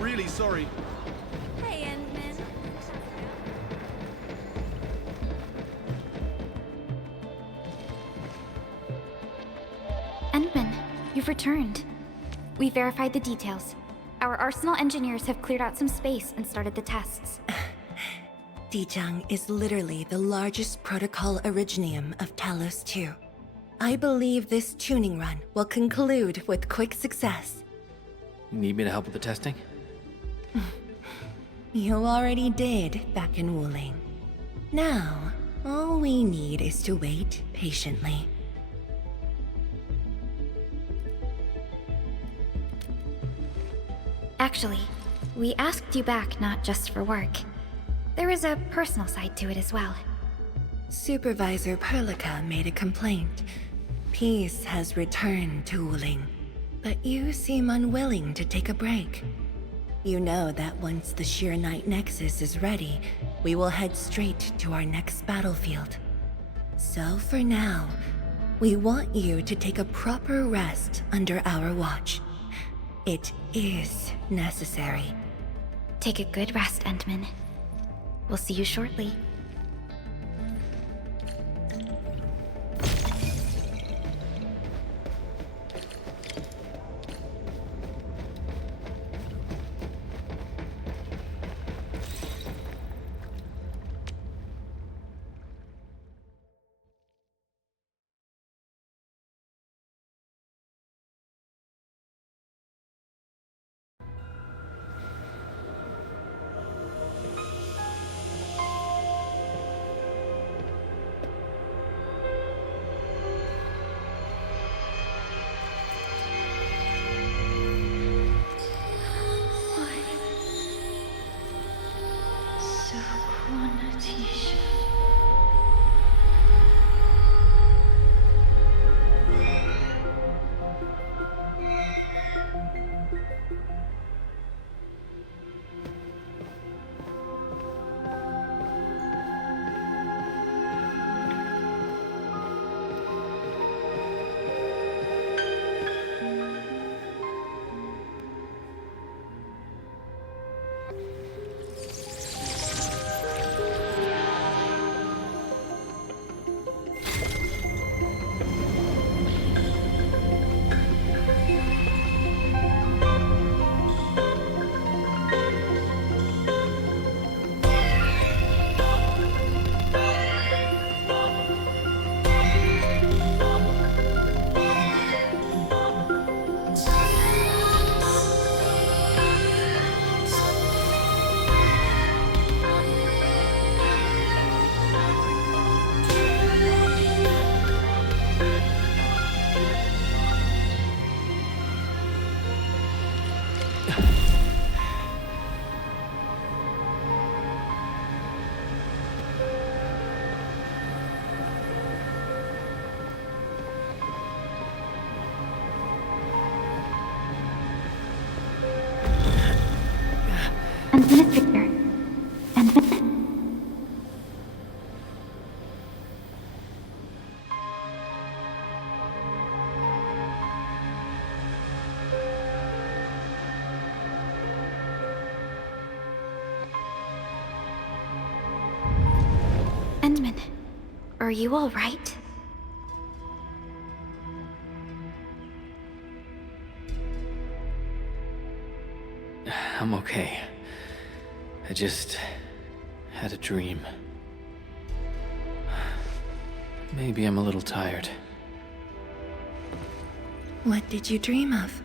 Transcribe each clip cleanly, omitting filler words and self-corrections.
Really sorry. Hey, Endman. Endman, you've returned. We verified the details. Our Arsenal engineers have cleared out some space and started the tests. Dijang is literally the largest protocol originium of Talos 2. I believe this tuning run will conclude with quick success. Need me to help with the testing? You already did back in Wuling. Now, all we need is to wait patiently. Actually, we asked you back not just for work. There is a personal side to it as well. Supervisor Perlica made a complaint. Peace has returned to Wuling, but you seem unwilling to take a break. You know that once the Shironite Nexus is ready, we will head straight to our next battlefield. So for now, we want you to take a proper rest under our watch. It is necessary. Take a good rest, Endman. We'll see you shortly. Administrator. Endman? Endman, are you all right? I'm okay. I just had a dream. Maybe I'm a little tired. What did you dream of?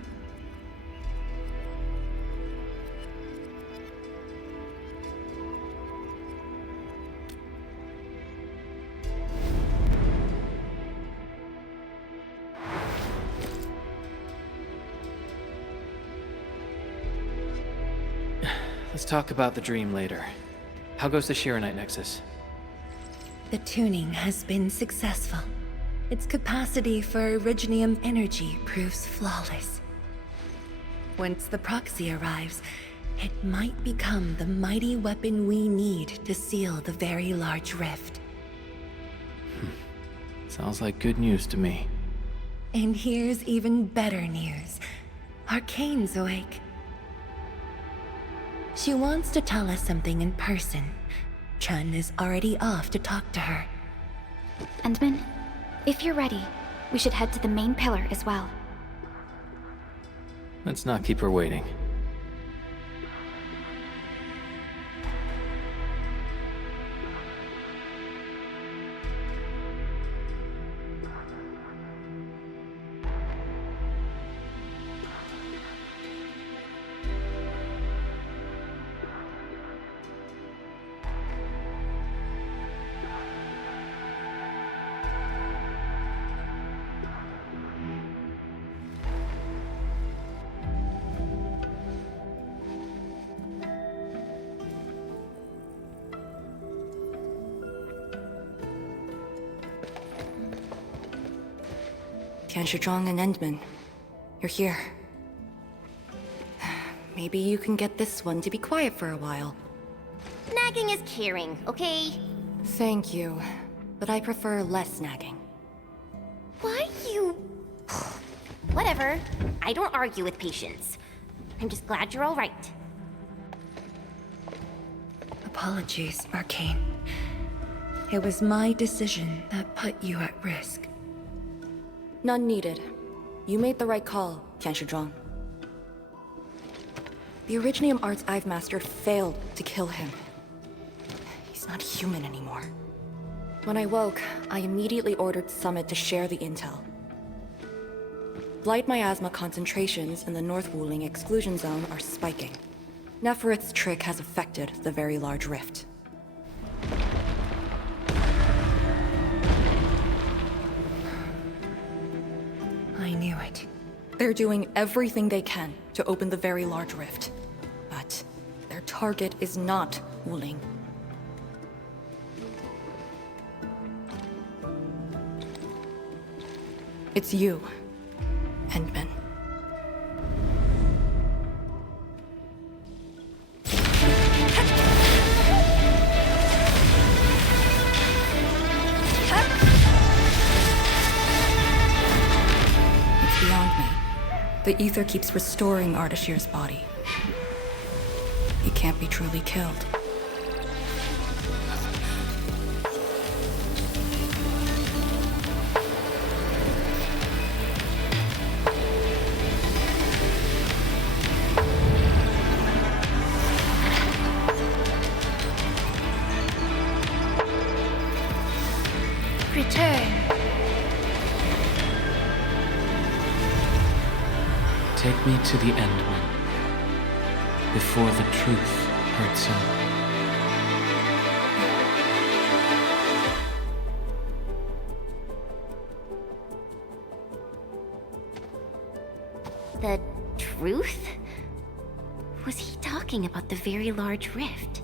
let's talk about the dream later. How goes the Shironite Nexus? The tuning has been successful. Its capacity for originium energy proves flawless. Once the proxy arrives, it might become the mighty weapon we need to seal the Very Large Rift. Sounds like good news to me. And here's even better news. Arcane's awake. She wants to tell us something in person. Chun is already off to talk to her. Endman, if you're ready, we should head to the main pillar as well. Let's not keep her waiting. Shizhong and Endman, you're here. Maybe you can get this one to be quiet for a while. Nagging is caring, okay? Thank you, but I prefer less nagging. Why you... Whatever. I don't argue with patience. I'm just glad you're all right. Apologies, Arcane. It was my decision that put you at risk. None needed. You made the right call, Shizhong. The Originium arts I've mastered failed to kill him. He's not human anymore. When I woke, I immediately ordered Summit to share the intel. Blight Miasma concentrations in the North Wuling exclusion zone are spiking. Neferith's trick has affected the Very Large Rift. I knew it. They're doing everything they can to open the Very Large Rift. But their target is not Wuling. It's you, Endman. It's beyond me. The ether keeps restoring Ardashir's body. He can't be truly killed. Return. Take me to the Endman, before the truth hurts him. The truth? Was he talking about the Very Large Rift?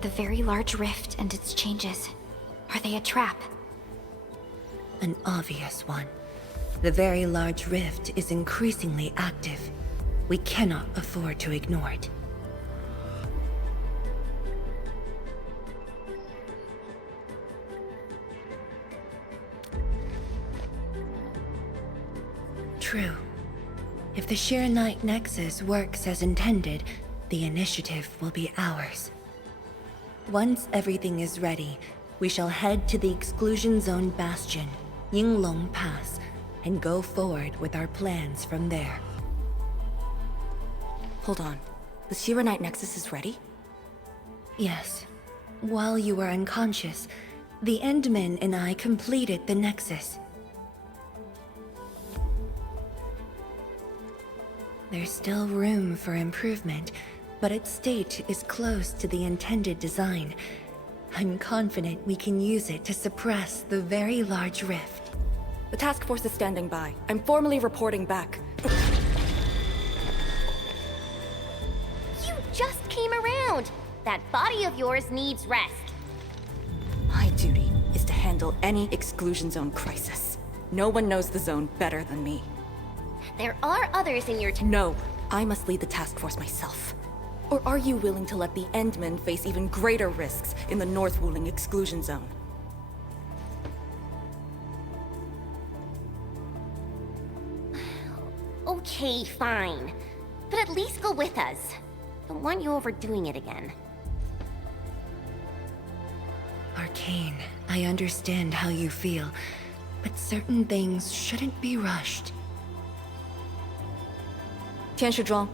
The Very Large Rift and its changes. Are they a trap? An obvious one. The Very Large Rift is increasingly active. We cannot afford to ignore it. True. If the Shironite Nexus works as intended, the initiative will be ours. Once everything is ready, we shall head to the exclusion zone bastion, Yinglong Pass, and go forward with our plans from there. Hold on. The Shironite Nexus is ready? Yes. While you were unconscious, the Endman and I completed the Nexus. There's still room for improvement, but its state is close to the intended design. I'm confident we can use it to suppress the Very Large Rift. The task force is standing by. I'm formally reporting back. You just came around. That body of yours needs rest. My duty is to handle any exclusion zone crisis. No one knows the zone better than me. There are others in your No, I must lead the task force myself. Or are you willing to let the Endmen face even greater risks in the North Wuling exclusion zone? Okay, fine. But at least go with us. Don't want you overdoing it again. Arcane, I understand how you feel, but certain things shouldn't be rushed. Tianshizhuang,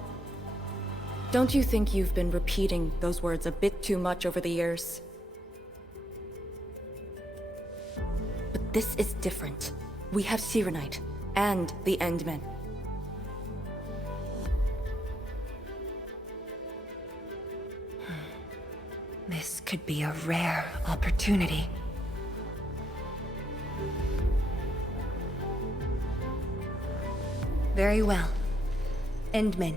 don't you think you've been repeating those words a bit too much over the years? But this is different. We have Shironite and the Endmen. This could be a rare opportunity. Very well. Endmen,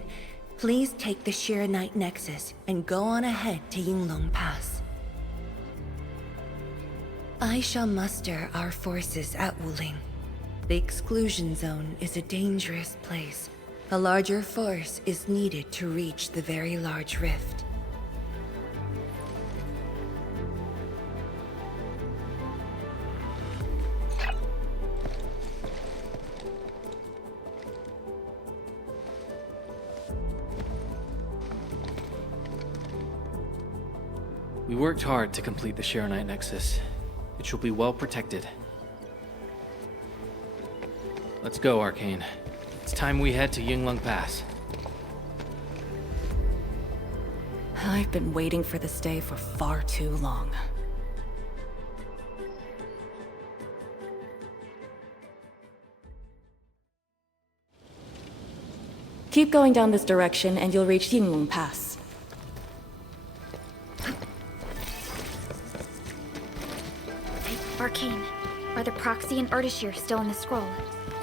please take the Shironite Nexus and go on ahead to Yinglong Pass. I shall muster our forces at Wuling. The exclusion zone is a dangerous place. A larger force is needed to reach the Very Large Rift. We worked hard to complete the Shironite Nexus. It shall be well protected. Let's go, Arcane. It's time we head to Yinglong Pass. I've been waiting for this day for far too long. Keep going down this direction and you'll reach Yinglong Pass. Arcane, are the proxy and Ardashir still in the scroll?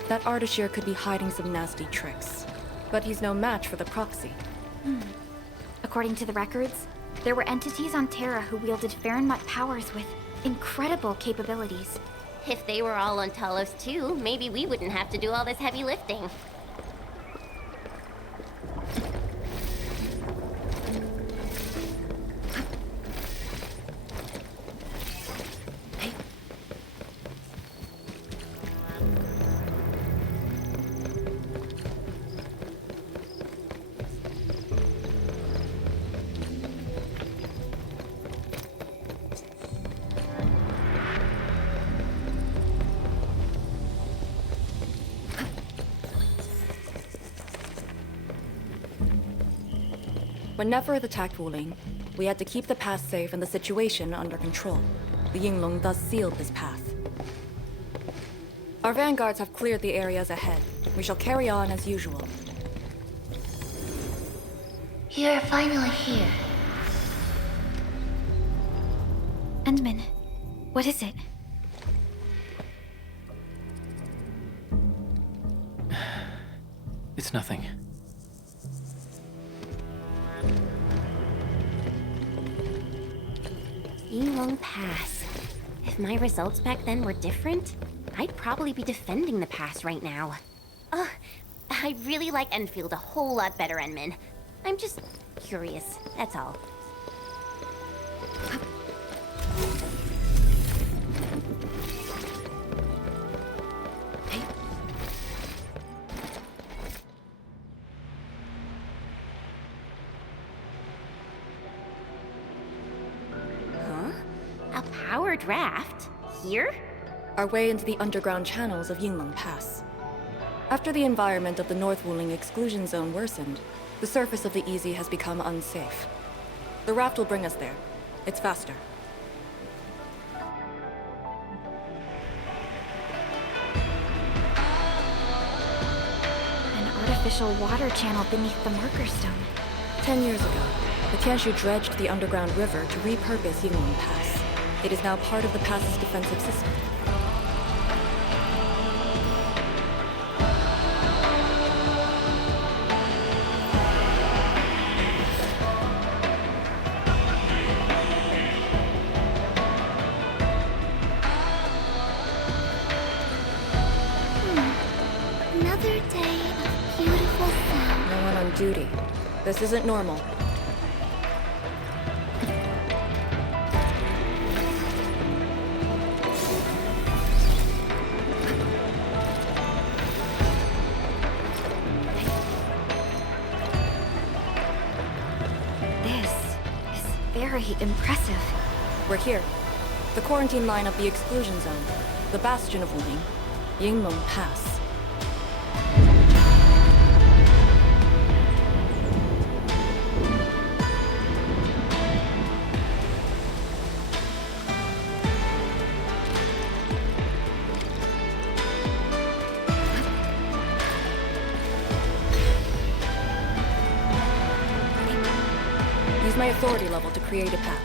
That Ardashir could be hiding some nasty tricks. But he's no match for the proxy. According to the records, there were entities on Terra who wielded Fahrenheit powers with incredible capabilities. If they were all on Talos too, maybe we wouldn't have to do all this heavy lifting. When Nefereth attacked Wuling, we had to keep the pass safe and the situation under control. The Yinglong thus sealed this path. Our vanguards have cleared the areas ahead. We shall carry on as usual. You're finally here. Endman, what is it? It's nothing. Yinglong Pass. If my results back then were different, I'd probably be defending the pass right now. I really like Enfield a whole lot better, Enman. I'm just curious, that's all. A powered raft? Here? Our way into the underground channels of Yinglong Pass. After the environment of the North Wuling exclusion zone worsened, the surface of the Easy has become unsafe. The raft will bring us there. It's faster. An artificial water channel beneath the marker stone. 10 years ago, the Tianshu dredged the underground river to repurpose Yinglong Pass. It is now part of the pass's defensive system. This isn't normal. This is very impressive. We're here. The quarantine line of the exclusion zone. The bastion of Wuling. Yinglong Pass. Use my authority level to create a path.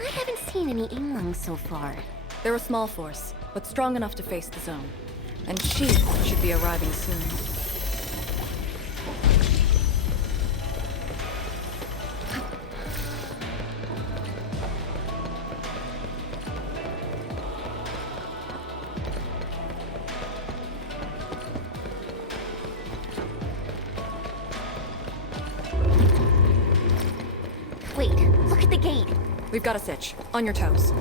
I haven't seen any Yinglong so far. They're a small force, but strong enough to face the zone. And she should be arriving soon. Wait, look at the gate. We've got a sitch. On your toes.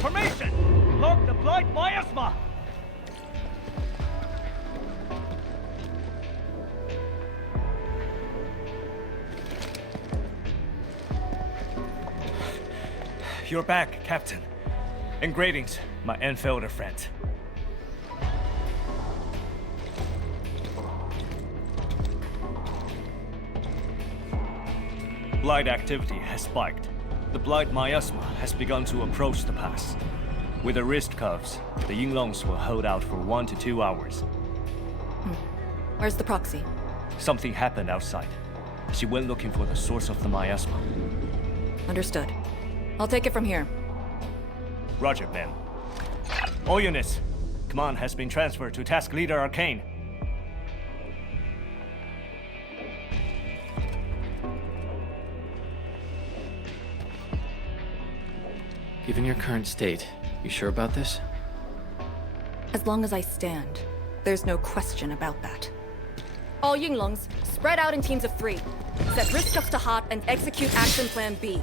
Formation! Lock the Blight Miasma! You're back, Captain. And greetings, my Enfielder friend. Blight activity has spiked. The Blight Miasma has begun to approach the pass. With the wrist cuffs, the Yinglongs will hold out for 1 to 2 hours. Where's the proxy? Something happened outside. She went looking for the source of the miasma. Understood. I'll take it from here. Roger, ma'am. All units, command has been transferred to Task Leader Arcane. Given your current state, you sure about this? As long as I stand, there's no question about that. All Yinglongs, spread out in teams of 3. Set risk ups to hot and execute action plan B.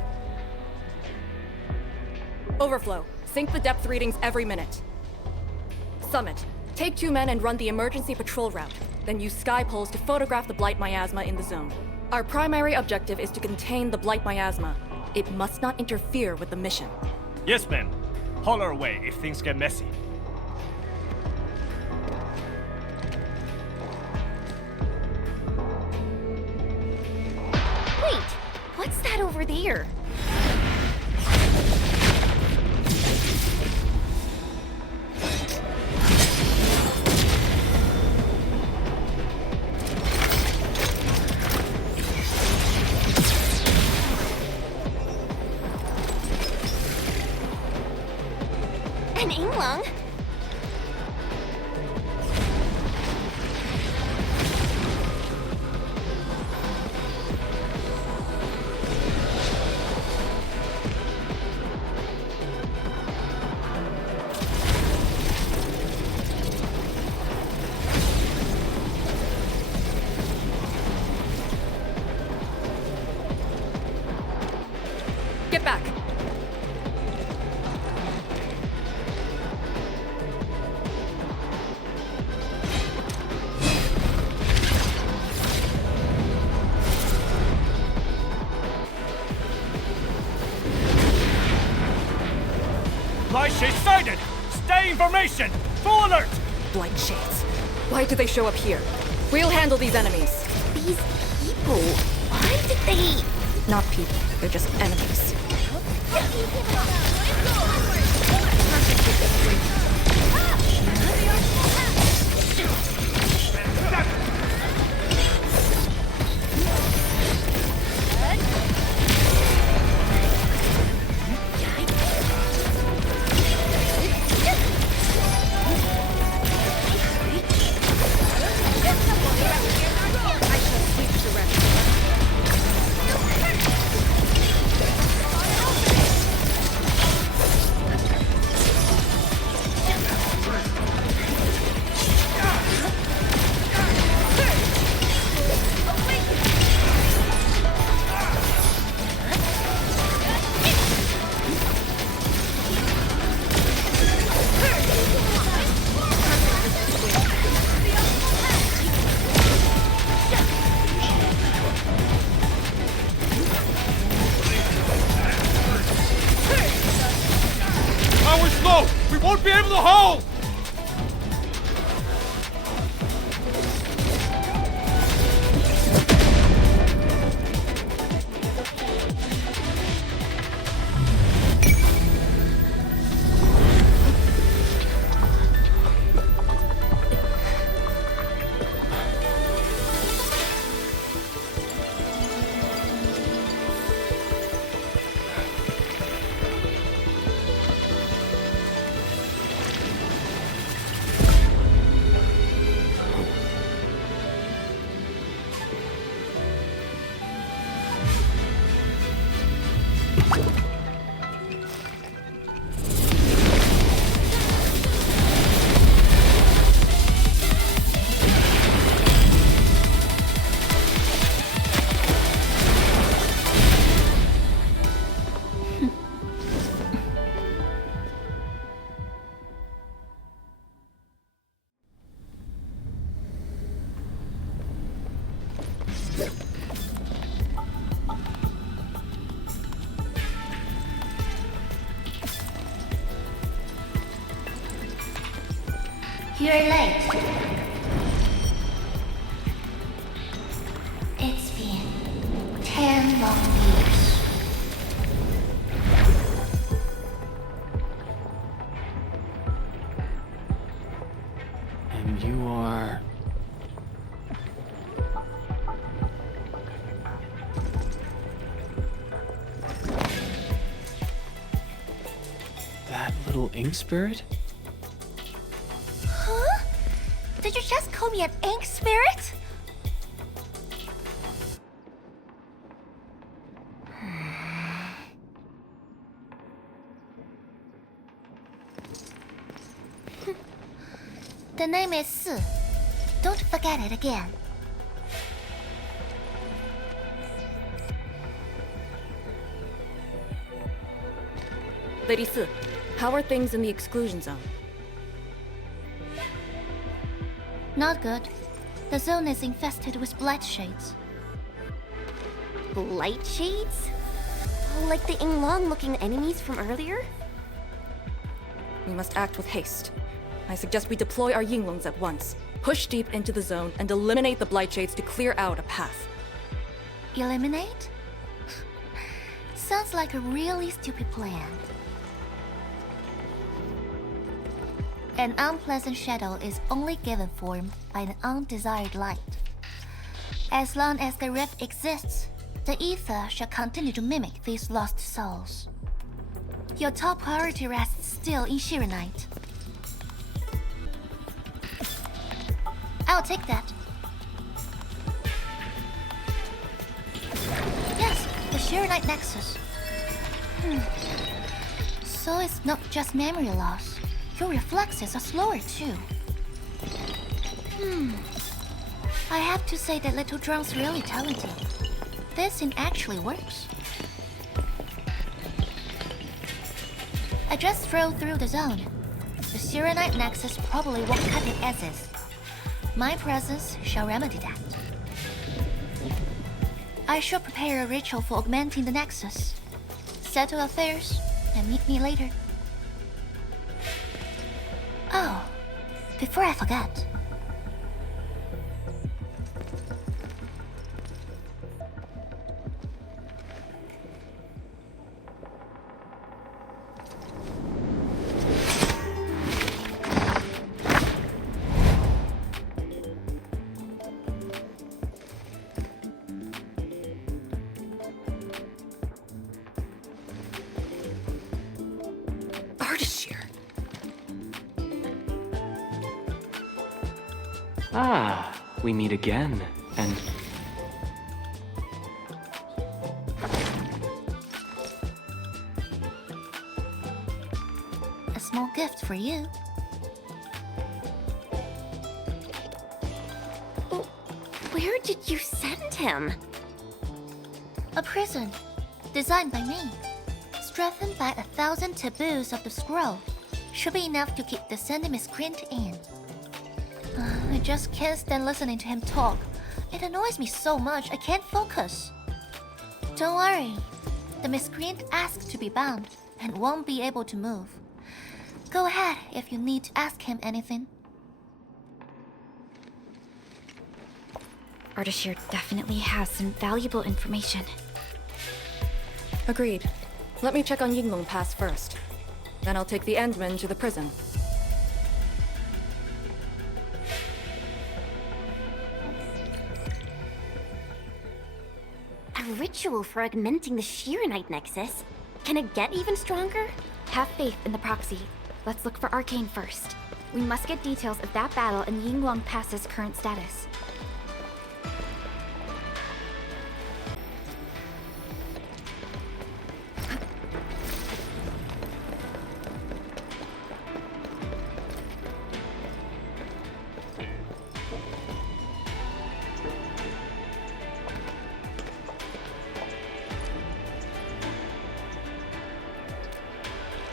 Overflow, sync the depth readings every minute. Summit, take 2 men and run the emergency patrol route, then use sky poles to photograph the Blight Miasma in the zone. Our primary objective is to contain the Blight Miasma. It must not interfere with the mission. Yes, ma'am. Holler away if things get messy. Wait, what's that over there? An Yinglong? Get back! Blight Shades sighted! Stay in formation! Full alert! Blight Shades. Why do they show up here? We'll handle these enemies. These people, why did they... Not people, they're just enemies. You're late. It's been 10 long years. And you are... that little ink spirit? Huh? Did you just call me an ink spirit? The name is Su. Don't forget it again. Lady Su, how are things in the exclusion zone? Not good. The zone is infested with Blight Shades. Blight Shades? Like the Yinglong-looking enemies from earlier? We must act with haste. I suggest we deploy our Yinglongs at once, push deep into the zone, and eliminate the Blight Shades to clear out a path. Eliminate? Sounds like a really stupid plan. An unpleasant shadow is only given form by an undesired light. As long as the rift exists, the ether shall continue to mimic these lost souls. Your top priority rests still in Shironite. I'll take that. Yes, the Shironite Nexus. So it's not just memory loss. Your reflexes are slower too. I have to say that little drone's really talented. This thing actually works. I just drove through the zone. The Shironite Nexus probably won't cut it as is. My presence shall remedy that. I shall prepare a ritual for augmenting the Nexus. Settle affairs and meet me later. Oh, before I forget. Ah, we meet again, and... A small gift for you. Where did you send him? A prison, designed by me. Strengthened by 1,000 taboos of the scroll. Should be enough to keep the sending miscreant in. I just can't stand listening to him talk. It annoys me so much I can't focus. Don't worry. The miscreant asked to be bound and won't be able to move. Go ahead if you need to ask him anything. Ardashir definitely has some valuable information. Agreed. Let me check on Yinglong Pass first. Then I'll take the Endmen to the prison. A ritual for augmenting the Shironite Nexus? Can it get even stronger? Have faith in the proxy. Let's look for Arcane first. We must get details of that battle and Yinglong Pass's current status.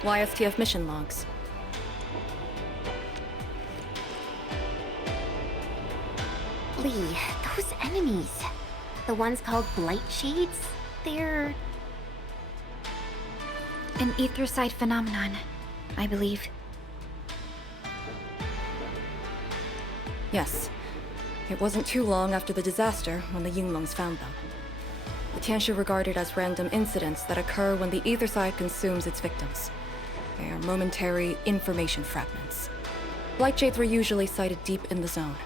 YSTF mission logs. Lee, those enemies. The ones called Blight Shades? They're... An aetherside phenomenon, I believe. Yes. It wasn't too long after the disaster when the Yinglongs found them. The Tianshi regarded as random incidents that occur when the ether side consumes its victims. They are momentary information fragments. Blight Shades were usually sighted deep in the zone.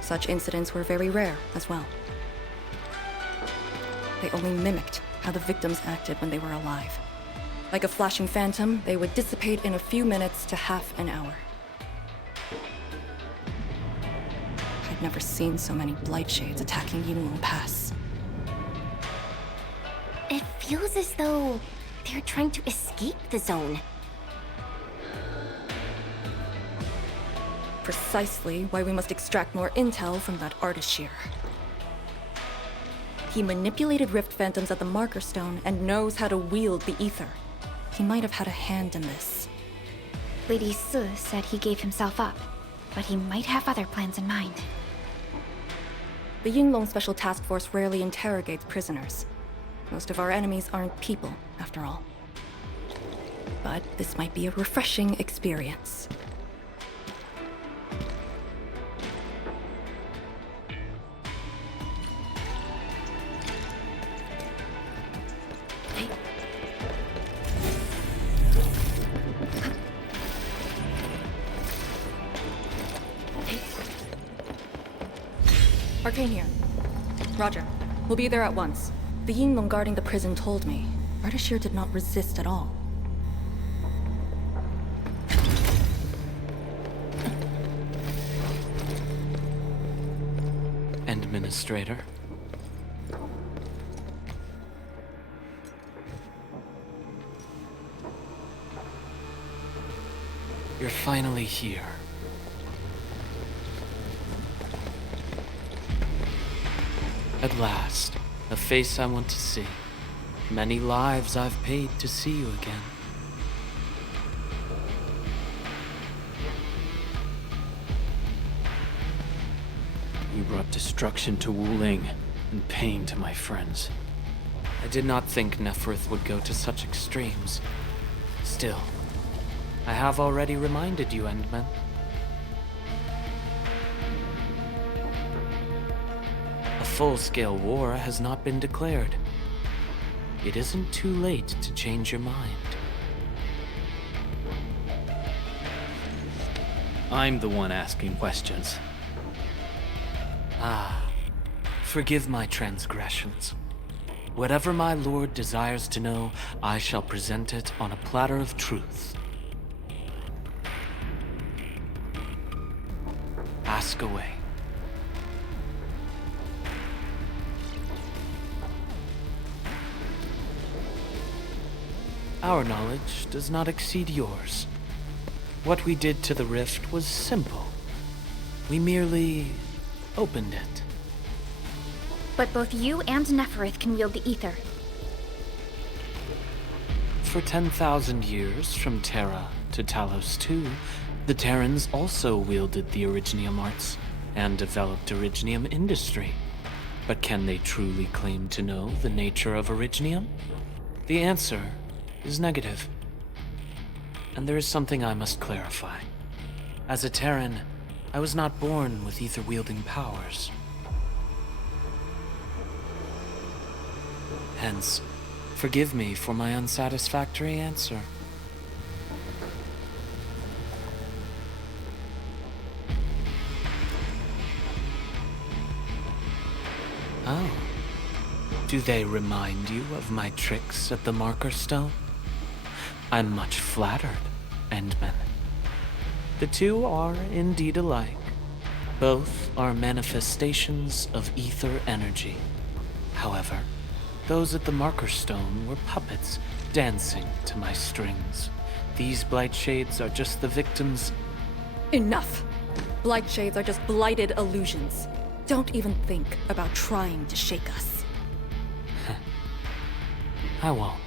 Such incidents were very rare as well. They only mimicked how the victims acted when they were alive. Like a flashing phantom, they would dissipate in a few minutes to half an hour. I'd never seen so many Blight Shades attacking Yinglong Pass. It feels as though they're trying to escape the zone. Precisely why we must extract more intel from that Artishir. He manipulated Rift Phantoms at the Marker Stone and knows how to wield the ether. He might have had a hand in this. Lady Su said he gave himself up, but he might have other plans in mind. The Yinglong Special Task Force rarely interrogates prisoners. Most of our enemies aren't people, after all. But this might be a refreshing experience. Arcane here. Roger. We'll be there at once. The Yinglong guarding the prison told me. Artishir did not resist at all. Administrator. You're finally here. At last, a face I want to see. Many lives I've paid to see you again. You brought destruction to Wuling and pain to my friends. I did not think Neferth would go to such extremes. Still, I have already reminded you, Endman. A full-scale war has not been declared. It isn't too late to change your mind. I'm the one asking questions. Forgive my transgressions. Whatever my lord desires to know, I shall present it on a platter of truth. Ask away. Our knowledge does not exceed yours. What we did to the rift was simple. We merely opened it. But both you and Neferth can wield the ether. For 10,000 years, from Terra to Talos II, the Terrans also wielded the Originium arts and developed Originium industry. But can they truly claim to know the nature of Originium? The answer is negative. And there is something I must clarify. As a Terran, I was not born with ether-wielding powers. Hence, forgive me for my unsatisfactory answer. Oh. Do they remind you of my tricks at the Marker Stone? I'm much flattered, Endman. The two are indeed alike. Both are manifestations of ether energy. However, those at the Marker Stone were puppets dancing to my strings. These Blight Shades are just the victims. Enough! Blight Shades are just blighted illusions. Don't even think about trying to shake us. I won't.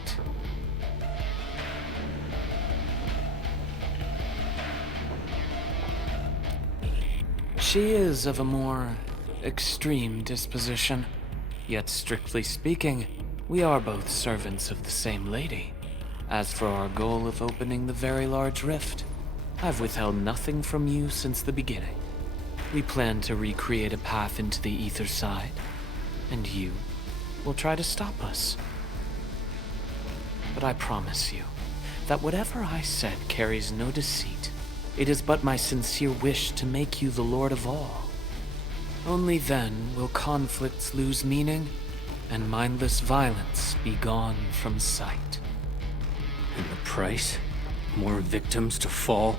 She is of a more extreme disposition. Yet strictly speaking, we are both servants of the same lady. As for our goal of opening the Very Large Rift, I've withheld nothing from you since the beginning. We plan to recreate a path into the ether side, and you will try to stop us. But I promise you that whatever I said carries no deceit. It is but my sincere wish to make you the Lord of all. Only then will conflicts lose meaning and mindless violence be gone from sight. And the price? More victims to fall?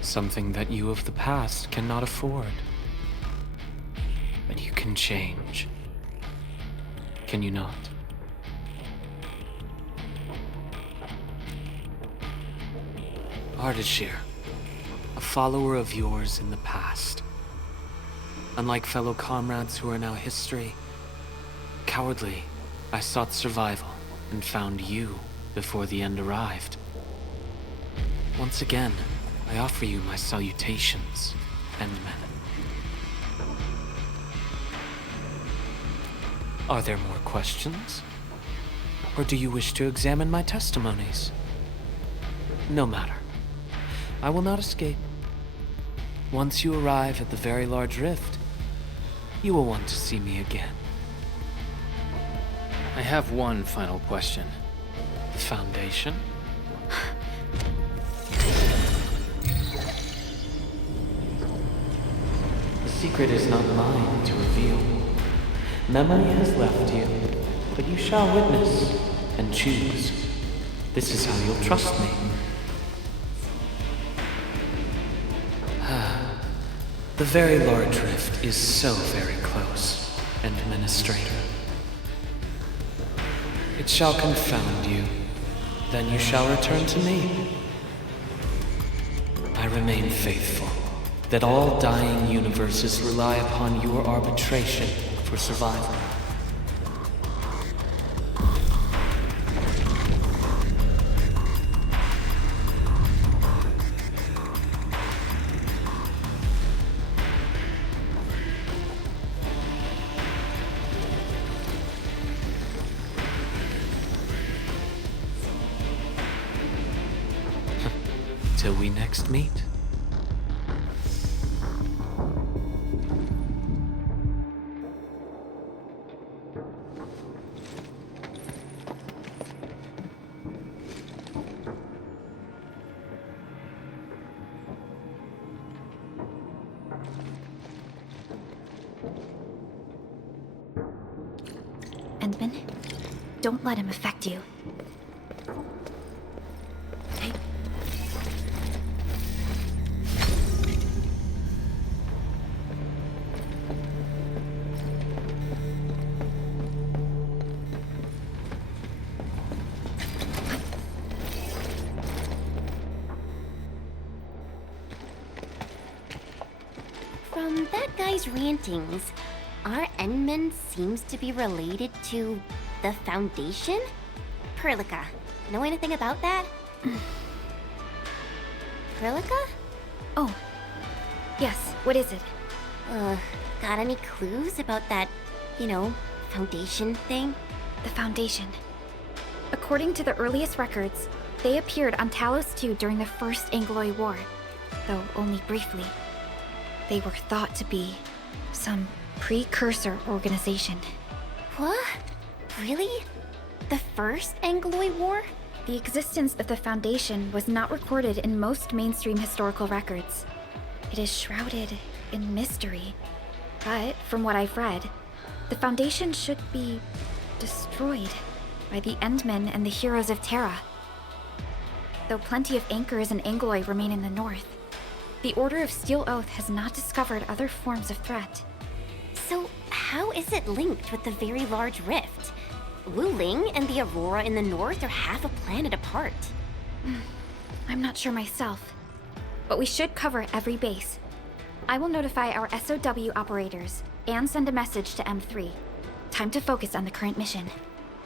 Something that you of the past cannot afford. But you can change. Can you not? Ardashir, a follower of yours in the past. Unlike fellow comrades who are now history, cowardly, I sought survival and found you before the end arrived. Once again, I offer you my salutations, Endmen. Are there more questions? Or do you wish to examine my testimonies? No matter. I will not escape. Once you arrive at the Very Large Rift, you will want to see me again. I have one final question. The Foundation? The secret is not mine to reveal. Memory has left you, but you shall witness and choose. This is how you'll trust me. The Very Large Rift is so very close, Administrator. It shall confound you, then you shall return to me. I remain faithful, that all dying universes rely upon your arbitration for survival. Till we next meet. Endman, don't let him affect you. From that guy's rantings, our Endman seems to be related to the Foundation? Perlica, know anything about that? Perlica? Oh, yes, what is it? Got any clues about that, Foundation thing? The Foundation. According to the earliest records, they appeared on Talos II during the First Angloy War, though only briefly. They were thought to be some precursor organization. What? Really? The First Angloy War? The existence of the Foundation was not recorded in most mainstream historical records. It is shrouded in mystery. But, from what I've read, the Foundation should be destroyed by the Endmen and the heroes of Terra. Though plenty of anchors and Angloy remain in the north, the Order of Steel Oath has not discovered other forms of threat. So, how is it linked with the Very Large Rift? Wu Ling and the Aurora in the north are half a planet apart. I'm not sure myself, but we should cover every base. I will notify our SOW operators and send a message to M3. Time to focus on the current mission.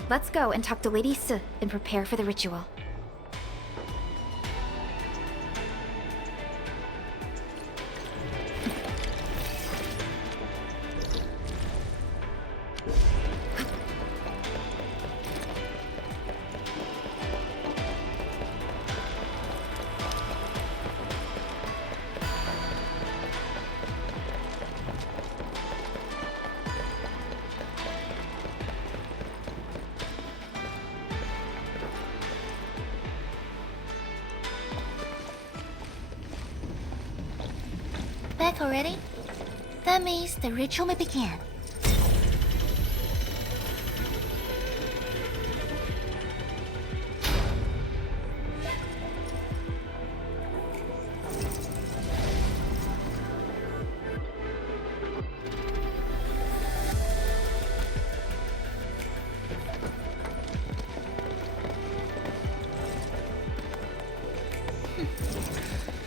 Let's go and talk to Lady S and prepare for the ritual. Back already? That means the ritual may begin.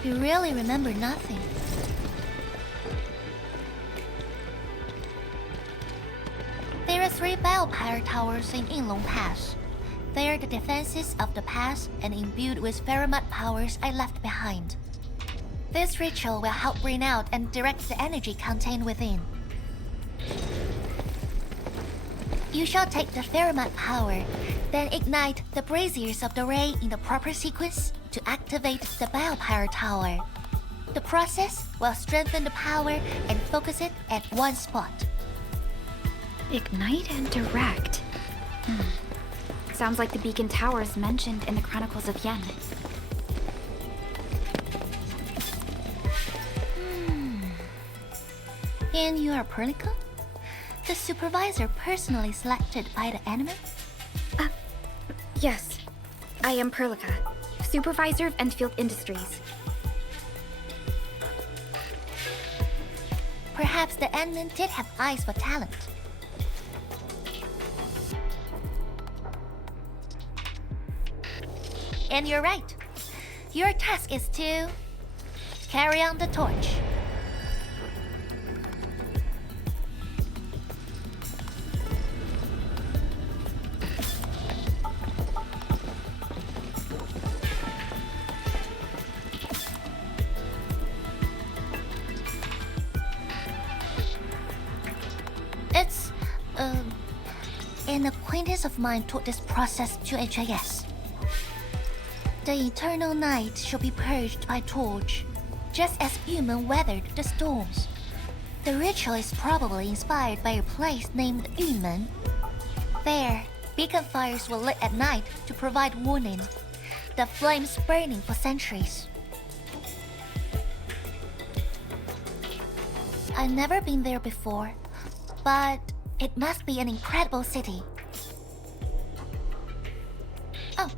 You really remember nothing. There are 3 biopower towers in Yinglong Pass. They are the defenses of the pass and imbued with Pheromite powers I left behind. This ritual will help bring out and direct the energy contained within. You shall take the Pheromite power, then ignite the braziers of the ray in the proper sequence to activate the biopower tower. The process will strengthen the power and focus it at one spot. Ignite and direct. Sounds like the beacon towers mentioned in the Chronicles of Yen. And you are Perlica? The supervisor personally selected by the enemy? Yes, I am Perlica, supervisor of Endfield Industries. Perhaps the admin did have eyes for talent. And you're right. Your task is to carry on the torch. It's, an acquaintance of mine taught this process to HIS. The eternal night shall be purged by torch, just as human weathered the storms. The ritual is probably inspired by a place named Yumen. There, beacon fires were lit at night to provide warning, the flames burning for centuries. I've never been there before, but it must be an incredible city. Oh,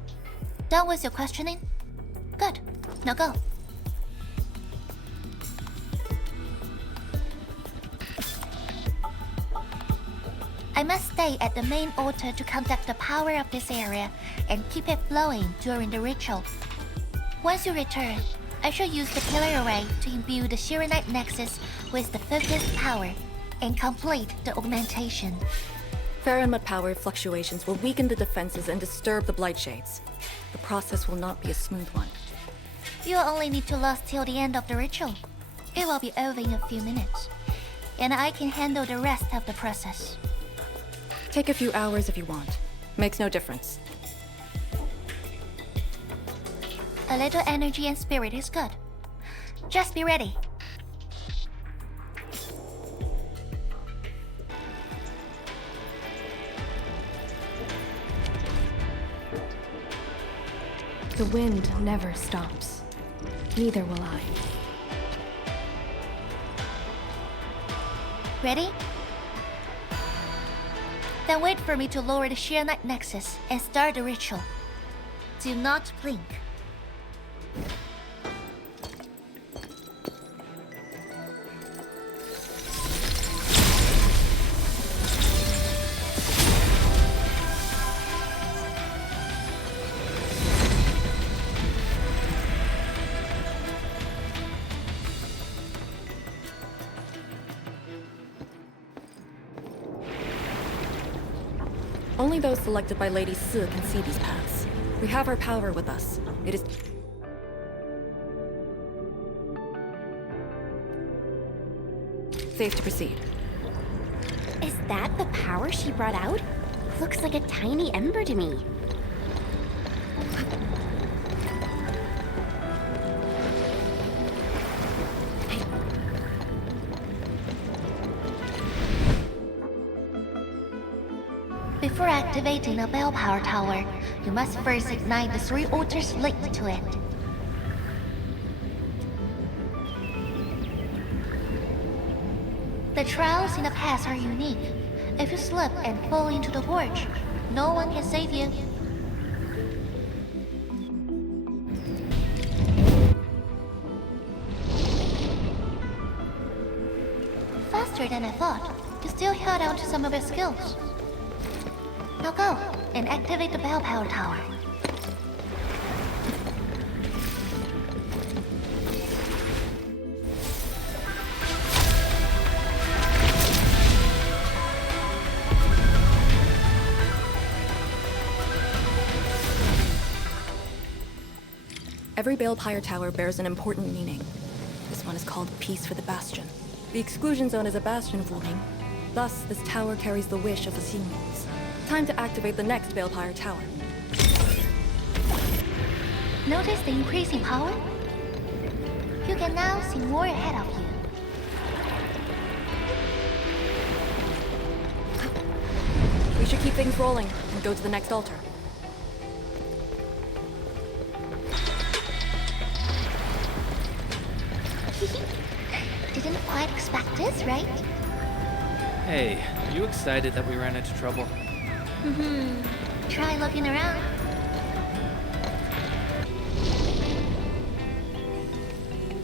done with your questioning? Good. Now go. I must stay at the main altar to conduct the power of this area and keep it flowing during the ritual. Once you return, I shall use the pillar array to imbue the Shironite Nexus with the focused power and complete the augmentation. Pheromite power fluctuations will weaken the defenses and disturb the Blight Shades. The process will not be a smooth one. You'll only need to last till the end of the ritual. It will be over in a few minutes, and I can handle the rest of the process. Take a few hours if you want. Makes no difference. A little energy and spirit is good. Just be ready. The wind never stops. Neither will I. Ready? Then wait for me to lower the Shironite Nexus and start the ritual. Do not blink. Only those selected by Lady Si can see these paths. We have our power with us. It is... safe to proceed. Is that the power she brought out? Looks like a tiny ember to me. Before activating a bell power tower, you must first ignite the 3 altars linked to it. The trials in the pass are unique. If you slip and fall into the gorge, no one can save you. Faster than I thought. You still held out to some of your skills. Now go and activate the bell power tower. Every Balepire tower bears an important meaning. This one is called Peace for the Bastion. The exclusion zone is a bastion of Wuling. Thus, this tower carries the wish of the Xingmings. Time to activate the next Balepire tower. Notice the increase in power? You can now see more ahead of you. We should keep things rolling and go to the next altar. Didn't quite expect this, right? Hey, are you excited that we ran into trouble? Try looking around.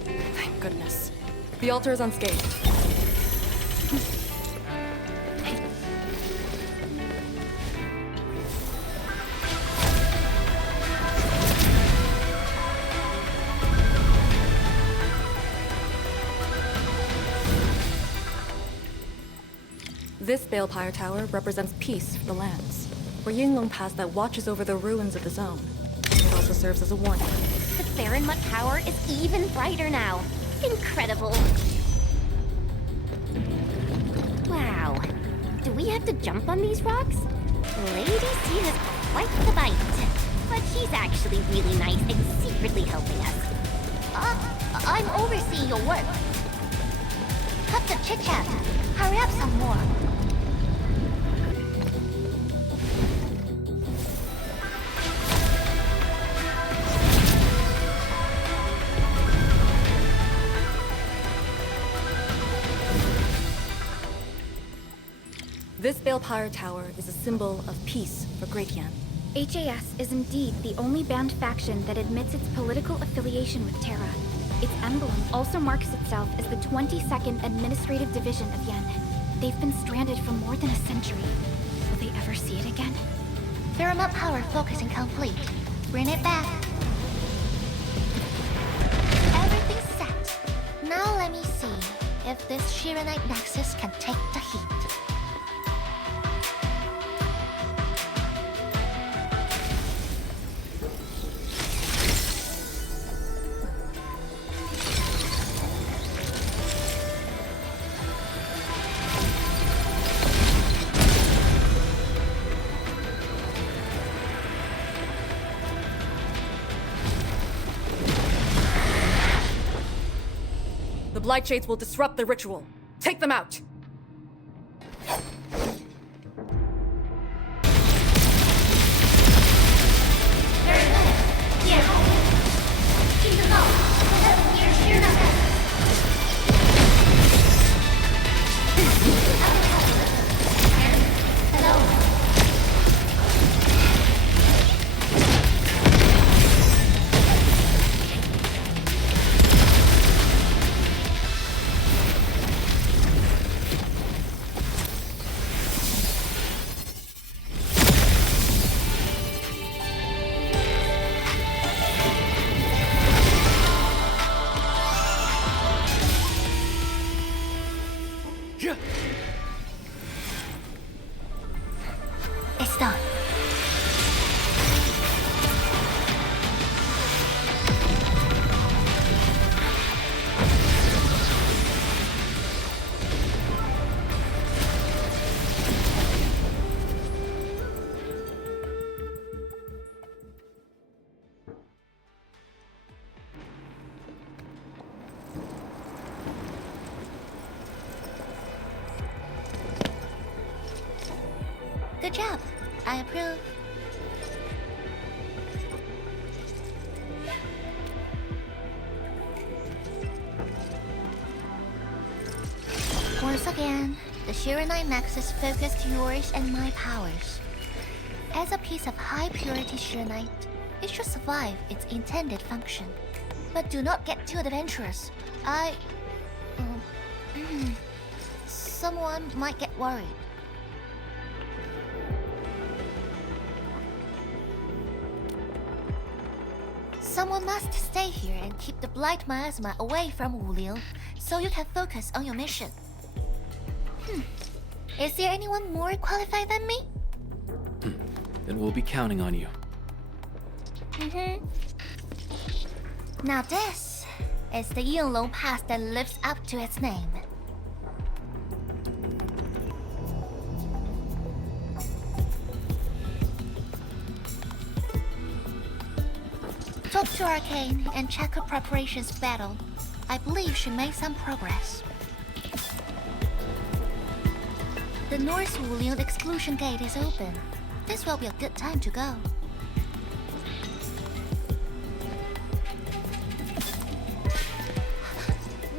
Thank goodness. The altar is unscathed. This Balepire tower represents peace for the lands. We're Yinglong Pass that watches over the ruins of the zone. It also serves as a warning. The Theronmut Tower is even brighter now. Incredible. Wow. Do we have to jump on these rocks? Lady C has quite the bite. But she's actually really nice and secretly helping us. I'm overseeing your work. Cut the chit-chat. Hurry up some more. This Balepire tower is a symbol of peace for Great Yan. HAS is indeed the only banned faction that admits its political affiliation with Terra. Its emblem also marks itself as the 22nd Administrative Division of Yen. They've been stranded for more than a century. Will they ever see it again? Theronmut power focusing complete. Bring it back. Everything's set. Now let me see if this Shironite Nexus can take the heat. The Blight Shades will disrupt the ritual. Take them out! It's done. Good job. I approve. Where's Once again, the Shironite Nexus focused yours and my powers. As a piece of high-purity Shironite, it should survive its intended function. But do not get too adventurous. Someone might get worried. Someone must stay here and keep the Blight Miasma away from Wulil, so you can focus on your mission. Is there anyone more qualified than me? Then we'll be counting on you. Now this is the Yinglong Pass that lives up to its name. Talk to Arcane and check her preparations battle. I believe she made some progress. The North Wulil exclusion gate is open. This will be a good time to go.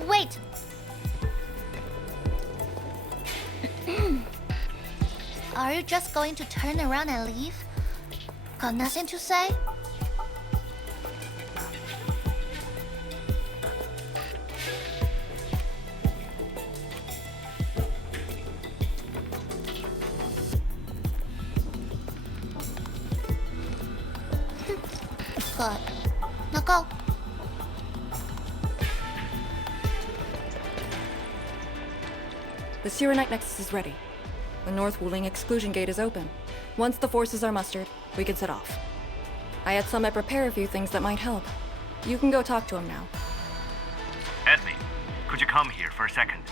Wait! Are you just going to turn around and leave? Got nothing to say? Good. Now go. The Shironite Nexus is ready. The North Wuling exclusion gate is open. Once the forces are mustered, we can set off. I had Summit prepare a few things that might help. You can go talk to him now. Edme, could you come here for a second?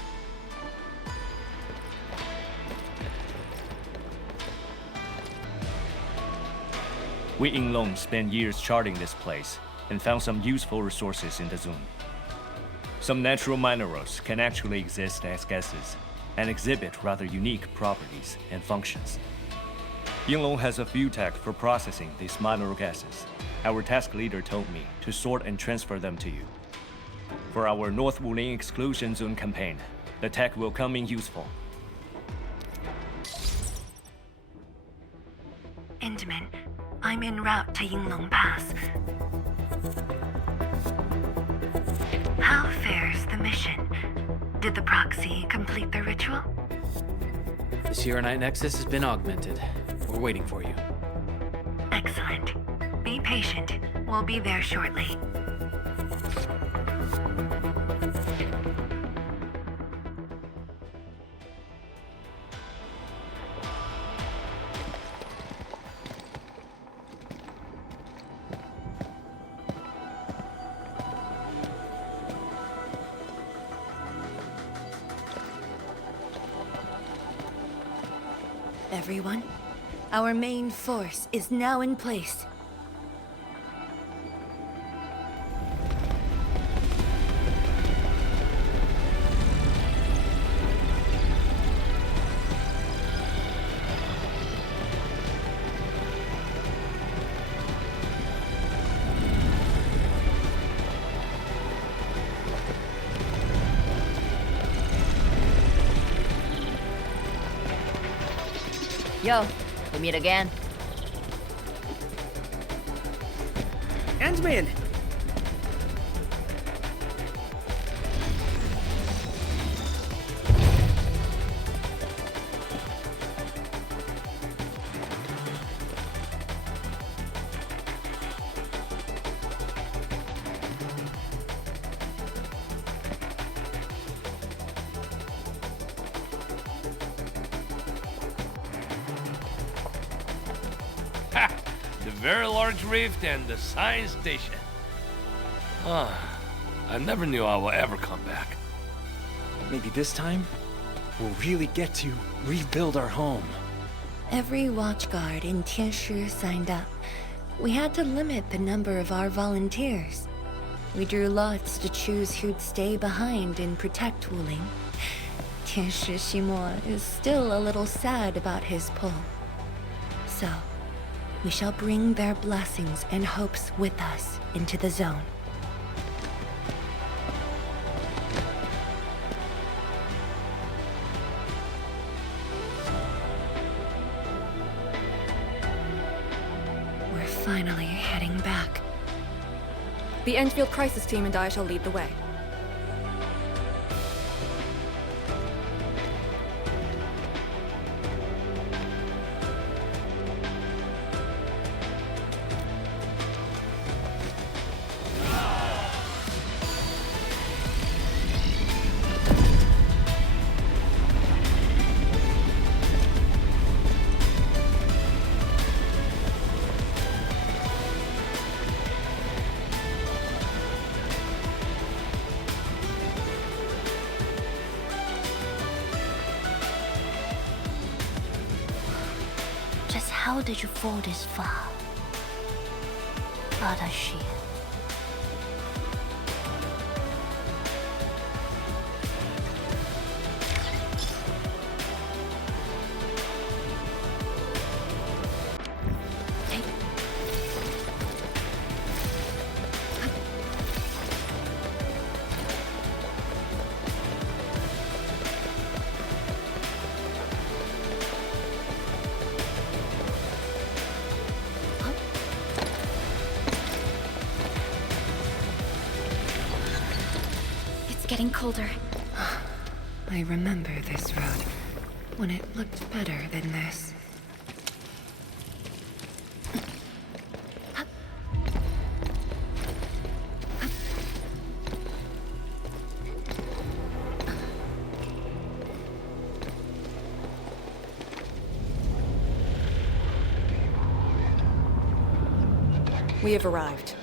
We Yinglong spent years charting this place and found some useful resources in the zone. Some natural minerals can actually exist as gases and exhibit rather unique properties and functions. Yinglong has a few tech for processing these mineral gases. Our task leader told me to sort and transfer them to you. For our North Wuling exclusion zone campaign, the tech will come in useful. Endman, I'm en route to Yinglong Pass. How fares the mission? Did the proxy complete the ritual? The Shironite Nexus has been augmented. We're waiting for you. Excellent. Be patient. We'll be there shortly. Everyone, our main force is now in place. Yo, we meet again. Endman! The Very Large Rift and the Science Station. I never knew I will ever come back. Maybe this time, we'll really get to rebuild our home. Every watchguard in Tianshi signed up. We had to limit the number of our volunteers. We drew lots to choose who'd stay behind and protect Wuling. Tianshi Ximo is still a little sad about his pull. So, we shall bring their blessings and hopes with us into the zone. finally heading back. The Endfield Crisis Team and I shall lead the way. Just how did you fall this far? Adashi. Getting colder. I remember this road, when it looked better than this. We have arrived.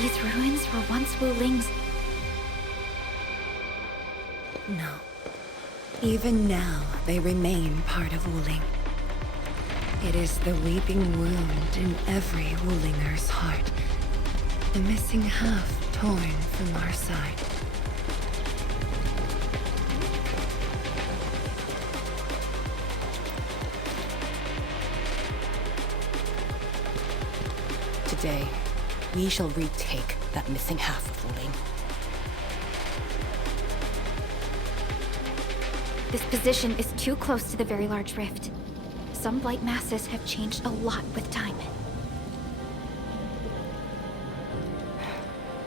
These ruins were once Wuling's. No. Even now, they remain part of Wuling. It is the weeping wound in every Wulinger's heart. The missing half torn from our side. Today, we shall retake that missing half of Wuling. This position is too close to the Very Large Rift. Some blight masses have changed a lot with time.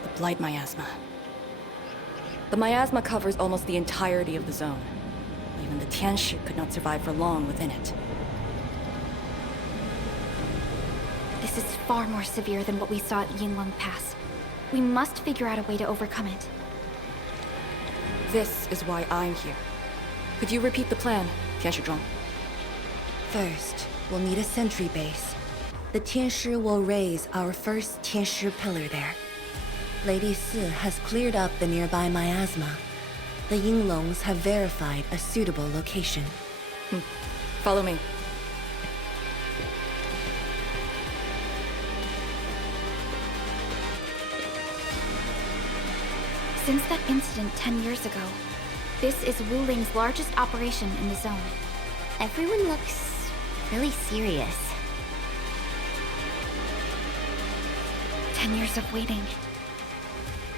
The Blight Miasma. The miasma covers almost the entirety of the zone. Even the Tianshi could not survive for long within it. This is far more severe than what we saw at Yinglong Pass. We must figure out a way to overcome it. This is why I'm here. Could you repeat the plan, Tianshi? First, we'll need a sentry base. The Tianshi will raise our first Tianshi pillar there. Lady Si has cleared up the nearby miasma. The Yinglongs have verified a suitable location. Follow me. Since that incident 10 years ago, this is Wuling's largest operation in the zone. Everyone looks really serious. 10 years of waiting.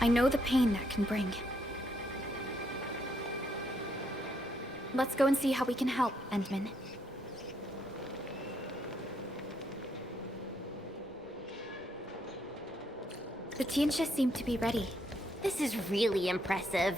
I know the pain that can bring. Let's go and see how we can help, Endman. The Tianshi seem to be ready. This is really impressive.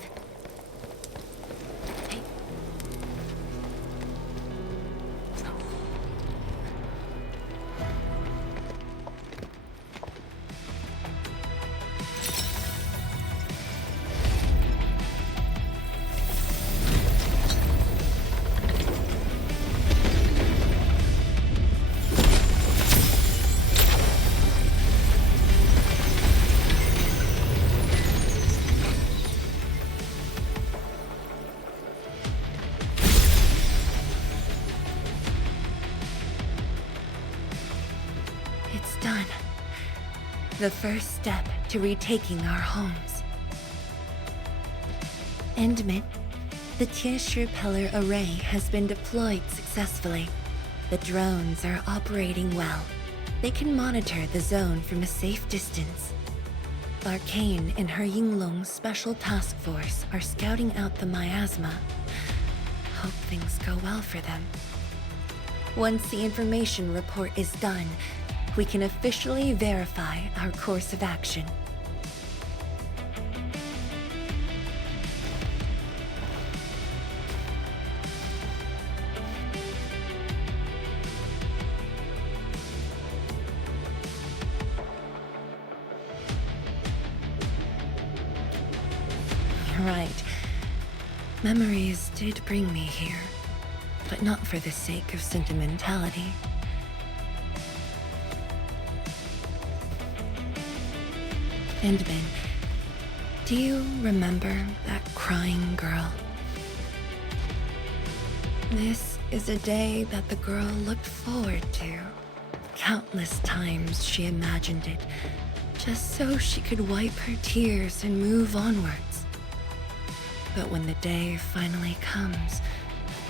The first step to retaking our homes. Endman, the Tianshi Pillar array has been deployed successfully. The drones are operating well. They can monitor the zone from a safe distance. Arcane and her Yinglong Special Task Force are scouting out the miasma. Hope things go well for them. Once the information report is done, we can officially verify our course of action. Right. Memories did bring me here, but not for the sake of sentimentality. Endman, do you remember that crying girl? This is a day that the girl looked forward to. Countless times she imagined it, just so she could wipe her tears and move onwards. But when the day finally comes,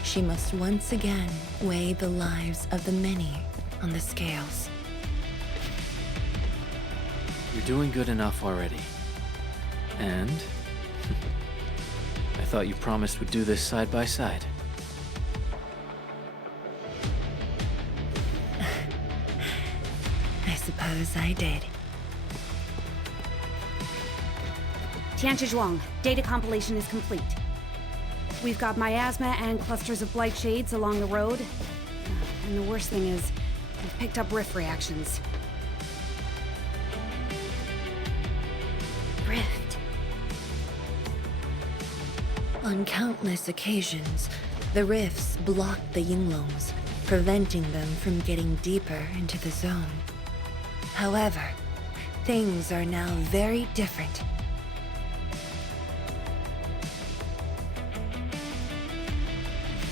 she must once again weigh the lives of the many on the scales. You're doing good enough already. And I thought you promised we'd do this side by side. I suppose I did. Tianzhuang, data compilation is complete. We've got miasma and clusters of Blight Shades along the road. And the worst thing is, we've picked up rift reactions. Rift. On countless occasions, the rifts blocked the Yinglongs, preventing them from getting deeper into the zone. However, things are now very different.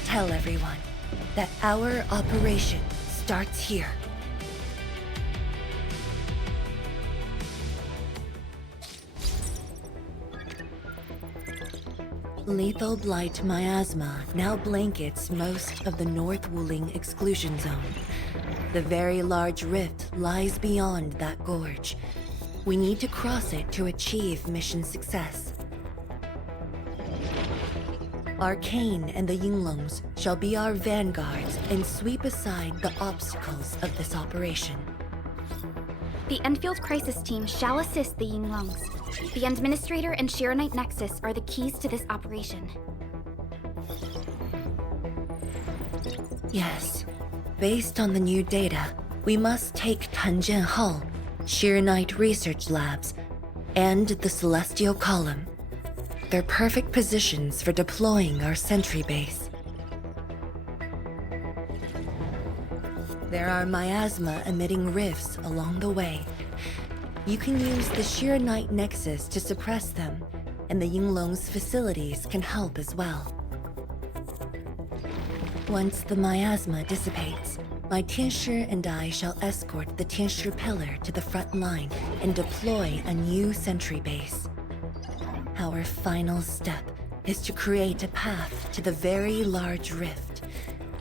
Tell everyone that our operation starts here. Lethal Blight Miasma now blankets most of the North Wuling exclusion zone. The Very Large Rift lies beyond that gorge. We need to cross it to achieve mission success. Arcane and the Yinglongs shall be our vanguards and sweep aside the obstacles of this operation. The Endfield Crisis Team shall assist the Yinglongs. The Administrator and Shironite Nexus are the keys to this operation. Yes. Based on the new data, we must take Tanjian Hull, Shironite Research Labs, and the Celestial Column. They're perfect positions for deploying our sentry base. There are miasma-emitting rifts along the way. You can use the Shironite Nexus to suppress them, and the Yinglong's facilities can help as well. Once the miasma dissipates, my Tianshi and I shall escort the Tianshi Pillar to the front line and deploy a new sentry base. Our final step is to create a path to the Very Large Rift.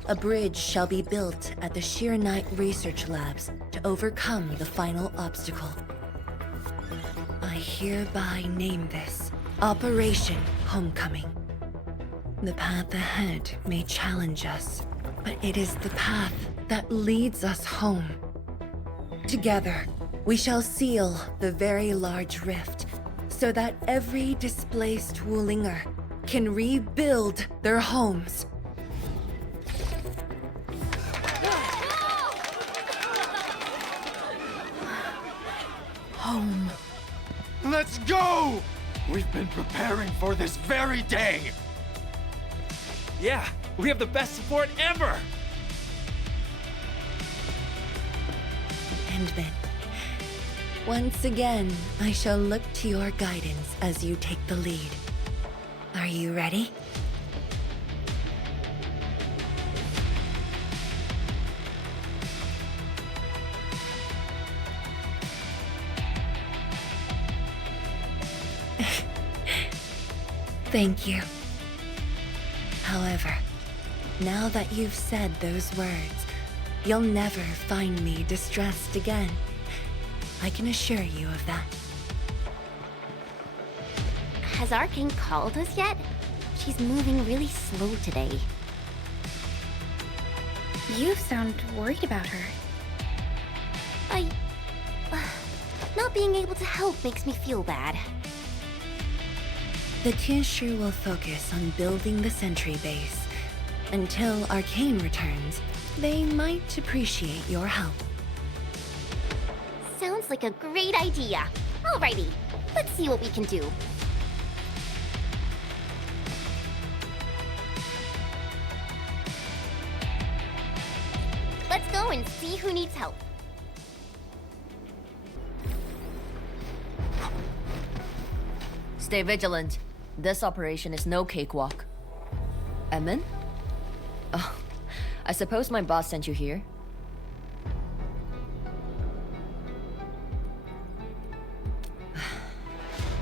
A bridge shall be built at the Shironite Research Labs to overcome the final obstacle. I hereby name this Operation Homecoming. The path ahead may challenge us, but it is the path that leads us home. Together, we shall seal the Very Large Rift so that every displaced Wulinger can rebuild their homes. Home. Let's go! We've been preparing for this very day! Yeah, we have the best support ever! And then, once again, I shall look to your guidance as you take the lead. Are you ready? Thank you. However, now that you've said those words, you'll never find me distressed again. I can assure you of that. Has Arcane called us yet? She's moving really slow today. You sound worried about her. Not being able to help makes me feel bad. The Tinshu will focus on building the sentry base. Until Arcane returns, they might appreciate your help. Sounds like a great idea. Alrighty, let's see what we can do. Let's go and see who needs help. Stay vigilant. This operation is no cakewalk. Edmund? Oh, I suppose my boss sent you here?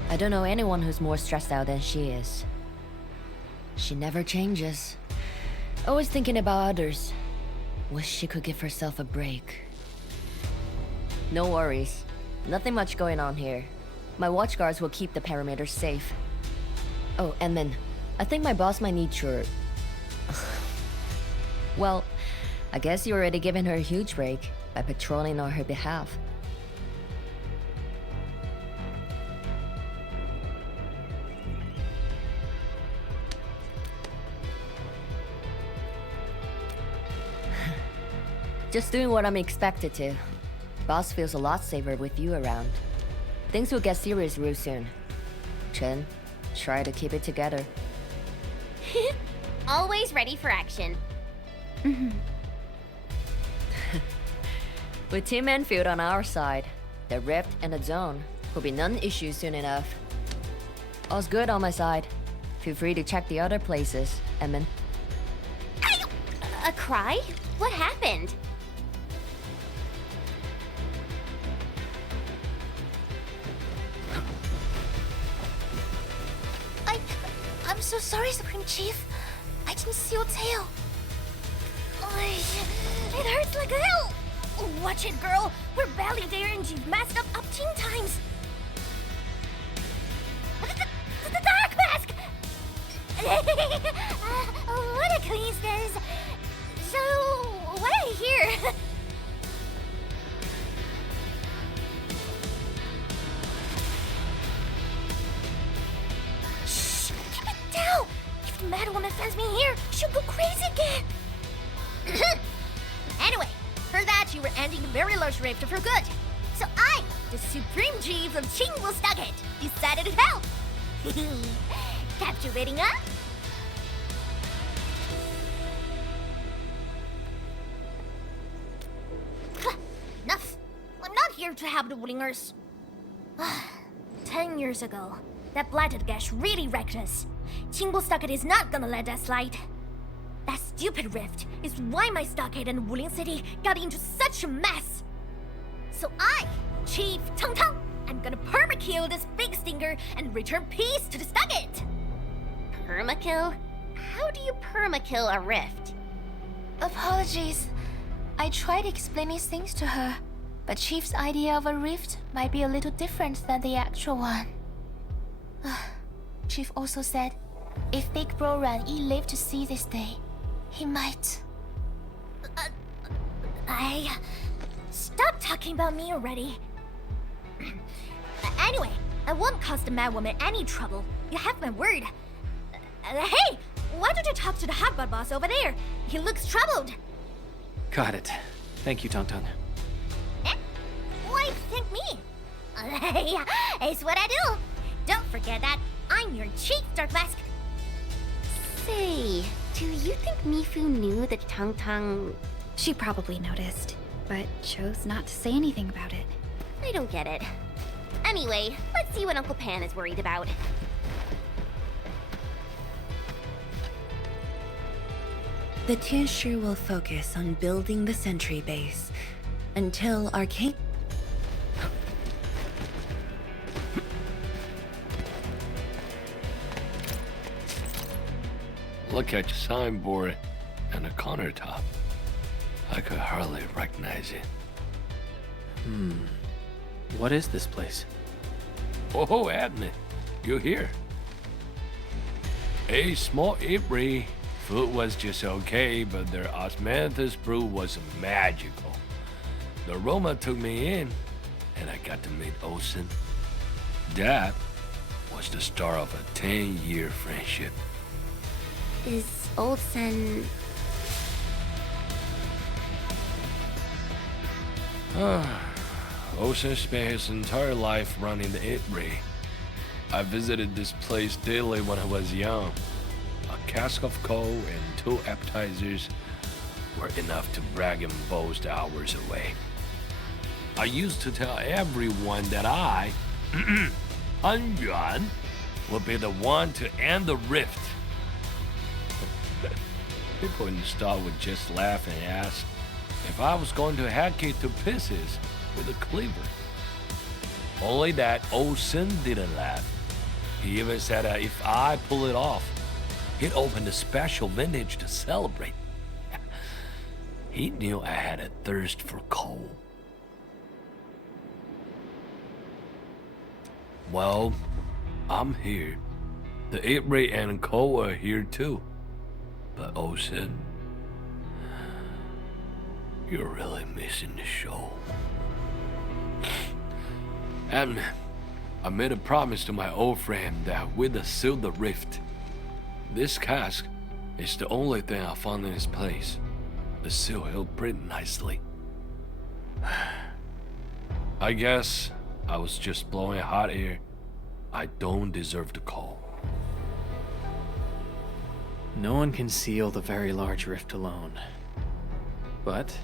I don't know anyone who's more stressed out than she is. She never changes. Always thinking about others. Wish she could give herself a break. No worries. Nothing much going on here. My watchguards will keep the perimeter safe. Oh, and then, I think my boss might need your... Well, I guess you already given her a huge break by patrolling on her behalf. Just doing what I'm expected to. Boss feels a lot safer with you around. Things will get serious real soon. Chen, try to keep it together. Always ready for action. With Team Endfield on our side, the rift and the zone will be non-issue soon enough. All's good on my side. Feel free to check the other places, Emin. A cry? What happened? I'm so sorry, Supreme Chief. I didn't see your tail. It hurts like hell. Watch it, girl. We're barely there and you've messed up 10 times. The dark mask! What a coincidence. So, what I hear? Shh! Keep it down! If the Mad Woman finds me here, she'll go crazy again! Anyway, for that you were ending the Very Large Rift for good. So I, the Supreme Chief of Yinglong, decided to help. Captivating, huh? Enough. I'm not here to help the Wulingers. 10 years ago, that blighted gash really wrecked us. Yinglong is not gonna let that slide. That stupid rift is why my stockade and Wuling City got into such a mess. So I, Chief Tang Tang, am gonna permakill this big stinker and return peace to the stockade. Permakill? How do you permakill a rift? Apologies. I tried explaining things to her, but Chief's idea of a rift might be a little different than the actual one. Chief also said, if Big Bro Ran Yi lived to see this day, he might... Stop talking about me already. Anyway, I won't cause the Mad Woman any trouble. You have my word. Hey! Why don't you talk to the Hotbot boss over there? He looks troubled. Got it. Thank you, Tong Tong. Eh? Why thank me? It's what I do. Don't forget that I'm your Chief Dark Mask. Say, do you think Mifu knew that Tang Tang... She probably noticed, but chose not to say anything about it. I don't get it. Anyway, let's see what Uncle Pan is worried about. The Tinshu will focus on building the sentry base until Arcane... Look at your signboard and the countertop. I could hardly recognize it. What is this place? Oh, admin, you're here. A small apiary. Food was just okay, but their osmanthus brew was magical. The aroma took me in, and I got to meet Olsen. That was the start of a 10-year friendship. Is Olsen... Olsen spent his entire life running the apiary. I visited this place daily when I was young. A cask of coal and 2 appetizers were enough to brag and boast hours away. I used to tell everyone that I, Yuan, would be the one to end the rift. People in the stall would just laugh and ask if I was going to hack it to pieces with a cleaver. Only that Olsen didn't laugh. He even said that if I pull it off, he'd open a special vintage to celebrate. He knew I had a thirst for coal. Well, I'm here. The apiary and coal are here too. But Olsen, you're really missing the show. And I made a promise to my old friend that we'd seal the rift. This cask is the only thing I found in this place. The seal held pretty nicely. I guess I was just blowing hot air. I don't deserve the coal. No one can seal the Very Large Rift alone. But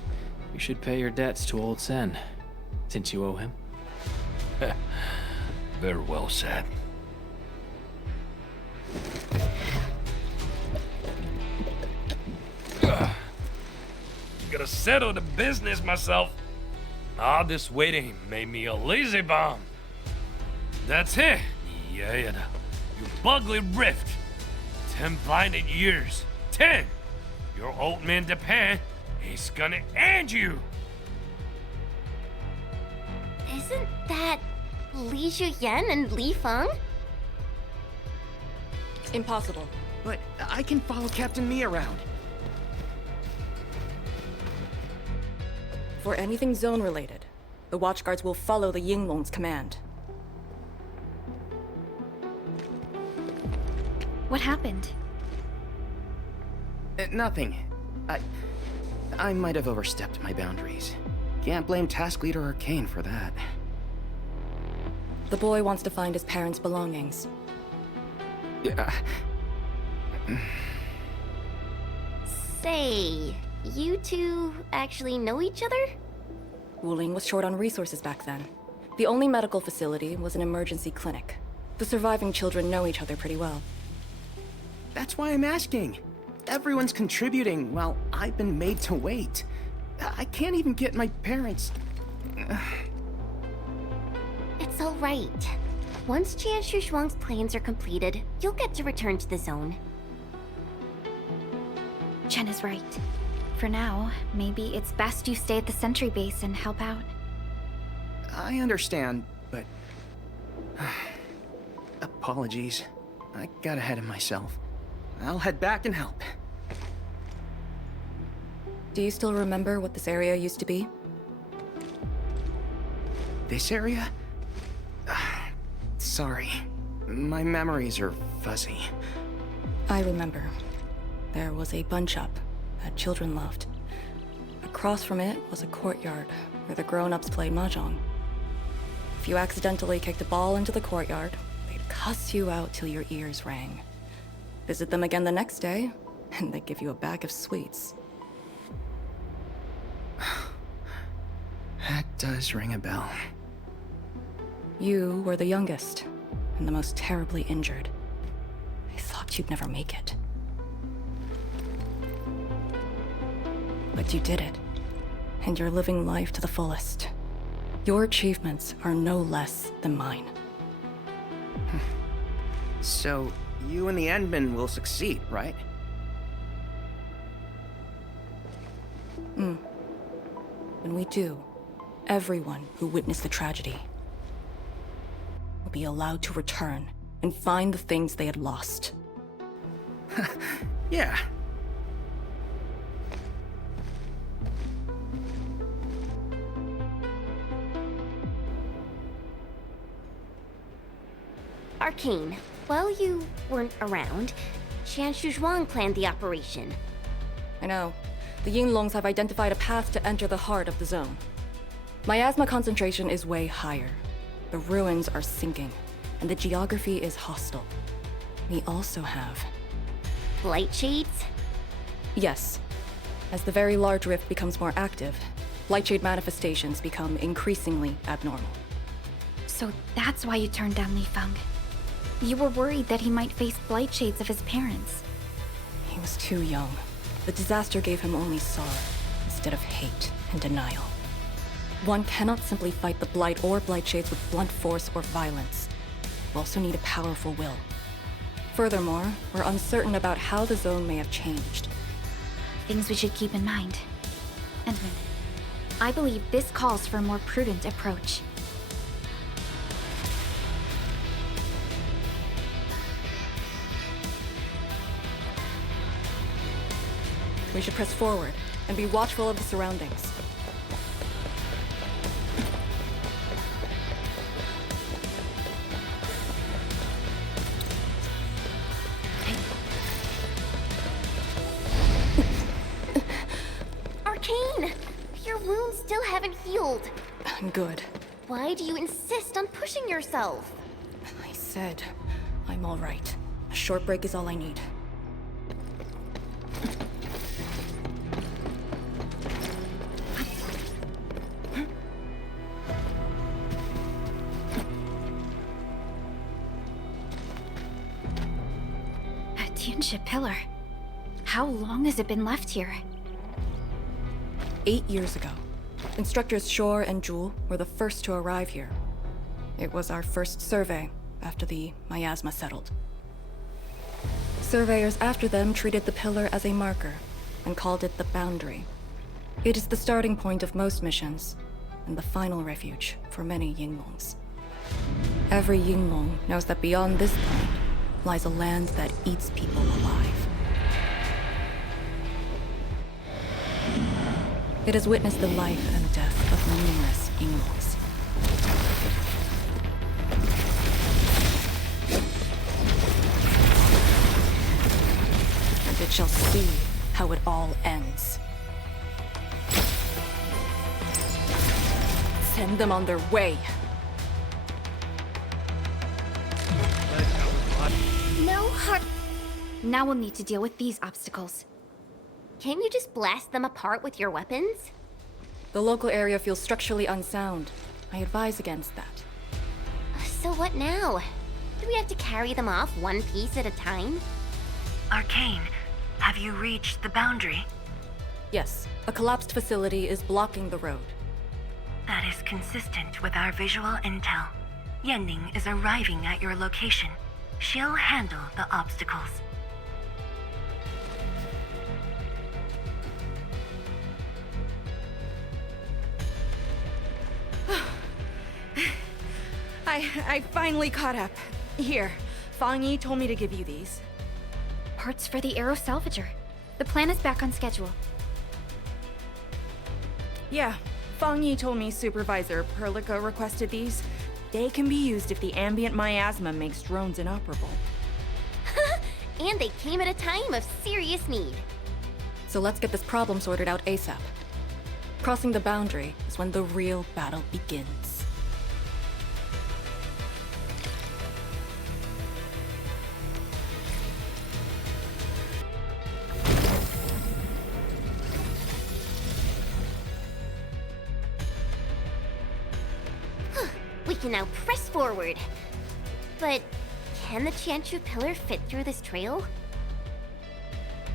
you should pay your debts to Old Sen, since you owe him. Very well said. Gotta settle the business myself. All this waiting made me a lazy bum. That's it. Yeah, you bugly rift. 10 blinded years. 10! Your old man Japan, he's gonna end you. Isn't that Li Zhuyen and Li Feng? Impossible. But I can follow Captain Me around. For anything zone-related, the Watchguards will follow the Yinglong's command. What happened? Nothing. I might have overstepped my boundaries. Can't blame Task Leader Arcane for that. The boy wants to find his parents' belongings. Say, you two actually know each other? Wuling was short on resources back then. The only medical facility was an emergency clinic. The surviving children know each other pretty well. That's why I'm asking. Everyone's contributing while I've been made to wait. I can't even get my parents... It's all right. Once Jian Shuxuang's plans are completed, you'll get to return to the zone. Chen is right. For now, maybe it's best you stay at the sentry base and help out. I understand, but... Apologies. I got ahead of myself. I'll head back and help. Do you still remember what this area used to be? This area? Sorry. My memories are fuzzy. I remember. There was a bun shop that children loved. Across from it was a courtyard where the grown-ups played mahjong. If you accidentally kicked a ball into the courtyard, they'd cuss you out till your ears rang. Visit them again the next day, and they'd give you a bag of sweets. That does ring a bell. You were the youngest, and the most terribly injured. I thought you'd never make it. But you did it, and you're living life to the fullest. Your achievements are no less than mine. So, you and the Endmen will succeed, right? When we do, everyone who witnessed the tragedy will be allowed to return and find the things they had lost. Yeah. Arcane, while you weren't around, Qian Shuzhuang planned the operation. I know. The Yinglongs have identified a path to enter the heart of the zone. Miasma concentration is way higher. The ruins are sinking, and the geography is hostile. We also have... Blight Shades? Yes. As the Very Large Rift becomes more active, Blight Shade manifestations become increasingly abnormal. So that's why you turned down Li Feng. You were worried that he might face Blight Shades of his parents. He was too young. The disaster gave him only sorrow, instead of hate and denial. One cannot simply fight the Blight or Blight Shades with blunt force or violence. You also need a powerful will. Furthermore, we're uncertain about how the zone may have changed. Things we should keep in mind. Endman, I believe this calls for a more prudent approach. We should press forward and be watchful of the surroundings. Arcane! Your wounds still haven't healed. Good. Why do you insist on pushing yourself? I said, I'm all right. A short break is all I need. Pillar. How long has it been left here? 8 years ago, instructors Shore and Jewel were the first to arrive here. It was our first survey after the miasma settled. Surveyors after them treated the pillar as a marker and called it the boundary. It is the starting point of most missions and the final refuge for many Yinglongs. Every Yinglong knows that beyond this point lies a land that eats people alive. It has witnessed the life and death of numerous Yinglongs. And it shall see how it all ends. Send them on their way. No heart. Now we'll need to deal with these obstacles. Can't you just blast them apart with your weapons? The local area feels structurally unsound. I advise against that. So what now? Do we have to carry them off one piece at a time? Arcane, have you reached the boundary? Yes, a collapsed facility is blocking the road. That is consistent with our visual intel. Yenning is arriving at your location. She'll handle the obstacles. I finally caught up. Here, Fang Yi told me to give you these. Parts for the Aero Salvager. The plan is back on schedule. Yeah, Fang Yi told me Supervisor Perlica requested these. They can be used if the ambient miasma makes drones inoperable. And they came at a time of serious need. So let's get this problem sorted out ASAP. Crossing the boundary is when the real battle begins. We can now press forward. But can the Qianshu pillar fit through this trail?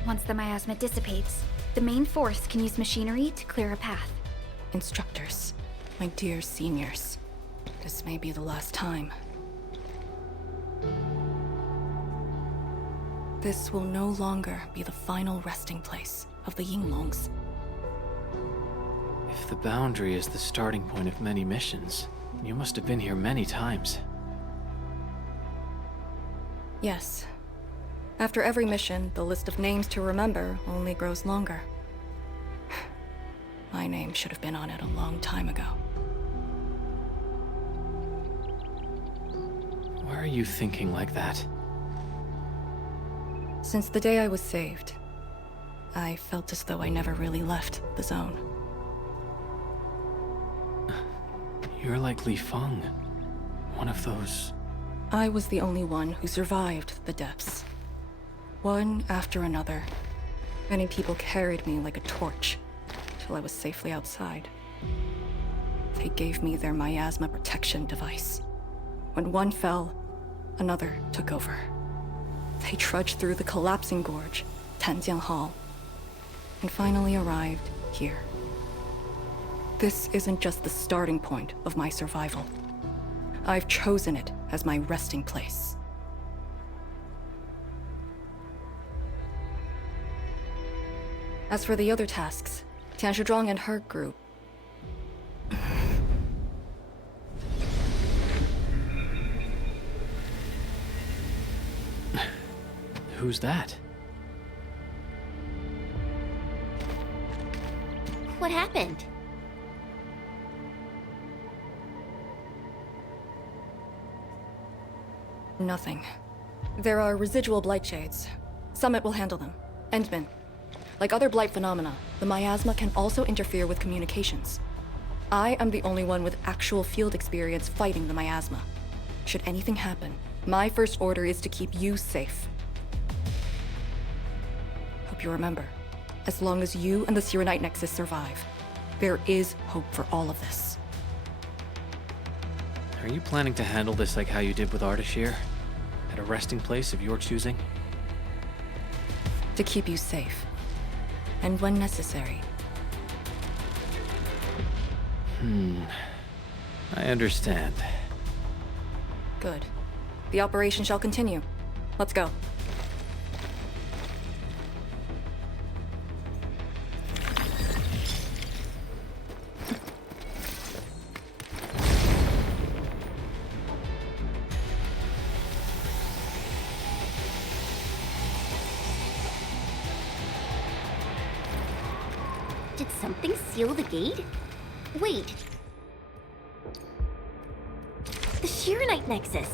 Once the miasma dissipates, the main force can use machinery to clear a path. Instructors, my dear seniors, this may be the last time. This will no longer be the final resting place of the Yinglongs. If the boundary is the starting point of many missions, you must have been here many times. Yes. After every mission, the list of names to remember only grows longer. My name should have been on it a long time ago. Why are you thinking like that? Since the day I was saved, I felt as though I never really left the zone. You're like Li Feng, one of those... I was the only one who survived the depths. One after another. Many people carried me like a torch, till I was safely outside. They gave me their miasma protection device. When one fell, another took over. They trudged through the collapsing gorge, Tanjiang Hall, and finally arrived here. This isn't just the starting point of my survival. I've chosen it as my resting place. As for the other tasks, Tian Shizhuang and her group... Who's that? What happened? Nothing. There are residual Blight Shades. Summit will handle them. Endman. Like other Blight phenomena, the miasma can also interfere with communications. I am the only one with actual field experience fighting the miasma. Should anything happen, my first order is to keep you safe. Hope you remember, as long as you and the Shironite Nexus survive, there is hope for all of this. Are you planning to handle this like how you did with Ardashir? At a resting place of your choosing? To keep you safe. And when necessary. I understand. Good. The operation shall continue. Let's go. Did something seal the gate? Wait. The Shironite Nexus.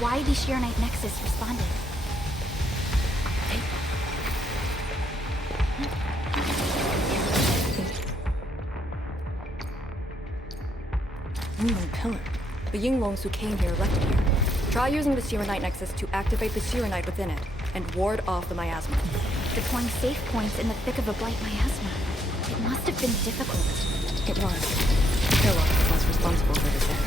Why the Shironite Nexus responded. Yinglong Pillar. The Yinglongs who came here left it here. Try using the Shironite Nexus to activate the Shironite within it and ward off the miasma. Deploying safe points in the thick of a Blight Miasma. It must have been difficult. It was. Pillar was responsible for this end.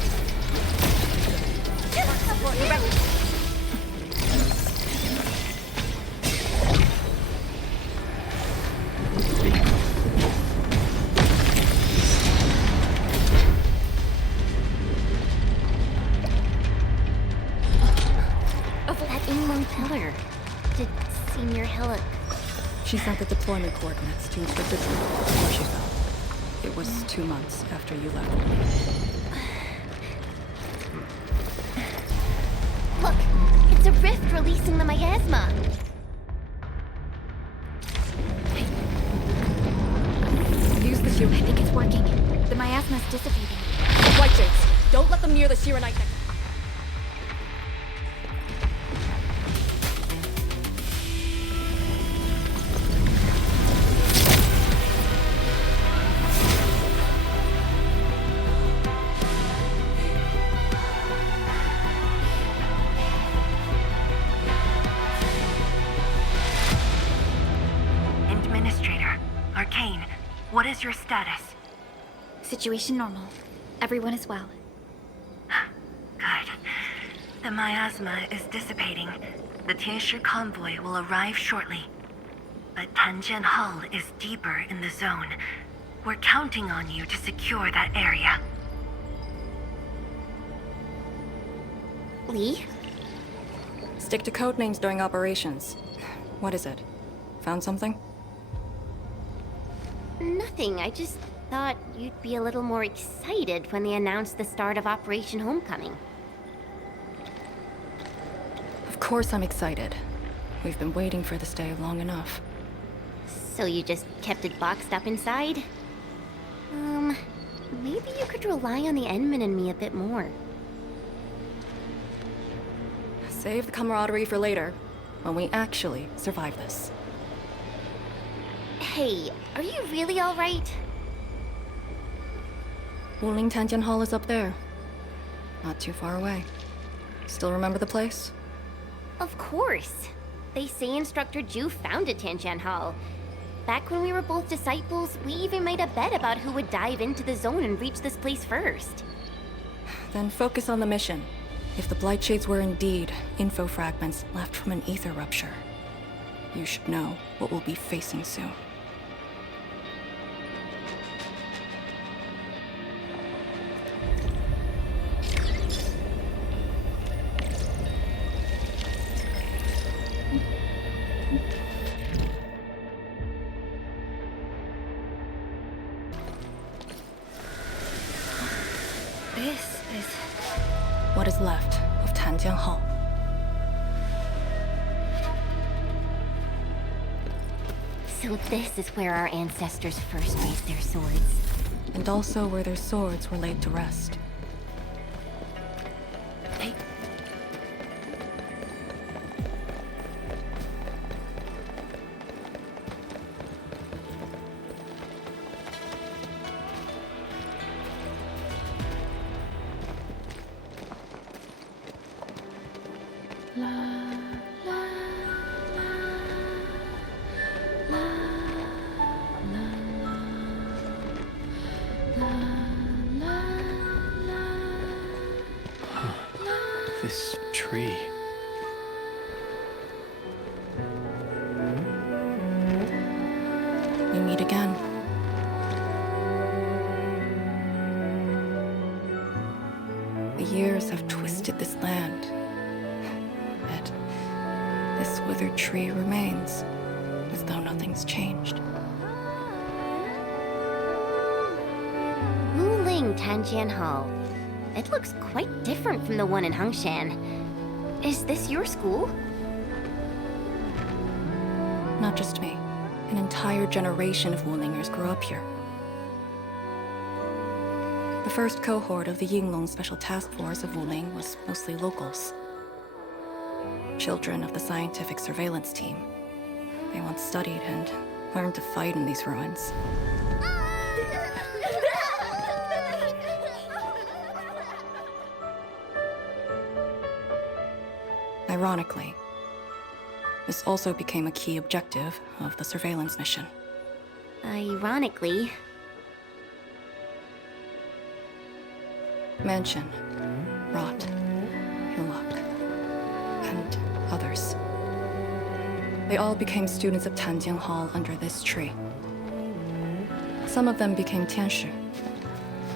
That Yinglong Pillar. Did Senior Hillock... She sent the deployment coordinates to infested before she fell. It was 2 months after you left. Look! It's a rift releasing the miasma! Use the Shironite. I think it's working. The miasma's dissipating. Blight Shades! Don't let them near the Shironite Nexus. Administrator, Arcane, What is your status? Situation normal. Everyone is well. Good. The miasma is dissipating. The Tianshi convoy will arrive shortly. But Tanjian Hall is deeper in the zone. We're counting on you to secure that area. Lee? Stick to codenames during operations. What is it? Found something? Nothing. I just thought you'd be a little more excited when they announced the start of Operation Homecoming. Of course I'm excited. We've been waiting for this day long enough. So you just kept it boxed up inside? Maybe you could rely on the Endman and me a bit more. Save the camaraderie for later, when we actually survive this. Hey, are you really alright? Wuling Tanjian Hall is up there. Not too far away. Still remember the place? Of course. They say Instructor Ju founded Tianjian Hall. Back when we were both disciples, we even made a bet about who would dive into the zone and reach this place first. Then focus on the mission. If the Blight Shades were indeed info fragments left from an ether rupture, you should know what we'll be facing soon. This is... What is left of Tanjian Hall. So this is where our ancestors first raised their swords. And also where their swords were laid to rest. This tree. We meet again. The years have twisted this land. Yet, this withered tree remains, as though nothing's changed. Wuling Tanjian Hall. It looks quite different from the one in Hengshan. Is this your school? Not just me. An entire generation of Wulingers grew up here. The first cohort of the Yinglong Special Task Force of Wuling was mostly locals. Children of the scientific surveillance team. They once studied and learned to fight in these ruins. Ironically, this also became a key objective of the surveillance mission. Ironically. Mansion, Rot, Hillock, and others. They all became students of Tanjian Hall under this tree. Some of them became Tianshi.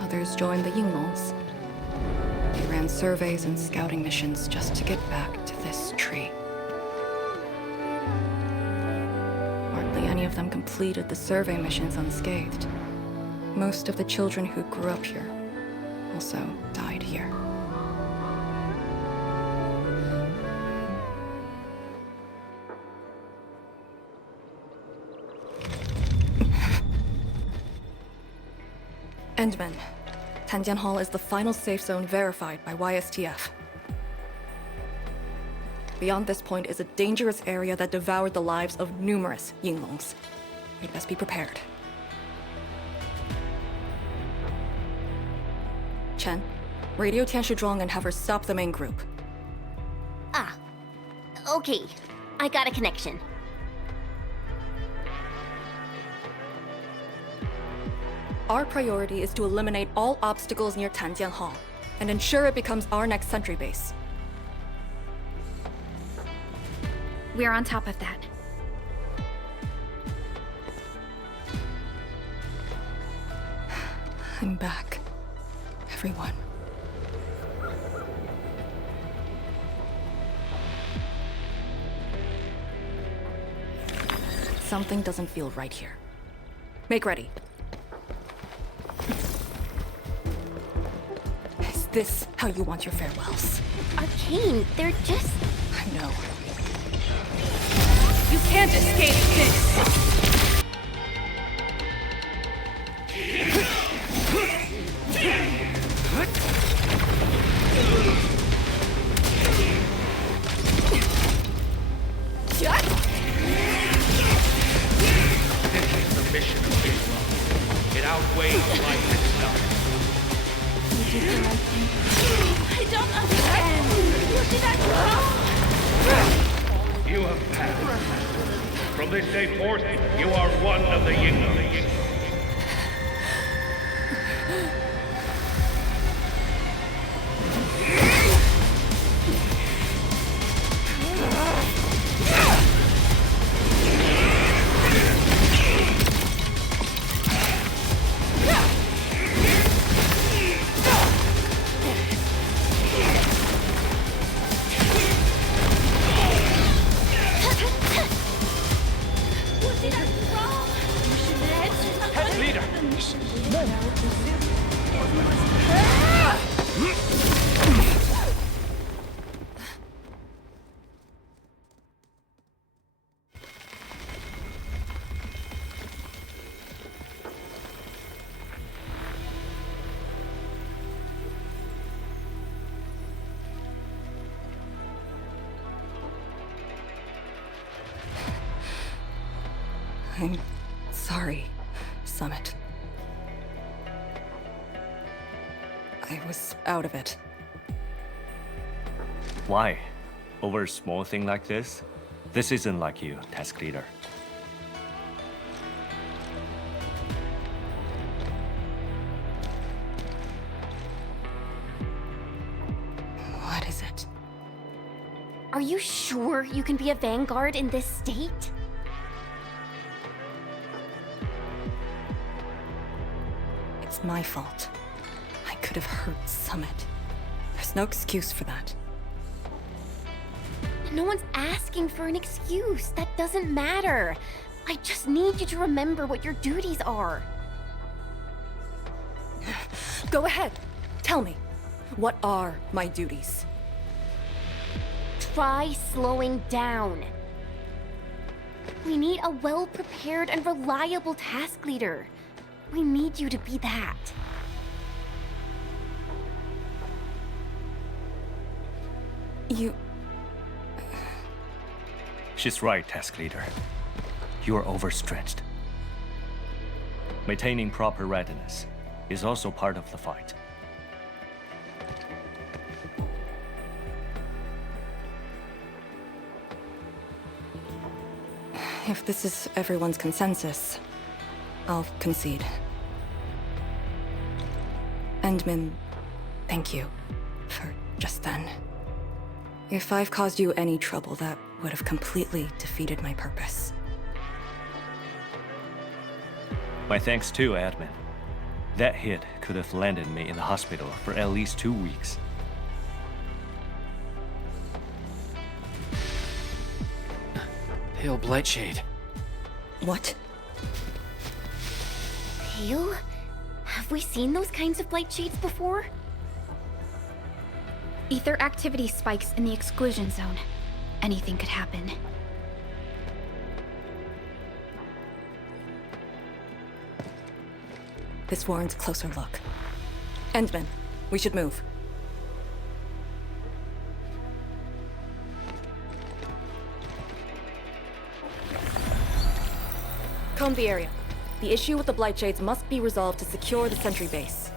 Others joined the Yinglongs. They ran surveys and scouting missions just to get back to this tree. Hardly any of them completed the survey missions unscathed. Most of the children who grew up here also died here. Endman. Tanjian Hall is the final safe zone verified by YSTF. Beyond this point is a dangerous area that devoured the lives of numerous Yinglongs. We'd best be prepared. Chen, radio Tianshi Zhuang and have her stop the main group. Ah. Okay. I got a connection. Our priority is to eliminate all obstacles near Tanjian Hall and ensure it becomes our next sentry base. We're on top of that. I'm back, everyone. Something doesn't feel right here. Make ready. Is this how you want your farewells? Arcane, they're just... I know. You can't escape this! This is the mission of Yinglong. It outweighs life itself. You did the right thing. I don't understand. What did I do? You have passed. From this day forth, you are one of the Yinglongs. I'm sorry, Summit. I was out of it. Why? Over a small thing like this? This isn't like you, task leader. What is it? Are you sure you can be a vanguard in this state? It's my fault. I could have hurt Summit. There's no excuse for that. No one's asking for an excuse. That doesn't matter. I just need you to remember what your duties are. Go ahead. Tell me. What are my duties? Try slowing down. We need a well-prepared and reliable task leader. We need you to be that. You... She's right, task leader. You're overstretched. Maintaining proper readiness is also part of the fight. If this is everyone's consensus, I'll concede. Endman, thank you for just then. If I've caused you any trouble, that would have completely defeated my purpose. My thanks too, admin. That hit could have landed me in the hospital for at least 2 weeks. Hail Blight Shade. What? Pale? Have we seen those kinds of Blight Shades before? Ether activity spikes in the exclusion zone. Anything could happen. This warrants a closer look. Endman, we should move. Comb the area. The issue with the Blight Shades must be resolved to secure the sentry base.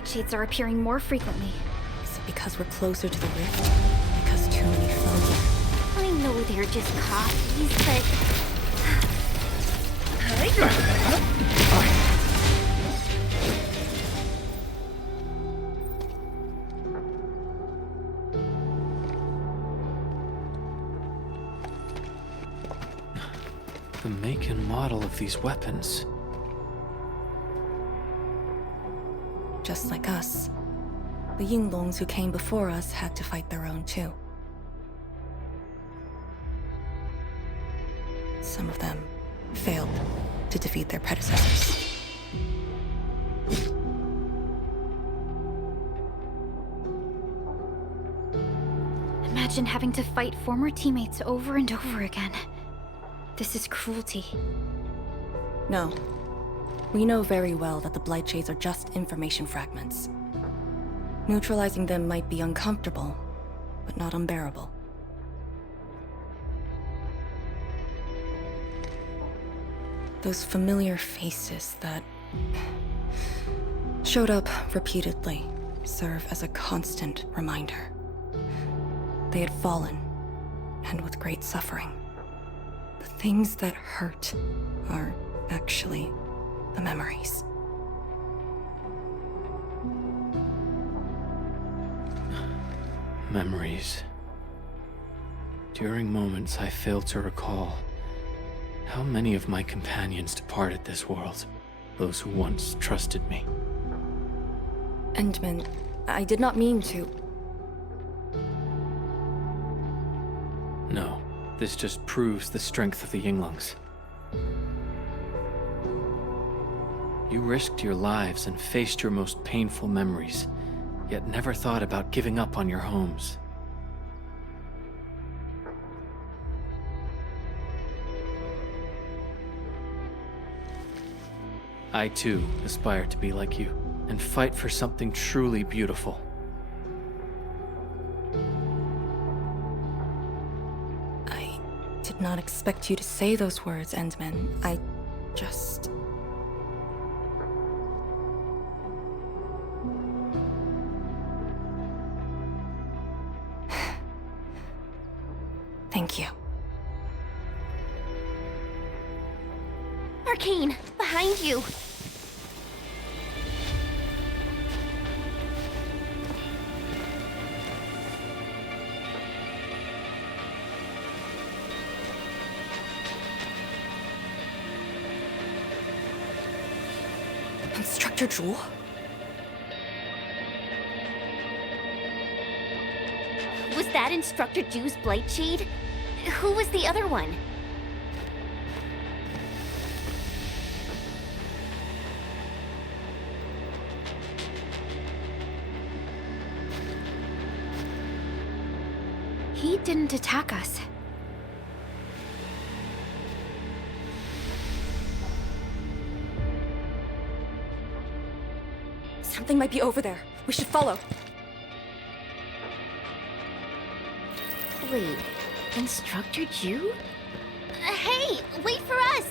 Blight Shades are appearing more frequently. Is it because we're closer to the rift? Because too many fell here? I know they're just copies, but... The make and model of these weapons. Just like us. The Yinglongs who came before us had to fight their own too. Some of them failed to defeat their predecessors. Imagine having to fight former teammates over and over again. This is cruelty. No. We know very well that the Blight Shades are just information fragments. Neutralizing them might be uncomfortable, but not unbearable. Those familiar faces that showed up repeatedly serve as a constant reminder. They had fallen, and with great suffering. The things that hurt are actually the memories. Memories. During moments I failed to recall, how many of my companions departed this world, those who once trusted me. Endman, I did not mean to. No, this just proves the strength of the Yinglongs. You risked your lives and faced your most painful memories, yet never thought about giving up on your homes. I too aspire to be like you, and fight for something truly beautiful. I did not expect you to say those words, Endman. I just... Thank you. Arcane, behind you! Instructor Jewel? Was that Instructor Jew's Blight Shade? Who was the other one? He didn't attack us. Something might be over there. We should follow. Wait, Instructor Jew? Hey, wait for us!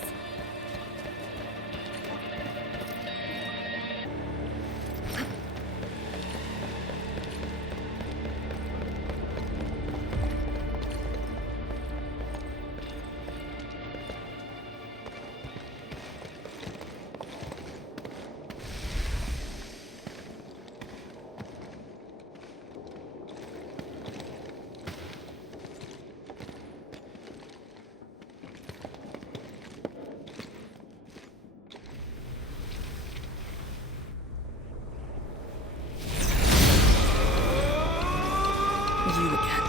You again.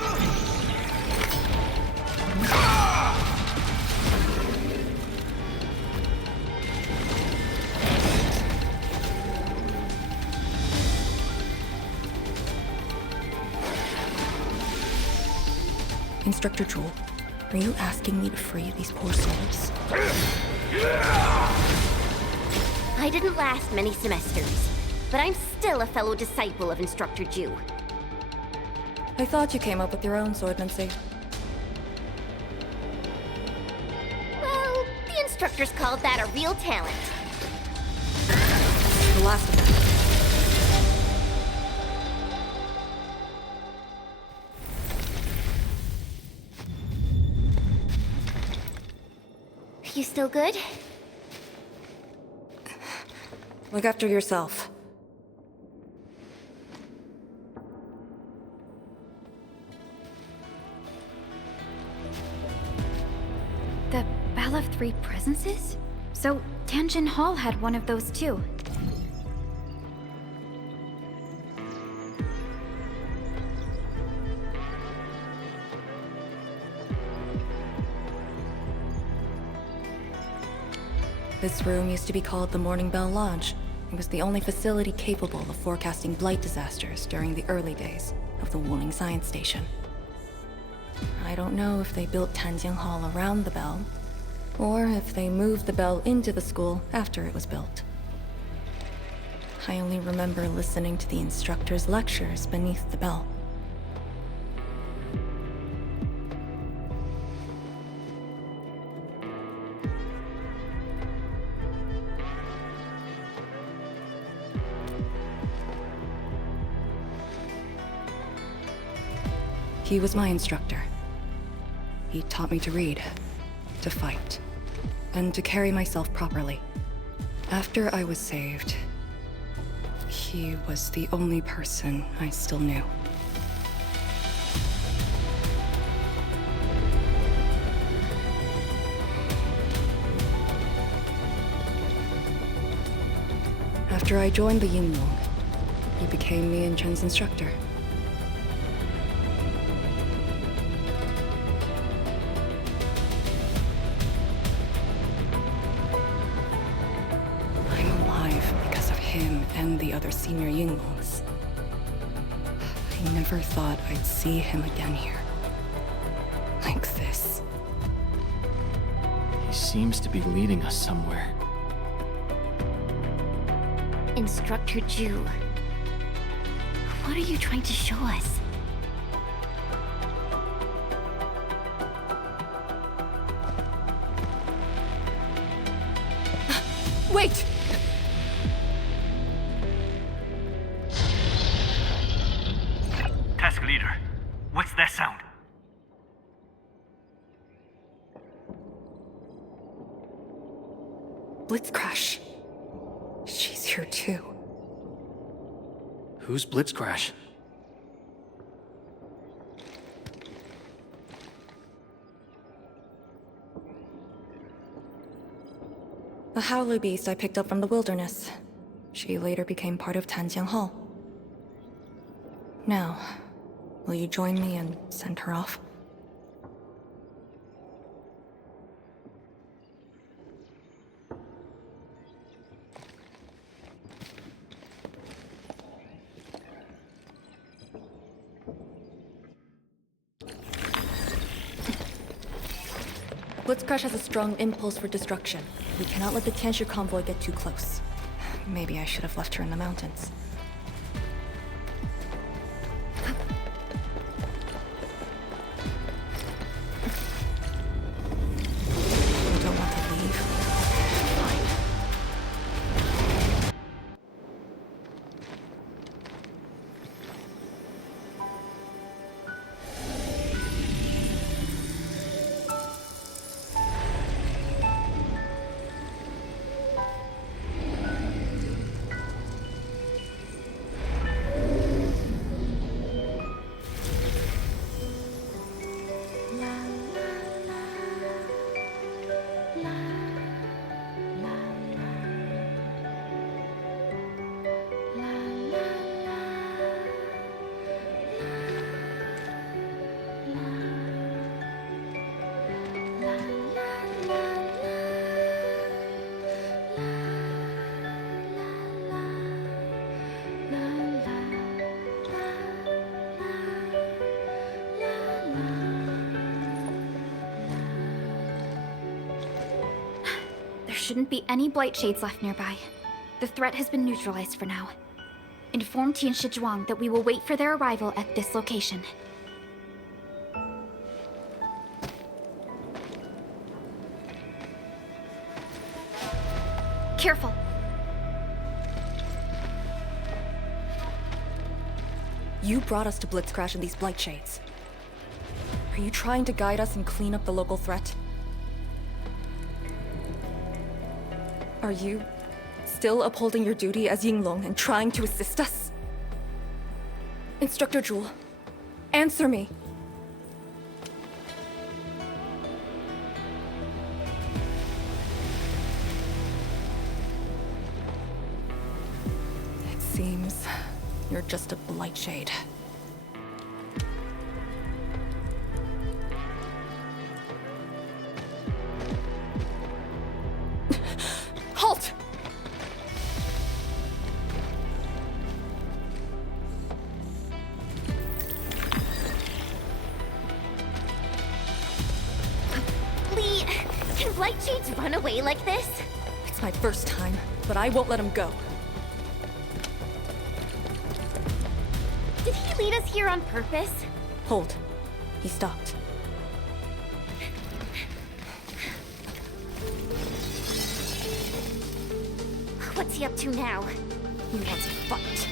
Instructor Jewel, are you asking me to free these poor souls? I didn't last many semesters, but I'm still a fellow disciple of Instructor Jew. I thought you came up with your own swordmancy. Well, the instructors called that a real talent. The last of them. You still good? Look after yourself. The Bell of Three Presences? So, Tanjin Hall had one of those too. This room used to be called the Morning Bell Lodge. It was the only facility capable of forecasting blight disasters during the early days of the Wuling Science Station. I don't know if they built Tanjin Hall around the bell, or if they moved the bell into the school after it was built. I only remember listening to the instructor's lectures beneath the bell. He was my instructor. He taught me to read, to fight, and to carry myself properly. After I was saved, he was the only person I still knew. After I joined the Yinglong, he became me and Chen's instructor. And the other senior Yinglongs. I never thought I'd see him again here. Like this. He seems to be leading us somewhere. Instructor Ju, what are you trying to show us? Wait! Task leader, what's that sound? Blitzcrash. She's here too. Who's Blitzcrash? A howler beast I picked up from the wilderness. She later became part of Tanjiang Hall. Now, will you join me and send her off? Blitzcrash has a strong impulse for destruction. We cannot let the Tianshu convoy get too close. Maybe I should have left her in the mountains. You don't want to leave? Fine. Shouldn't be any Blight Shades left nearby. The threat has been neutralized for now. Inform Tianshi Zhuang that we will wait for their arrival at this location. Careful! You brought us to Blitzcrash and these Blight Shades. Are you trying to guide us and clean up the local threat? Are you still upholding your duty as Yinglong and trying to assist us? Instructor Jewel, answer me. It seems you're just a Blight Shade. Halt! Lee, can Blight Shades run away like this? It's my first time, but I won't let him go. Did he lead us here on purpose? Hold. He stopped. What's he up to now? He wants to fight.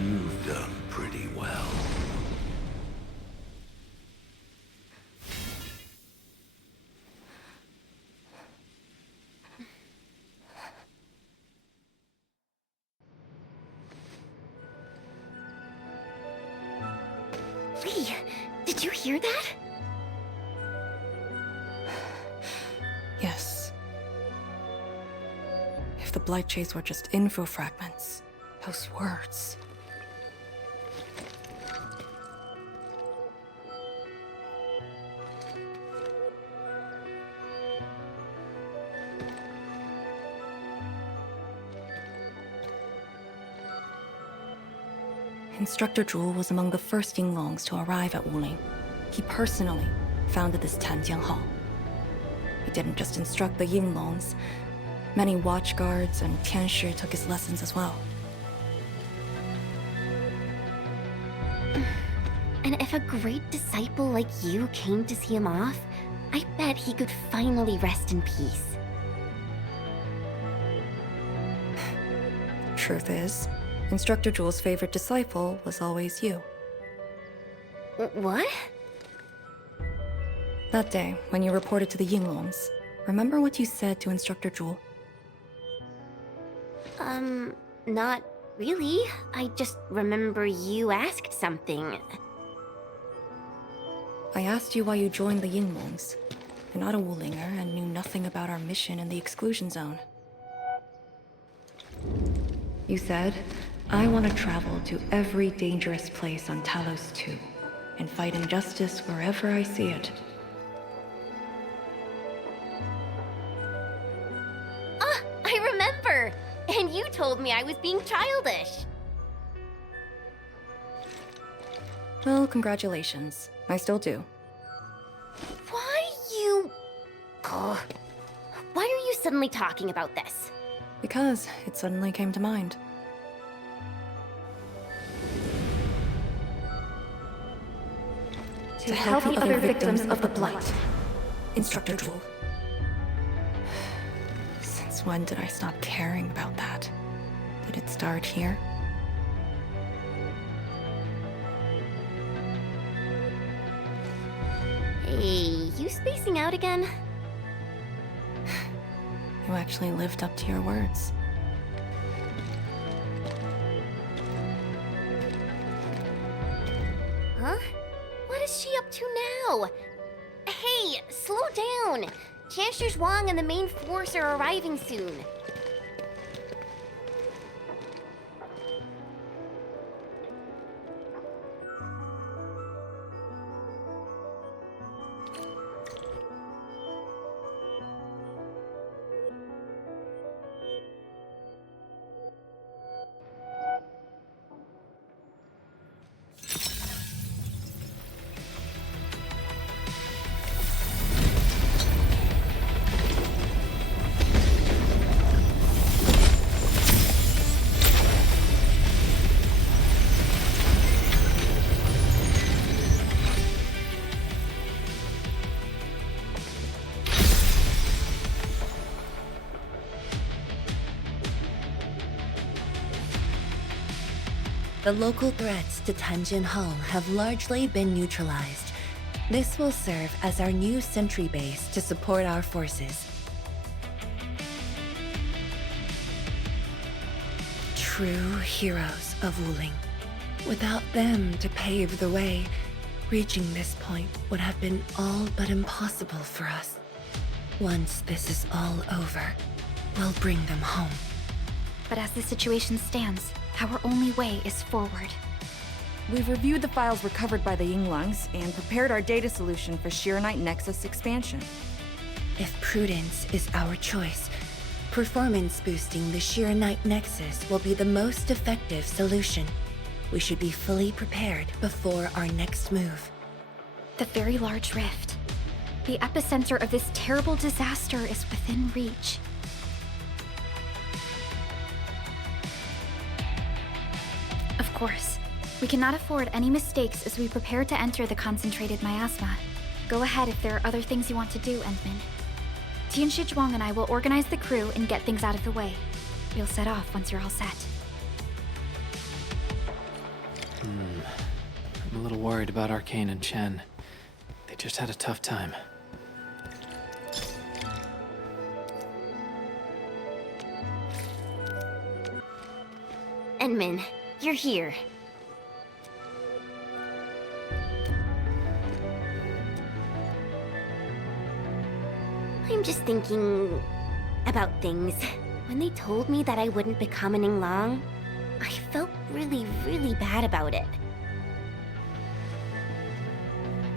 You've done pretty well. Lee, did you hear that? Yes. If the Blight Shades were just info fragments, those words. Instructor Jewel was among the first Yinglongs to arrive at Wuling. He personally founded this Tanjiang Hall. He didn't just instruct the Yinglongs. Many watchguards and Tianshi took his lessons as well. And if a great disciple like you came to see him off, I bet he could finally rest in peace. Truth is, Instructor Jewel's favorite disciple was always you. What? That day, when you reported to the Yinglongs, remember what you said to Instructor Jewel? Not really. I just remember you asked something. I asked you why you joined the Yinglongs. You're not a Wulinger and knew nothing about our mission in the exclusion zone. You said, I want to travel to every dangerous place on Talos 2 and fight injustice wherever I see it. Ah, I remember! And you told me I was being childish. Well, congratulations. I still do. Why you... Ugh. Why are you suddenly talking about this? Because it suddenly came to mind. To help the other victims of the Blight. Instructor Jewel. Since when did I stop caring about that? Did it start here? Hey, you spacing out again? You actually lived up to your words. Huh? What is she up to now? Hey, slow down! Chancellor Wang and the main force are arriving soon. The local threats to Tanjin Hall have largely been neutralized. This will serve as our new sentry base to support our forces. True heroes of Wuling. Without them to pave the way, reaching this point would have been all but impossible for us. Once this is all over, we'll bring them home. But as the situation stands, our only way is forward. We've reviewed the files recovered by the Yinglongs and prepared our data solution for Shironite Nexus expansion. If prudence is our choice, performance boosting the Shironite Nexus will be the most effective solution. We should be fully prepared before our next move. The Very Large Rift. The epicenter of this terrible disaster is within reach. Of course, we cannot afford any mistakes as we prepare to enter the concentrated miasma. Go ahead if there are other things you want to do, Endman. Tian Shizhuang and I will organize the crew and get things out of the way. We'll set off once you're all set. I'm a little worried about Arcane and Chen. They just had a tough time. Endman, you're here. I'm just thinking about things. When they told me that I wouldn't become an Yinglong, I felt really, really bad about it.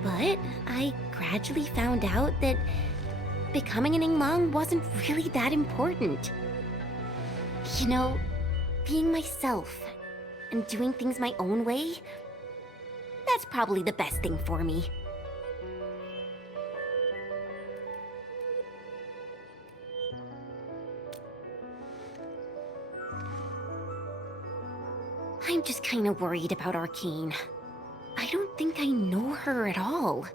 But I gradually found out that becoming an Yinglong wasn't really that important. You know, being myself and doing things my own way, that's probably the best thing for me. I'm just kind of worried about Arcane. I don't think I know her at all.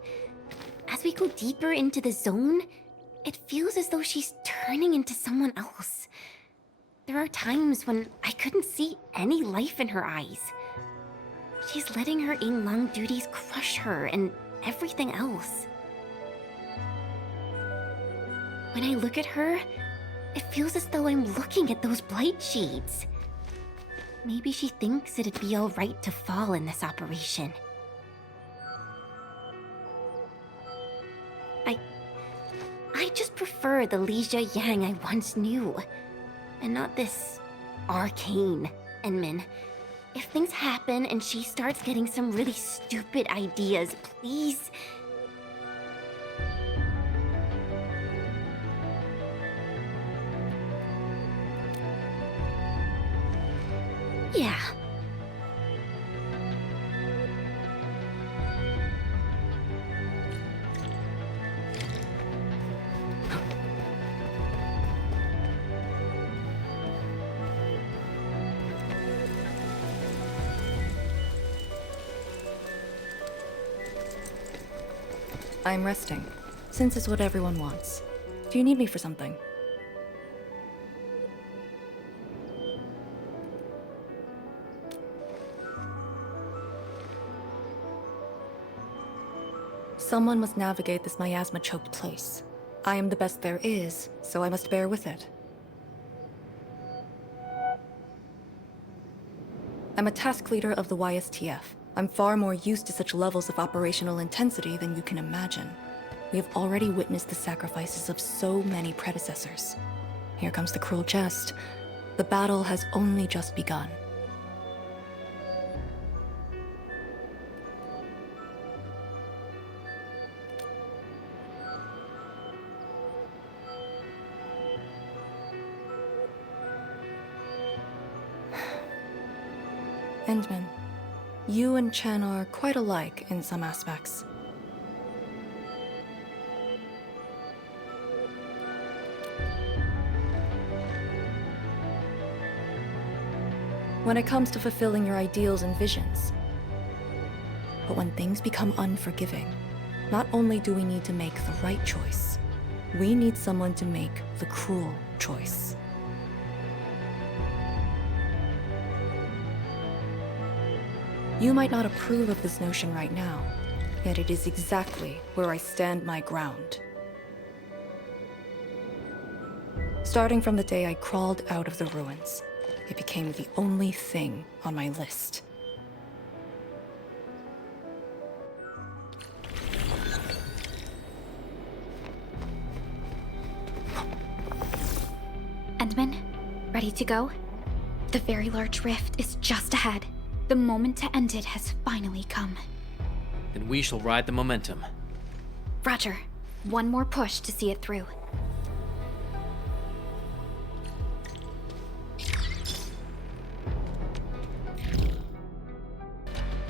As we go deeper into the zone, it feels as though she's turning into someone else. There are times when I couldn't see any life in her eyes. She's letting her Yinglong duties crush her and everything else. When I look at her, it feels as though I'm looking at those Blight Shades. Maybe she thinks it'd be alright to fall in this operation. I just prefer the Lizha Yang I once knew. And not this Arcane, Endman. If things happen and she starts getting some really stupid ideas, please... Yeah. I'm resting, since it's what everyone wants. Do you need me for something? Someone must navigate this miasma-choked place. I am the best there is, so I must bear with it. I'm a task leader of the YSTF. I'm far more used to such levels of operational intensity than you can imagine. We have already witnessed the sacrifices of so many predecessors. Here comes the cruel jest. The battle has only just begun. Endman, you and Chen are quite alike in some aspects. When it comes to fulfilling your ideals and visions. But when things become unforgiving, not only do we need to make the right choice, we need someone to make the cruel choice. You might not approve of this notion right now, yet it is exactly where I stand my ground. Starting from the day I crawled out of the ruins, it became the only thing on my list. Endman, ready to go? The Very Large Rift is just ahead. The moment to end it has finally come. Then we shall ride the momentum. Roger. One more push to see it through.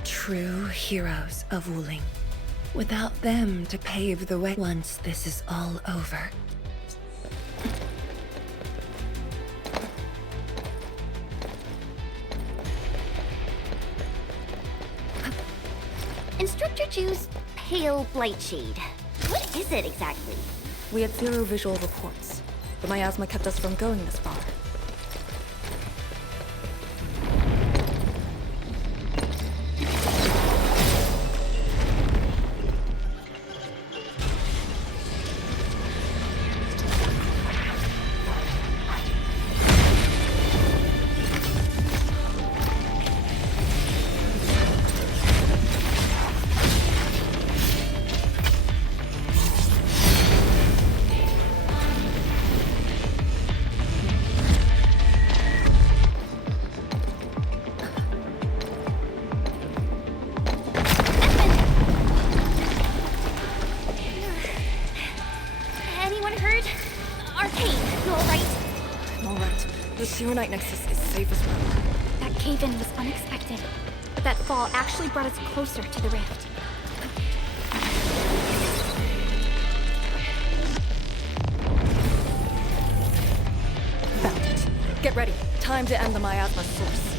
True heroes of Wuling. Without them to pave the way once this is all over. Instructor Ju's pale Blight Shade. What is it exactly? We had zero visual reports. The miasma kept us from going this far. The Shironite Nexus is safe as well. That cave-in was unexpected, but that fall actually brought us closer to the rift. Found it. Get ready. Time to end the miasma source.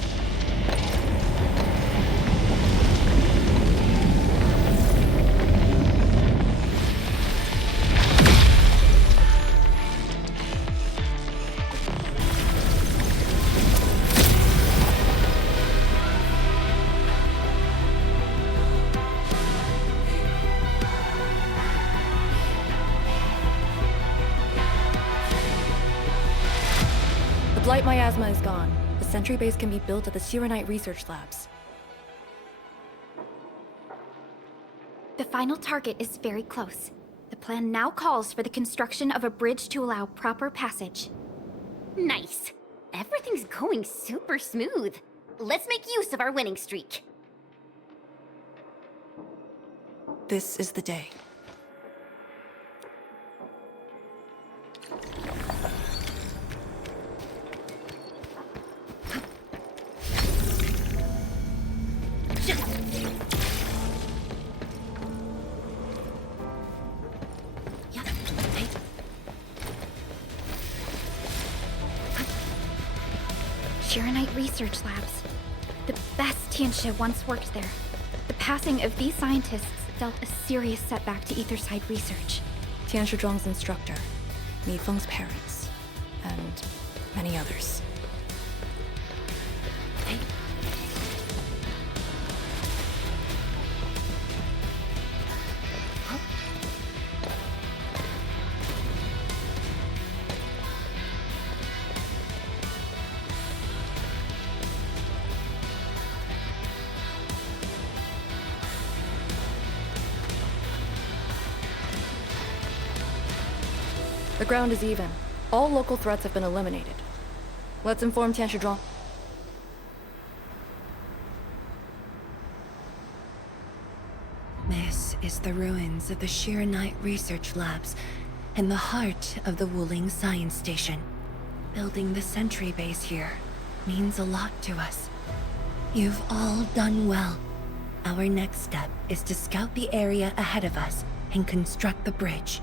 Blight Miasma is gone. The sentry base can be built at the Shironite research labs. The final target is very close. The plan now calls for the construction of a bridge to allow proper passage. Nice. Everything's going super smooth. Let's make use of our winning streak. This is the day. Shironite research labs. The best Tianxia once worked there. The passing of these scientists dealt a serious setback to Etherside research. Tian Shizhuang's instructor, Mi Feng's parents, and many others. The ground is even. All local threats have been eliminated. Let's inform Tian Shizhuang. This is the ruins of the Shironite research labs in the heart of the Wuling Science Station. Building the sentry base here means a lot to us. You've all done well. Our next step is to scout the area ahead of us and construct the bridge.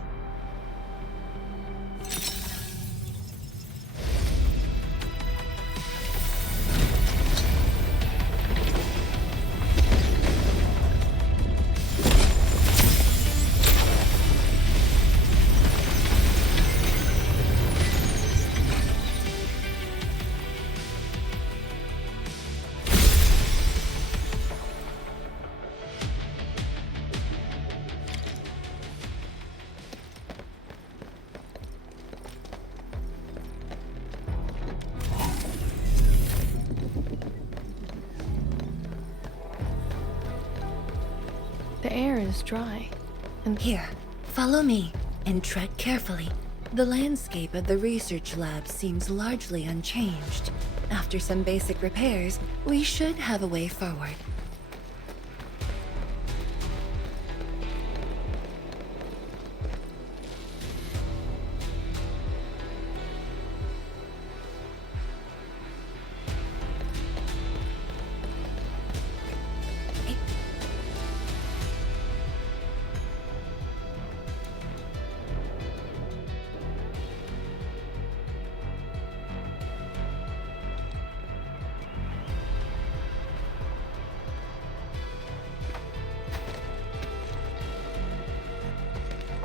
The air is dry. And here, follow me and tread carefully. The landscape of the research lab seems largely unchanged. After some basic repairs, we should have a way forward.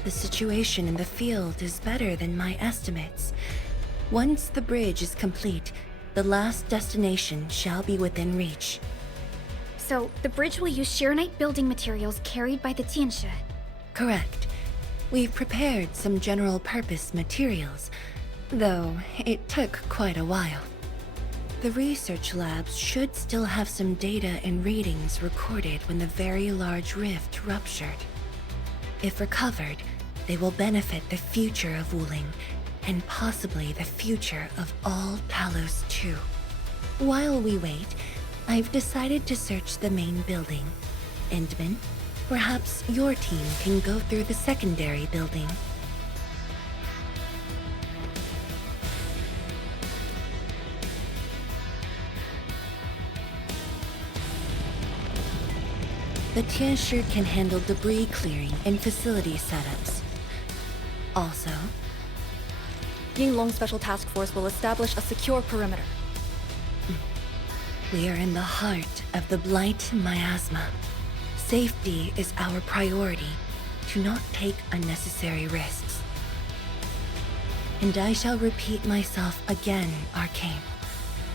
The situation in the field is better than my estimates. Once the bridge is complete, the last destination shall be within reach. So, the bridge will use Shironite building materials carried by the Tianshi. Correct. We've prepared some general-purpose materials, though it took quite a while. The research labs should still have some data and readings recorded when the Very Large Rift ruptured. If recovered, they will benefit the future of Wuling, and possibly the future of all Talos too. While we wait, I've decided to search the main building. Endman, perhaps your team can go through the secondary building. The Tianshi can handle debris clearing and facility setups. Also, Yinglong Special Task Force will establish a secure perimeter. We are in the heart of the Blight Miasma. Safety is our priority. Do not take unnecessary risks. And I shall repeat myself again, Arcane.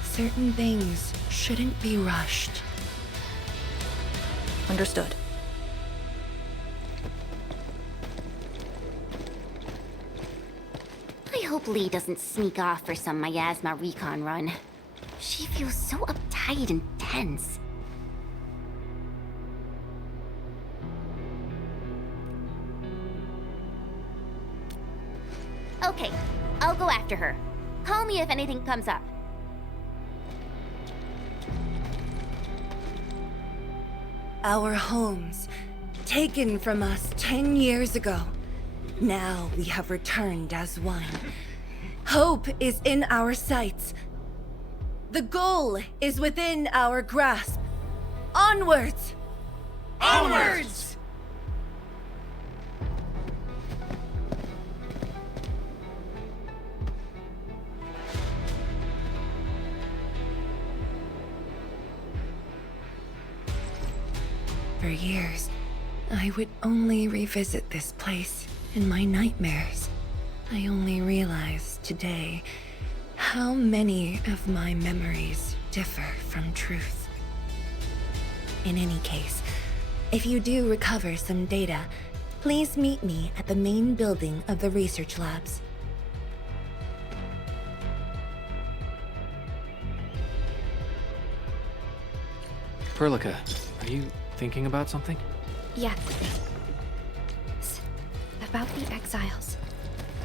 Certain things shouldn't be rushed. Understood. I hope Lee doesn't sneak off for some Miasma recon run. She feels so uptight and tense. Okay, I'll go after her. Call me if anything comes up. Our homes, taken from us 10 years ago. Now we have returned as one. Hope is in our sights. The goal is within our grasp. Onwards! Onwards! For years, I would only revisit this place in my nightmares. I only realized today how many of my memories differ from truth. In any case, if you do recover some data, please meet me at the main building of the research labs. Perlica, are you thinking about something? Yes. About the exiles.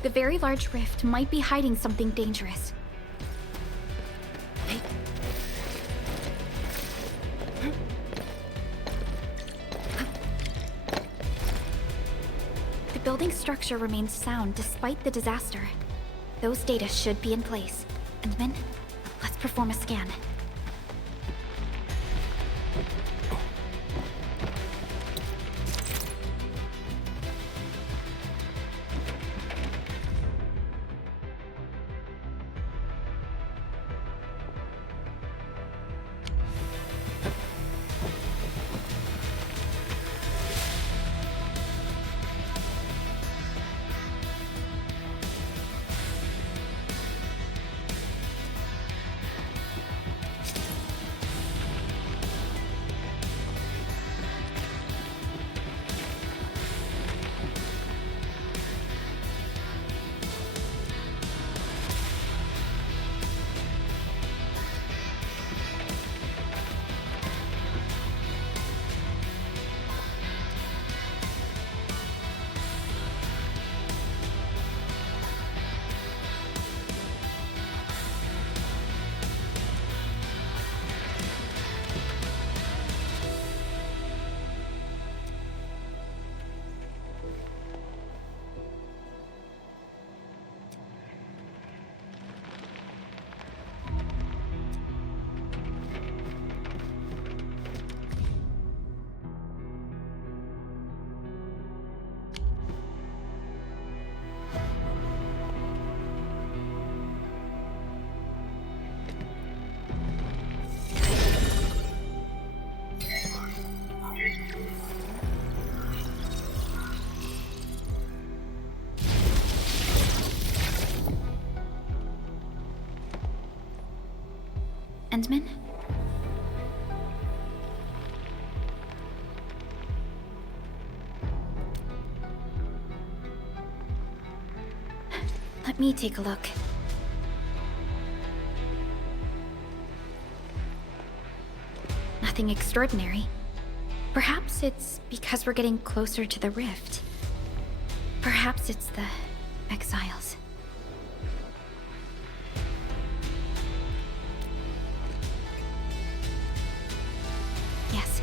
The Very Large Rift might be hiding something dangerous. The building structure remains sound despite the disaster. Those data should be in place. Endman, let's perform a scan. Endman? Let me take a look. Nothing extraordinary. Perhaps it's because we're getting closer to the rift. Perhaps it's the exiles. Yes.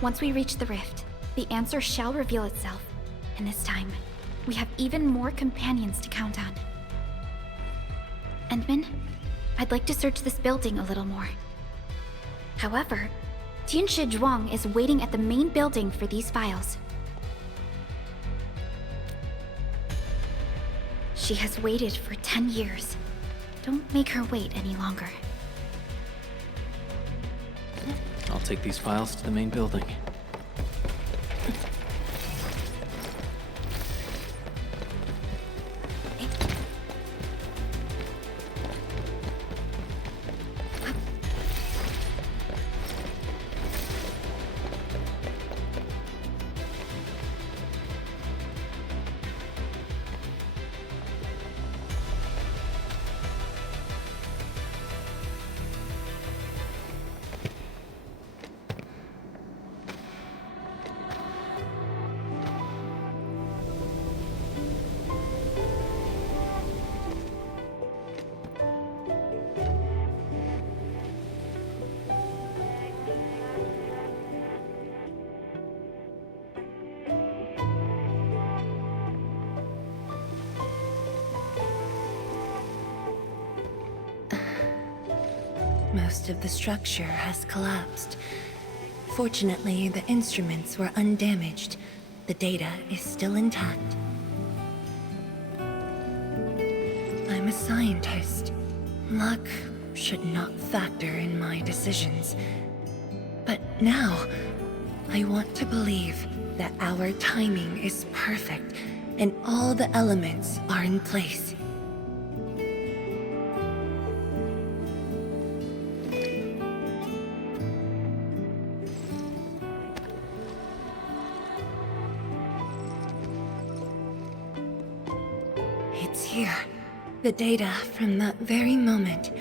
Once we reach the rift, the answer shall reveal itself. And this time, we have even more companions to count on. Endman, I'd like to search this building a little more. However, Tianshi Zhuang is waiting at the main building for these files. She has waited for 10 years. Don't make her wait any longer. I'll take these files to the main building. Most of the structure has collapsed. Fortunately, the instruments were undamaged. The data is still intact. I'm a scientist. Luck should not factor in my decisions. But now, I want to believe that our timing is perfect and all the elements are in place. It's here. The data from that very moment,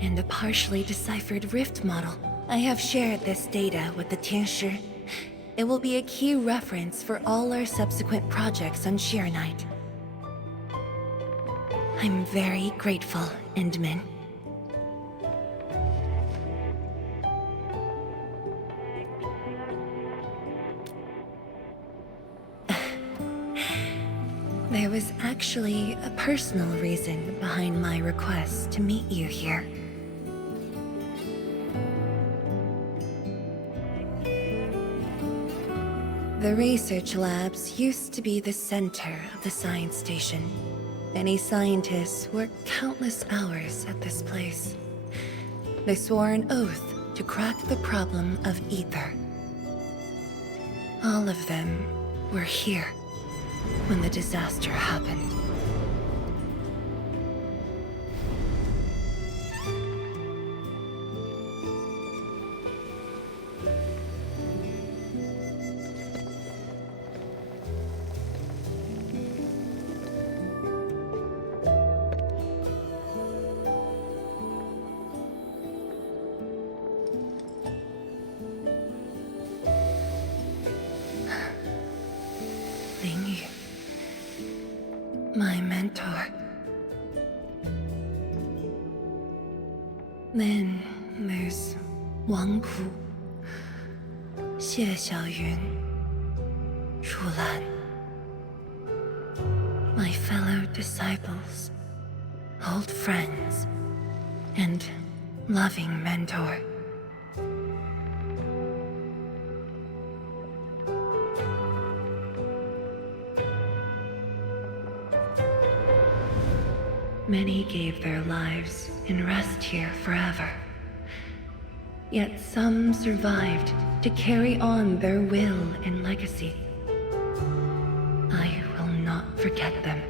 and a partially deciphered rift model. I have shared this data with the Tianshi. It will be a key reference for all our subsequent projects on Shironite. I'm very grateful, Endman. There was actually a personal reason behind my request to meet you here. The research labs used to be the center of the science station. Many scientists worked countless hours at this place. They swore an oath to crack the problem of ether. All of them were here when the disaster happened. My mentor. Then there's Wang Pu, Xie Xiaoyun, Rulan. My fellow disciples, old friends, and loving mentor. Many gave their lives and rest here forever. Yet some survived to carry on their will and legacy. I will not forget them.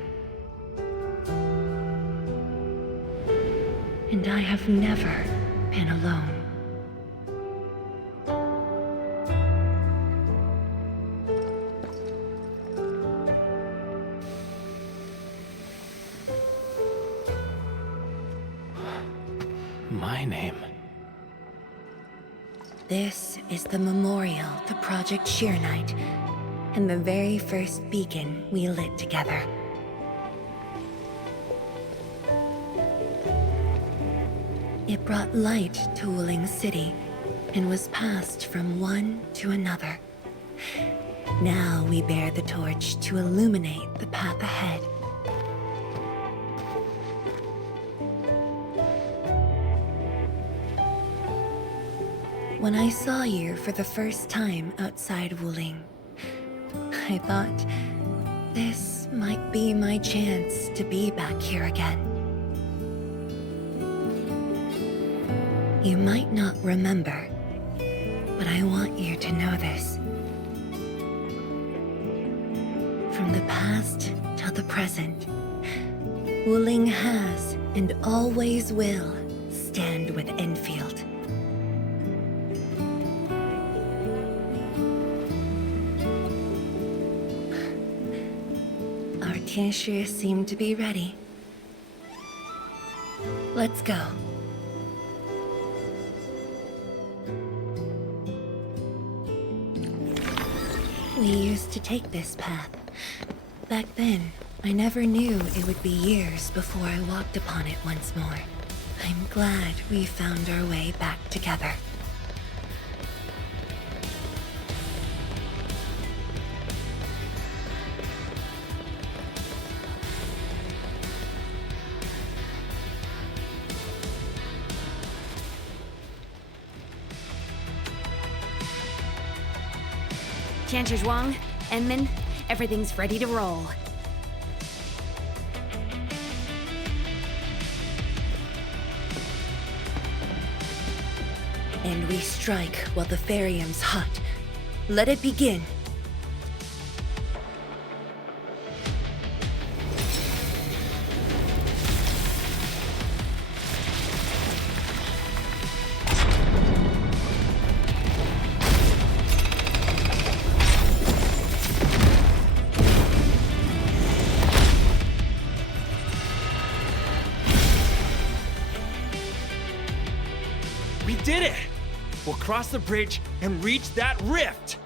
And I have never been alone. My name. This is the memorial to Project Shironite, and the very first beacon we lit together. It brought light to Wuling City, and was passed from one to another. Now we bear the torch to illuminate the path ahead. When I saw you for the first time outside Wuling, I thought this might be my chance to be back here again. You might not remember, but I want you to know this. From the past till the present, Wuling has and always will stand with Endfield. Our Tianshi seem to be ready. Let's go. We used to take this path. Back then, I never knew it would be years before I walked upon it once more. I'm glad we found our way back together. Tianshi Zhuang, Enman, everything's ready to roll. And we strike while the Therium's hot. Let it begin. We did it! We'll cross the bridge and reach that rift!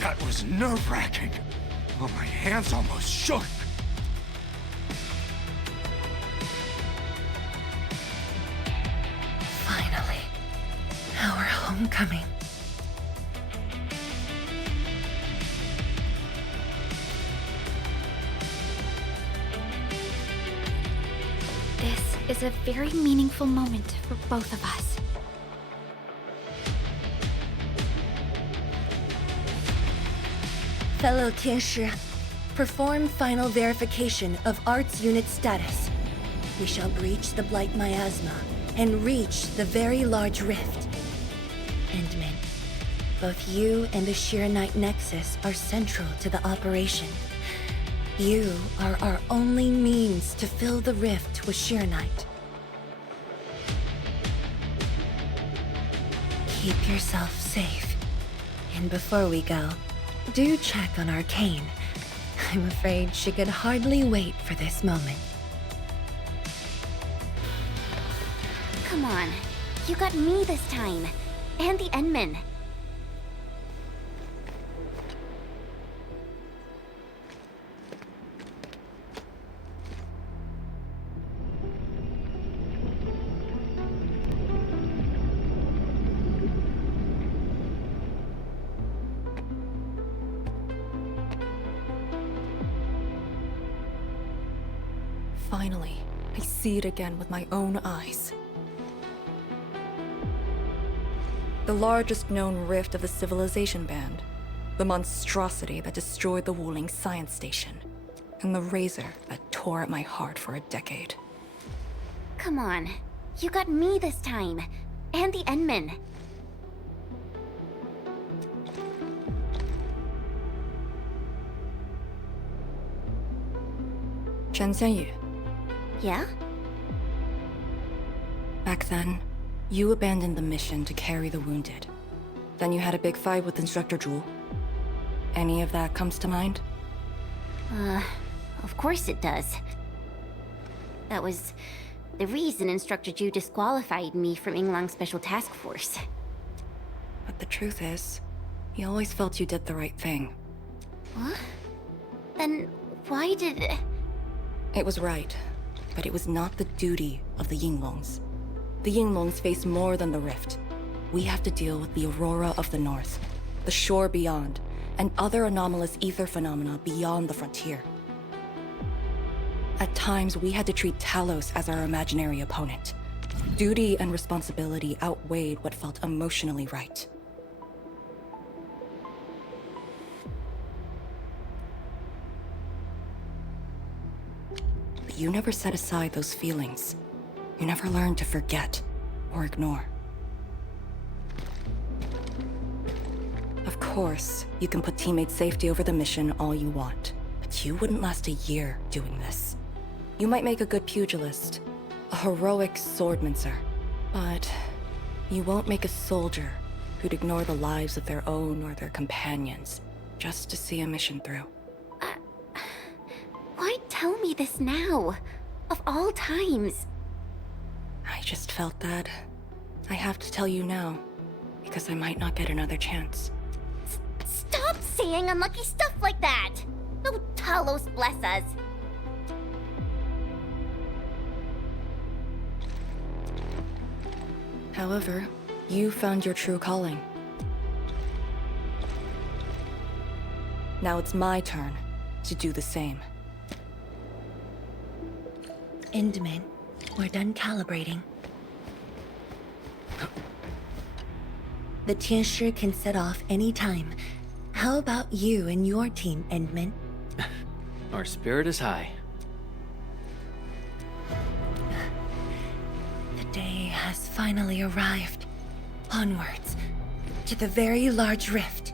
That was nerve-wracking. Oh, my hands almost shook. Finally, our homecoming. This is a very meaningful moment for both of us. Fellow Tianshi, perform final verification of Art's unit status. We shall breach the Blight Miasma and reach the Very Large Rift. Endman, both you and the Shironite Nexus are central to the operation. You are our only means to fill the rift with Shironite. Keep yourself safe. And before we go, do check on Arcane. I'm afraid she could hardly wait for this moment. Come on. You got me this time. And the Endman. Finally, I see it again with my own eyes. The largest known rift of the Civilization Band. The monstrosity that destroyed the Wuling Science Station. And the razor that tore at my heart for a decade. Come on. You got me this time. And the Endman. Chen Xianyu. Yeah? Back then, you abandoned the mission to carry the wounded. Then you had a big fight with Instructor Zhu. Any of that comes to mind? Of course it does. That was the reason Instructor Zhu disqualified me from Yinglong's Special Task Force. But the truth is, he always felt you did the right thing. What? Then why did... It was right, but it was not the duty of the Yinglongs. The Yinglongs face more than the rift. We have to deal with the Aurora of the North, the shore beyond, and other anomalous ether phenomena beyond the frontier. At times, we had to treat Talos as our imaginary opponent. Duty and responsibility outweighed what felt emotionally right. But you never set aside those feelings. You never learned to forget or ignore. Of course, you can put teammate safety over the mission all you want, but you wouldn't last a year doing this. You might make a good pugilist, a heroic swordmancer, but you won't make a soldier who'd ignore the lives of their own or their companions just to see a mission through. Why tell me this now? Of all times. I just felt that I have to tell you now, because I might not get another chance. Stop saying unlucky stuff like that! Oh, Talos bless us. However, you found your true calling. Now it's my turn to do the same. Endman, we're done calibrating. The Tianshi can set off any time. How about you and your team, Endman? Our spirit is high. The day has finally arrived. Onwards. to the Very Large Rift.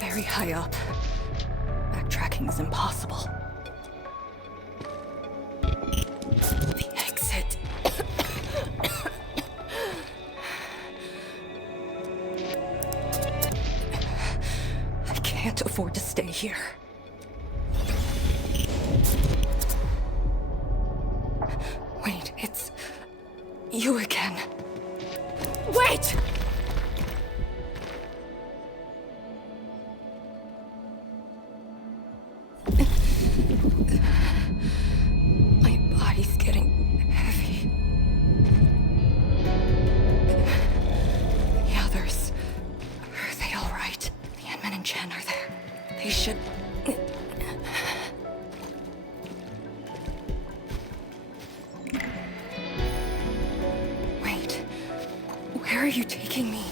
Very high up. Backtracking is impossible. The exit. I can't afford to stay here. Wait, it's you again. Wait! My body's getting heavy. The others, are they all right? The Enman and Chen are there. They should... Wait, where are you taking me?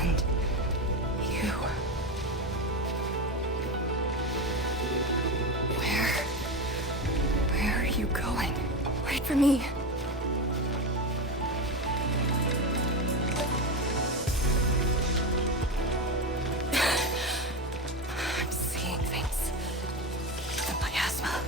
And you. Where are you going? Wait for me. I'm seeing things. The miasma.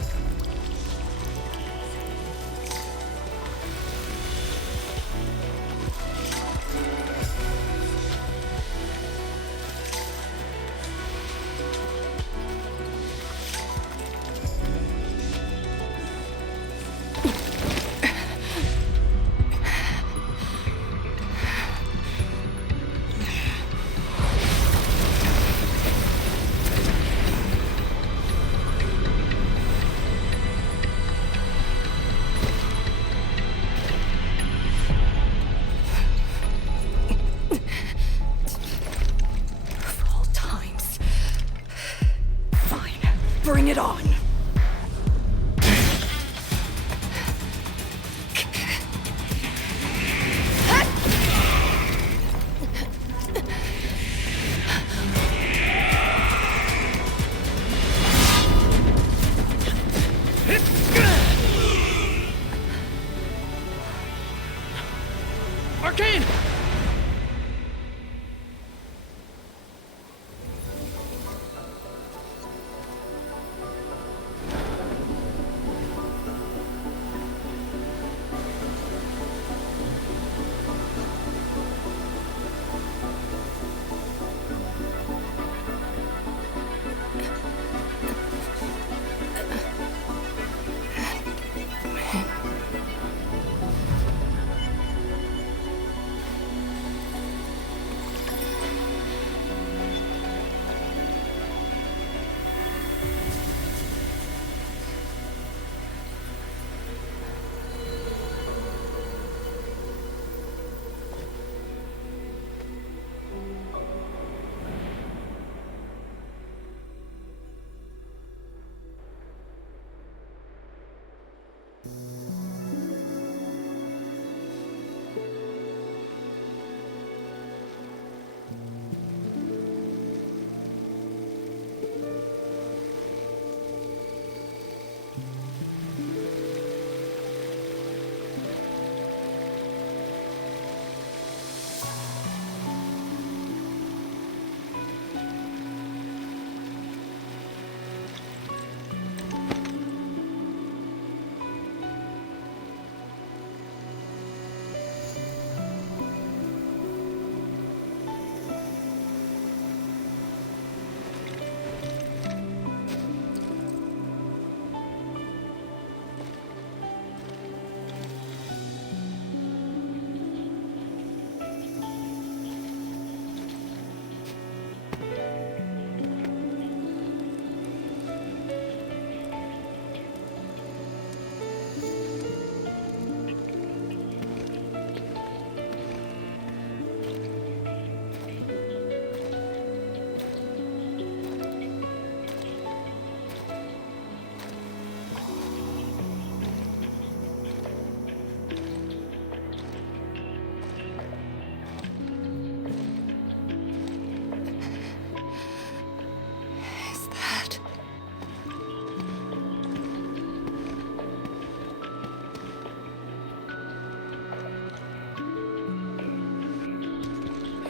Bring it on!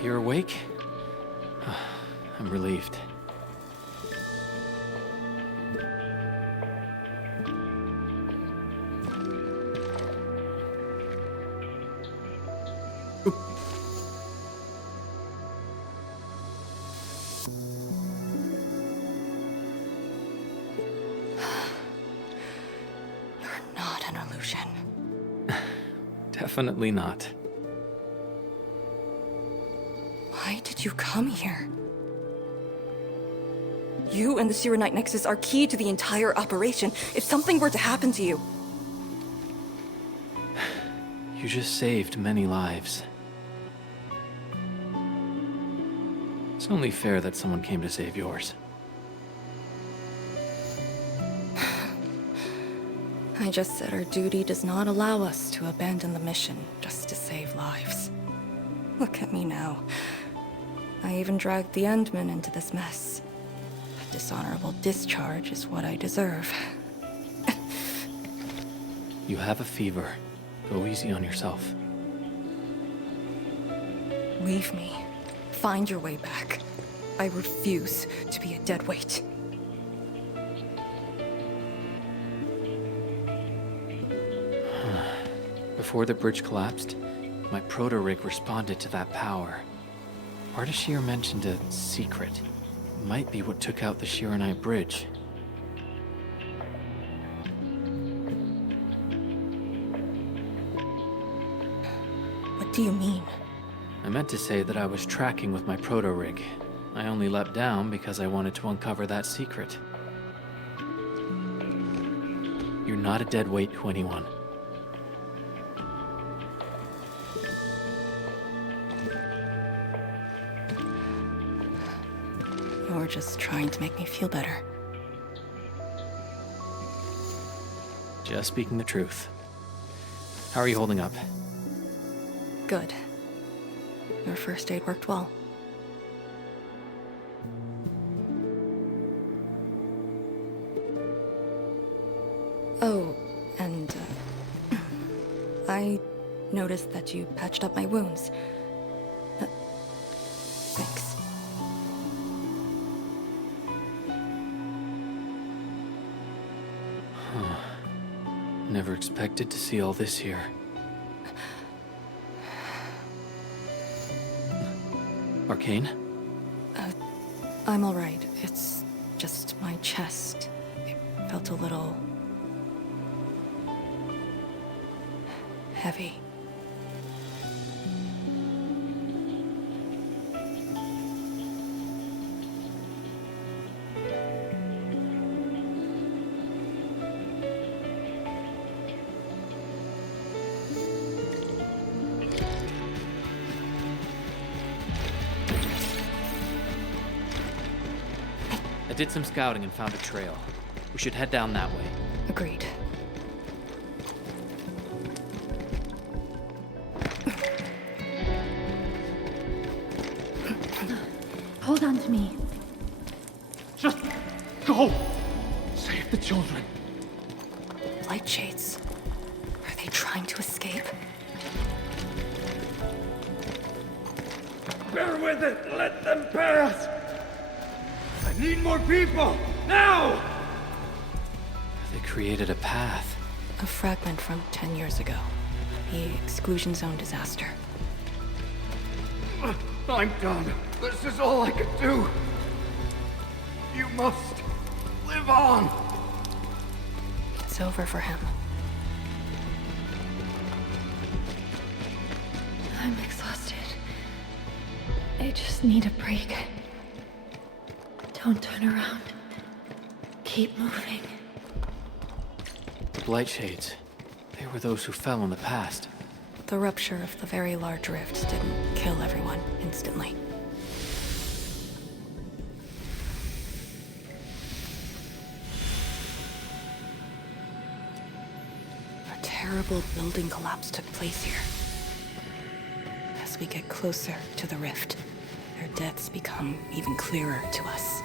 You're awake? I'm relieved. Not an illusion. Definitely not. Why did you come here? You and the Shironite Nexus are key to the entire operation. If something were to happen to you... You just saved many lives. It's only fair that someone came to save yours. I just said our duty does not allow us to abandon the mission just to save lives. Look at me now. I even dragged the Endmen into this mess. A dishonorable discharge is what I deserve. You have a fever. Go easy on yourself. Leave me. Find your way back. I refuse to be a dead weight. Before the bridge collapsed, my proto-rig responded to that power. Ardashir mentioned a secret. Might be what took out the Shironite bridge. What do you mean? I meant to say that I was tracking with my proto-rig. I only leapt down because I wanted to uncover that secret. You're not a dead weight to anyone. You're just trying to make me feel better. Just speaking the truth. How are you holding up? Good. Your first aid worked well. Oh, and I noticed that you patched up my wounds. Thanks. Never expected to see all this here. Arcane? I'm alright. It's just my chest. It felt a little... heavy. I did some scouting and found a trail. We should head down that way. Agreed. Hold on to me. Just go! Save the children. Blight Shades. Are they trying to escape? Bear with it! Let them pass! I need more people! Now! They created a path. A fragment from 10 years ago. The exclusion zone disaster. I'm done. This is all I could do. You must live on. It's over for him. I'm exhausted. I just need a break. Don't turn around. Keep moving. The Blight Shades. They were those who fell in the past. The rupture of the Very Large Rift didn't kill everyone instantly. A terrible building collapse took place here. As we get closer to the rift, their deaths become even clearer to us.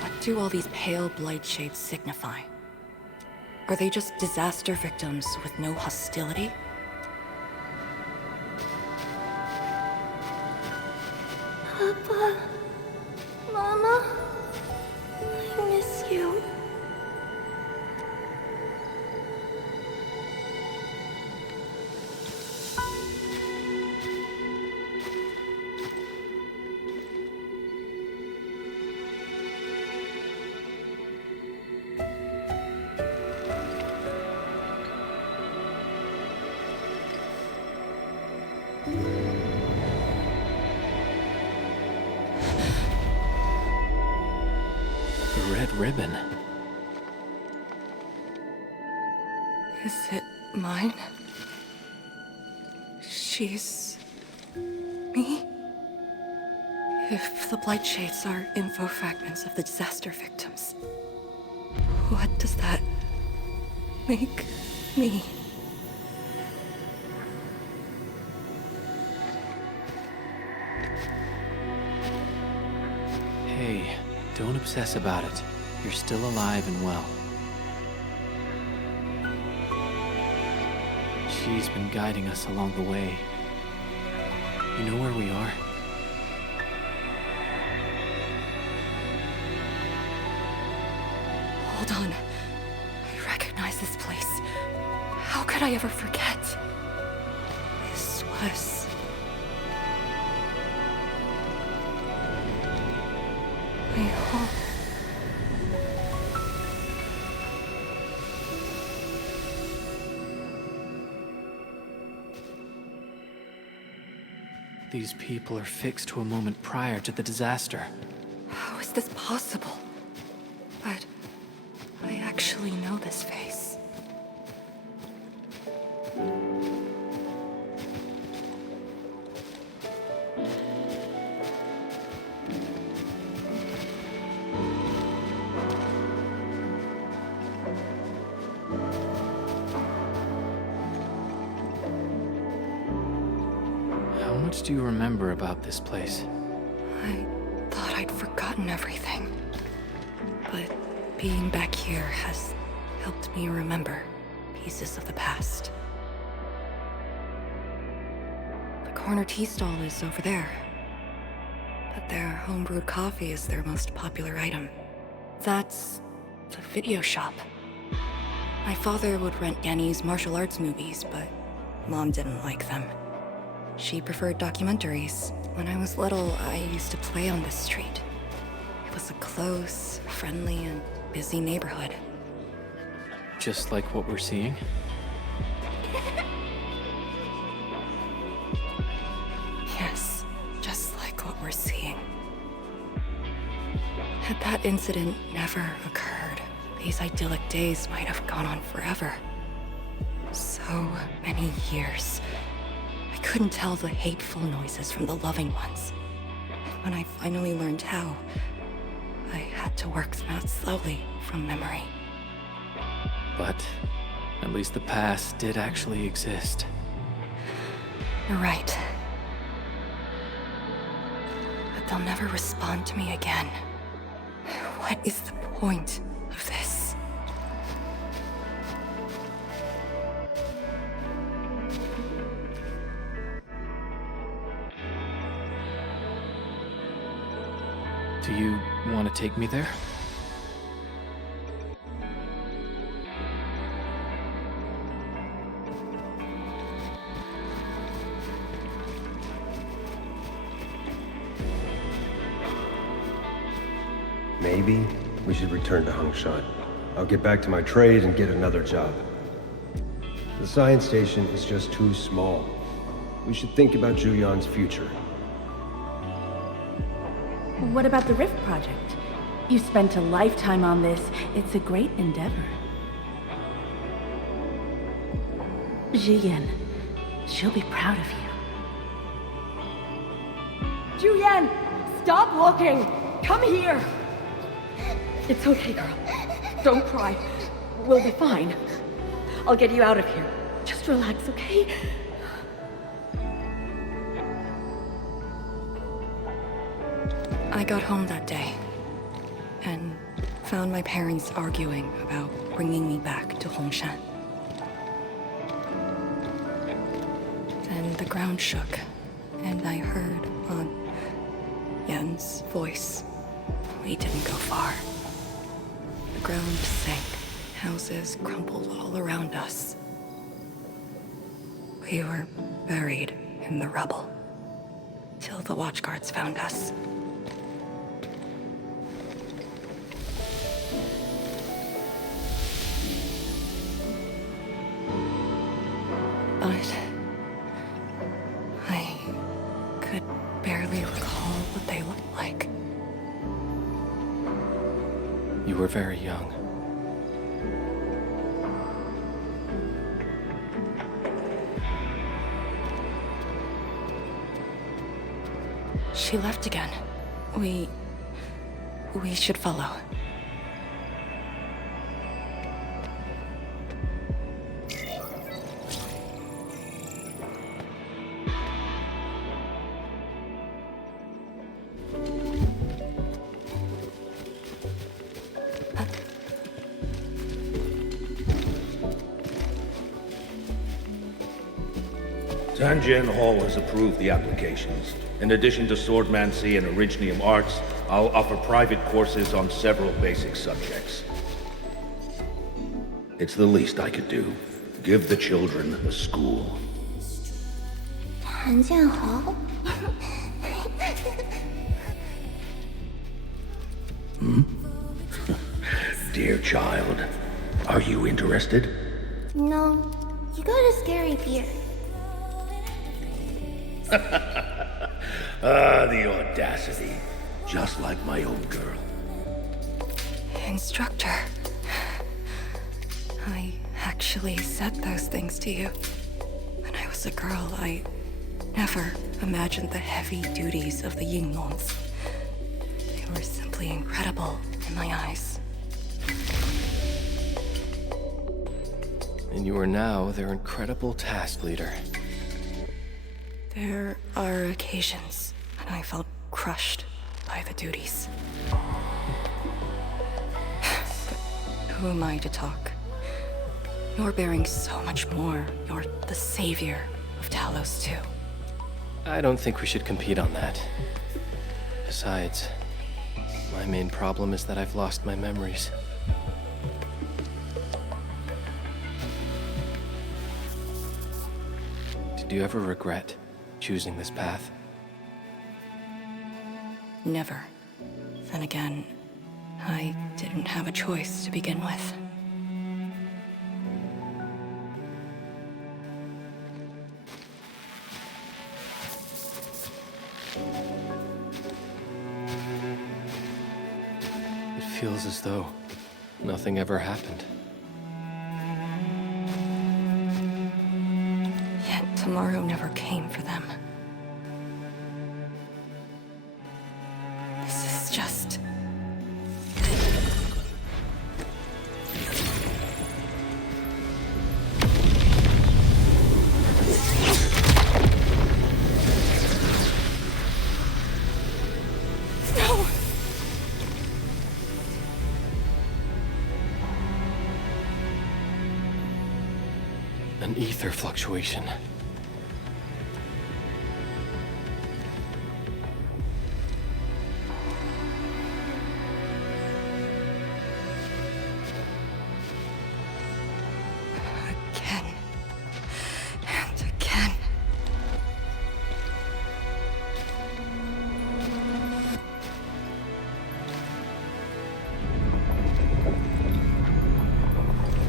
What do all these pale Blight Shades signify? Are they just disaster victims with no hostility? The red ribbon. Is it mine? She's... me? If the Blight Shades are info fragments of the disaster victims, what does that make me? Hey, don't obsess about it. You're still alive and well. She's been guiding us along the way. You know where we are? Hold on. I recognize this place. How could I ever forget? This was... my home. These people are fixed to a moment prior to the disaster. How is this possible? But I actually know this face. How much do you remember about this place? I thought I'd forgotten everything. But being back here has helped me remember pieces of the past. The corner tea stall is over there. But their homebrewed coffee is their most popular item. That's the video shop. My father would rent Yanni's martial arts movies, but Mom didn't like them. She preferred documentaries. When I was little, I used to play on this street. It was a close, friendly, and busy neighborhood. Just like what we're seeing? Yes, just like what we're seeing. Had that incident never occurred, these idyllic days might have gone on forever. So many years. I couldn't tell the hateful noises from the loving ones. And when I finally learned how, I had to work them out slowly from memory. But at least the past did actually exist. You're right. But they'll never respond to me again. What is the point of this? Do you want to take me there? Maybe we should return to Hongshan. I'll get back to my trade and get another job. The science station is just too small. We should think about Julian's future. What about the Rift Project? You spent a lifetime on this. It's a great endeavor. Jiyan, she'll be proud of you. Julian, stop looking! Come here! It's okay, girl. Don't cry. We'll be fine. I'll get you out of here. Just relax, okay? I got home that day, and found my parents arguing about bringing me back to Hongshan. Then the ground shook, and I heard Aunt Yen's voice. We didn't go far. The ground sank, houses crumpled all around us. We were buried in the rubble, till the watchguards found us. But I could barely recall what they looked like. You were very young. She left again. We should follow. Tanjian Hall has approved the applications. In addition to swordmancy and originium arts, I'll offer private courses on several basic subjects. It's the least I could do. Give the children a school. Tanjian Hall? Dear child, are you interested? No, you got a scary fear. The audacity. Just like my own girl. Instructor. I actually said those things to you. When I was a girl, I never imagined the heavy duties of the Yinglongs. They were simply incredible in my eyes. And you are now their incredible task leader. There are occasions when I felt crushed by the duties. But who am I to talk? You're bearing so much more. You're the savior of Talos too. I don't think we should compete on that. Besides, my main problem is that I've lost my memories. Did you ever regret choosing this path? Never. Then again, I didn't have a choice to begin with. It feels as though nothing ever happened. Yet tomorrow never came for them. This is just... No! An ether fluctuation. Again. And again.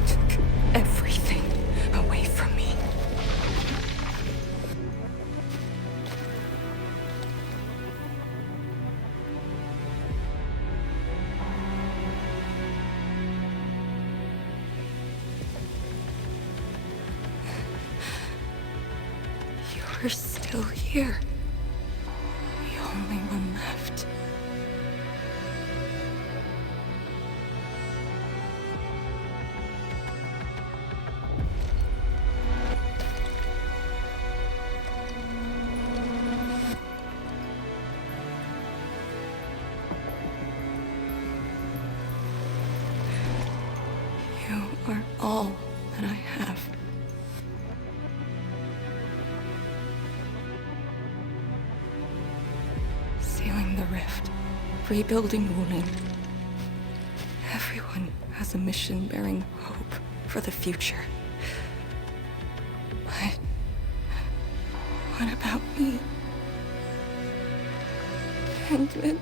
Took everything away from me. You're still here. The only one left. You are all that I have. Sealing the rift, rebuilding Wuling. Everyone has a mission bearing hope for the future. But what about me? Handman,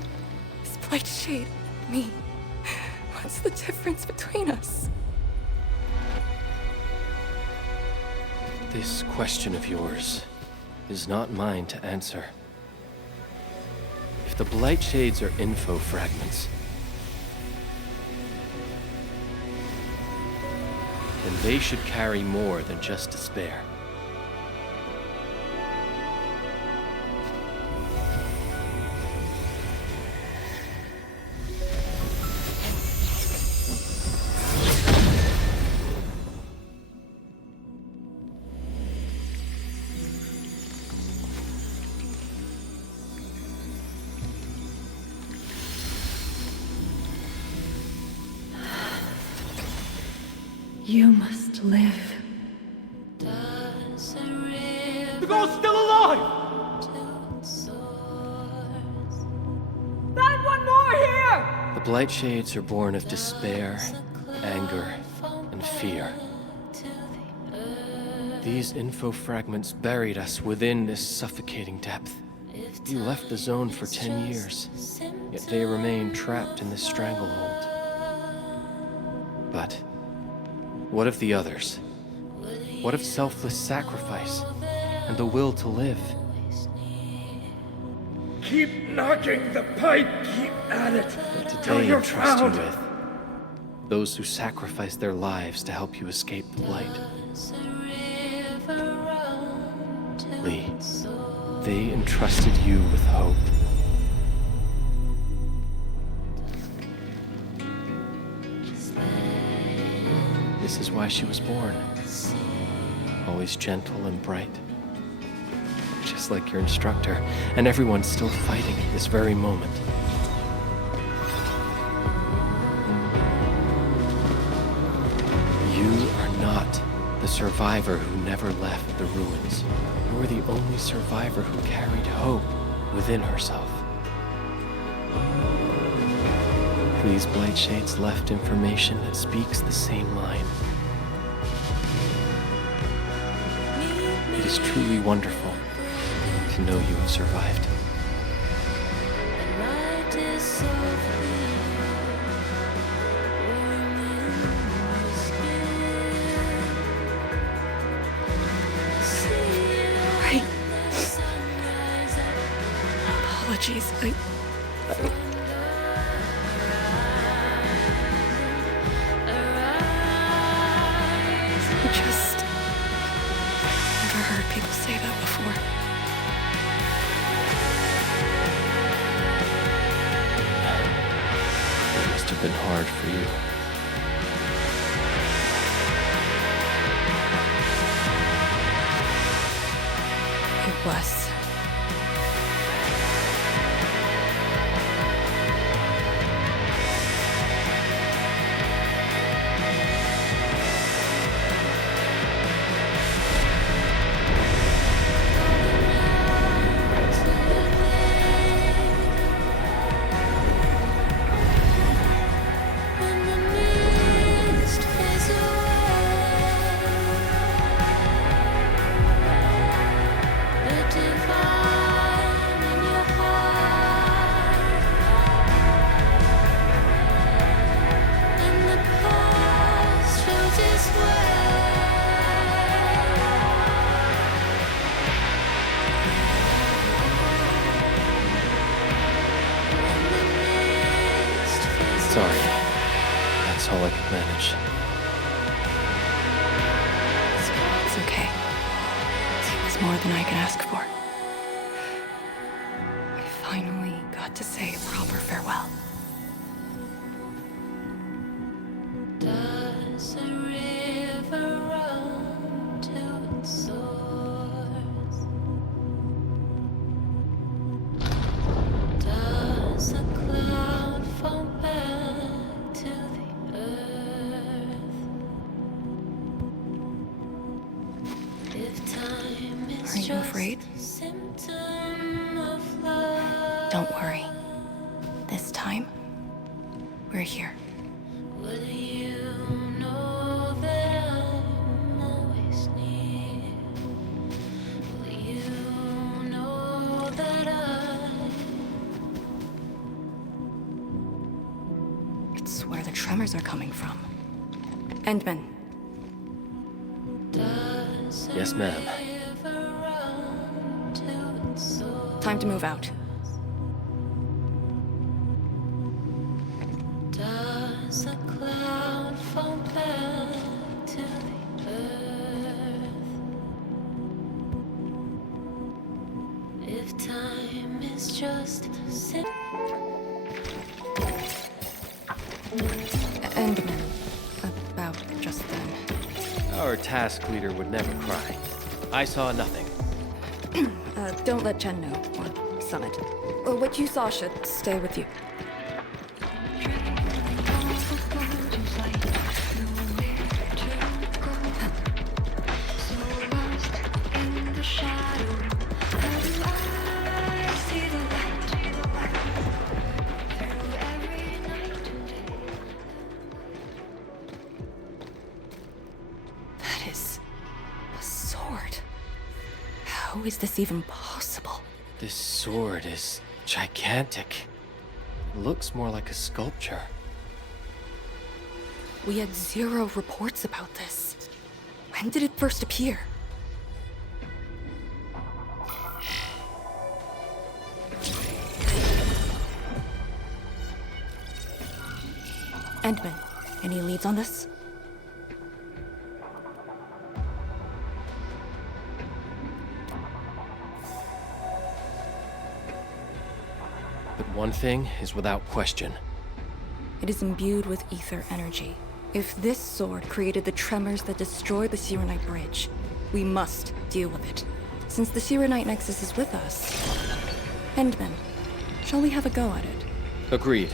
this Blight Shade, and me. What's the difference between us? This question of yours is not mine to answer. If the Blight Shades are info fragments, then they should carry more than just despair. You must live. The girl's still alive! Find one more here! The Blight Shades are born of despair, anger, and fear. These info fragments buried us within this suffocating depth. You left the zone for 10 years, yet they remain trapped in this stranglehold. But what of the others? What of selfless sacrifice and the will to live? Keep knocking the pipe, keep at it. What did till they you're entrust you found. with? Those who sacrificed their lives to help you escape the Blight. Lee, they entrusted you with hope. This is why she was born. Always gentle and bright. Just like your instructor, and everyone's still fighting at this very moment. You are not the survivor who never left the ruins. You are the only survivor who carried hope within herself. These Blight Shades left information that speaks the same line. It is truly wonderful to know you have survived. Right. Apologies. I just never heard people say that before. It must have been hard for you. It was. Sorry. That's all I could manage. It's okay. It was more than I could ask for. I finally got to say a proper farewell. Does a river run to its source? Does a cloud fall back to the earth? If time is Are you just afraid? a symptom of love, Don't worry. This time, we're here. will you know that I'm always near? Will you know that It's where the tremors are coming from. Endman, Yes, ma'am. time to move out. does a cloud fall back to Endman. About just then. Our task leader would never cry. I saw nothing. Don't let Jen know, or Summit. What you saw should stay with you. That is a sword. How is this even possible? This sword is gigantic. It looks more like a sculpture. We had 0 reports about this. When did it first appear? Endman, any leads on this? But one thing is without question. It is imbued with ether energy. If this sword created the tremors that destroyed the Shironite Bridge, we must deal with it. Since the Shironite Nexus is with us, Endman, shall we have a go at it? Agreed.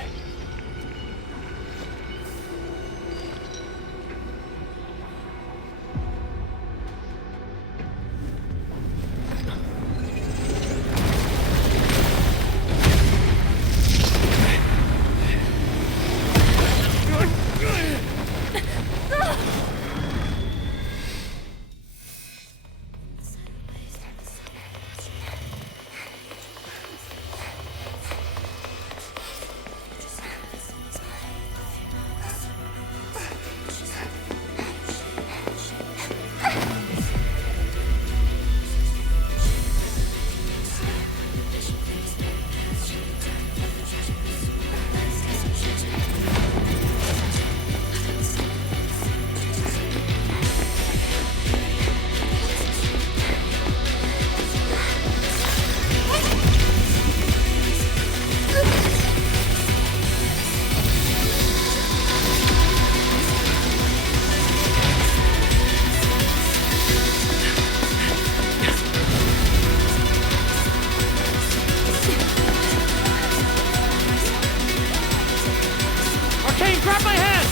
Arcane, grab my hand!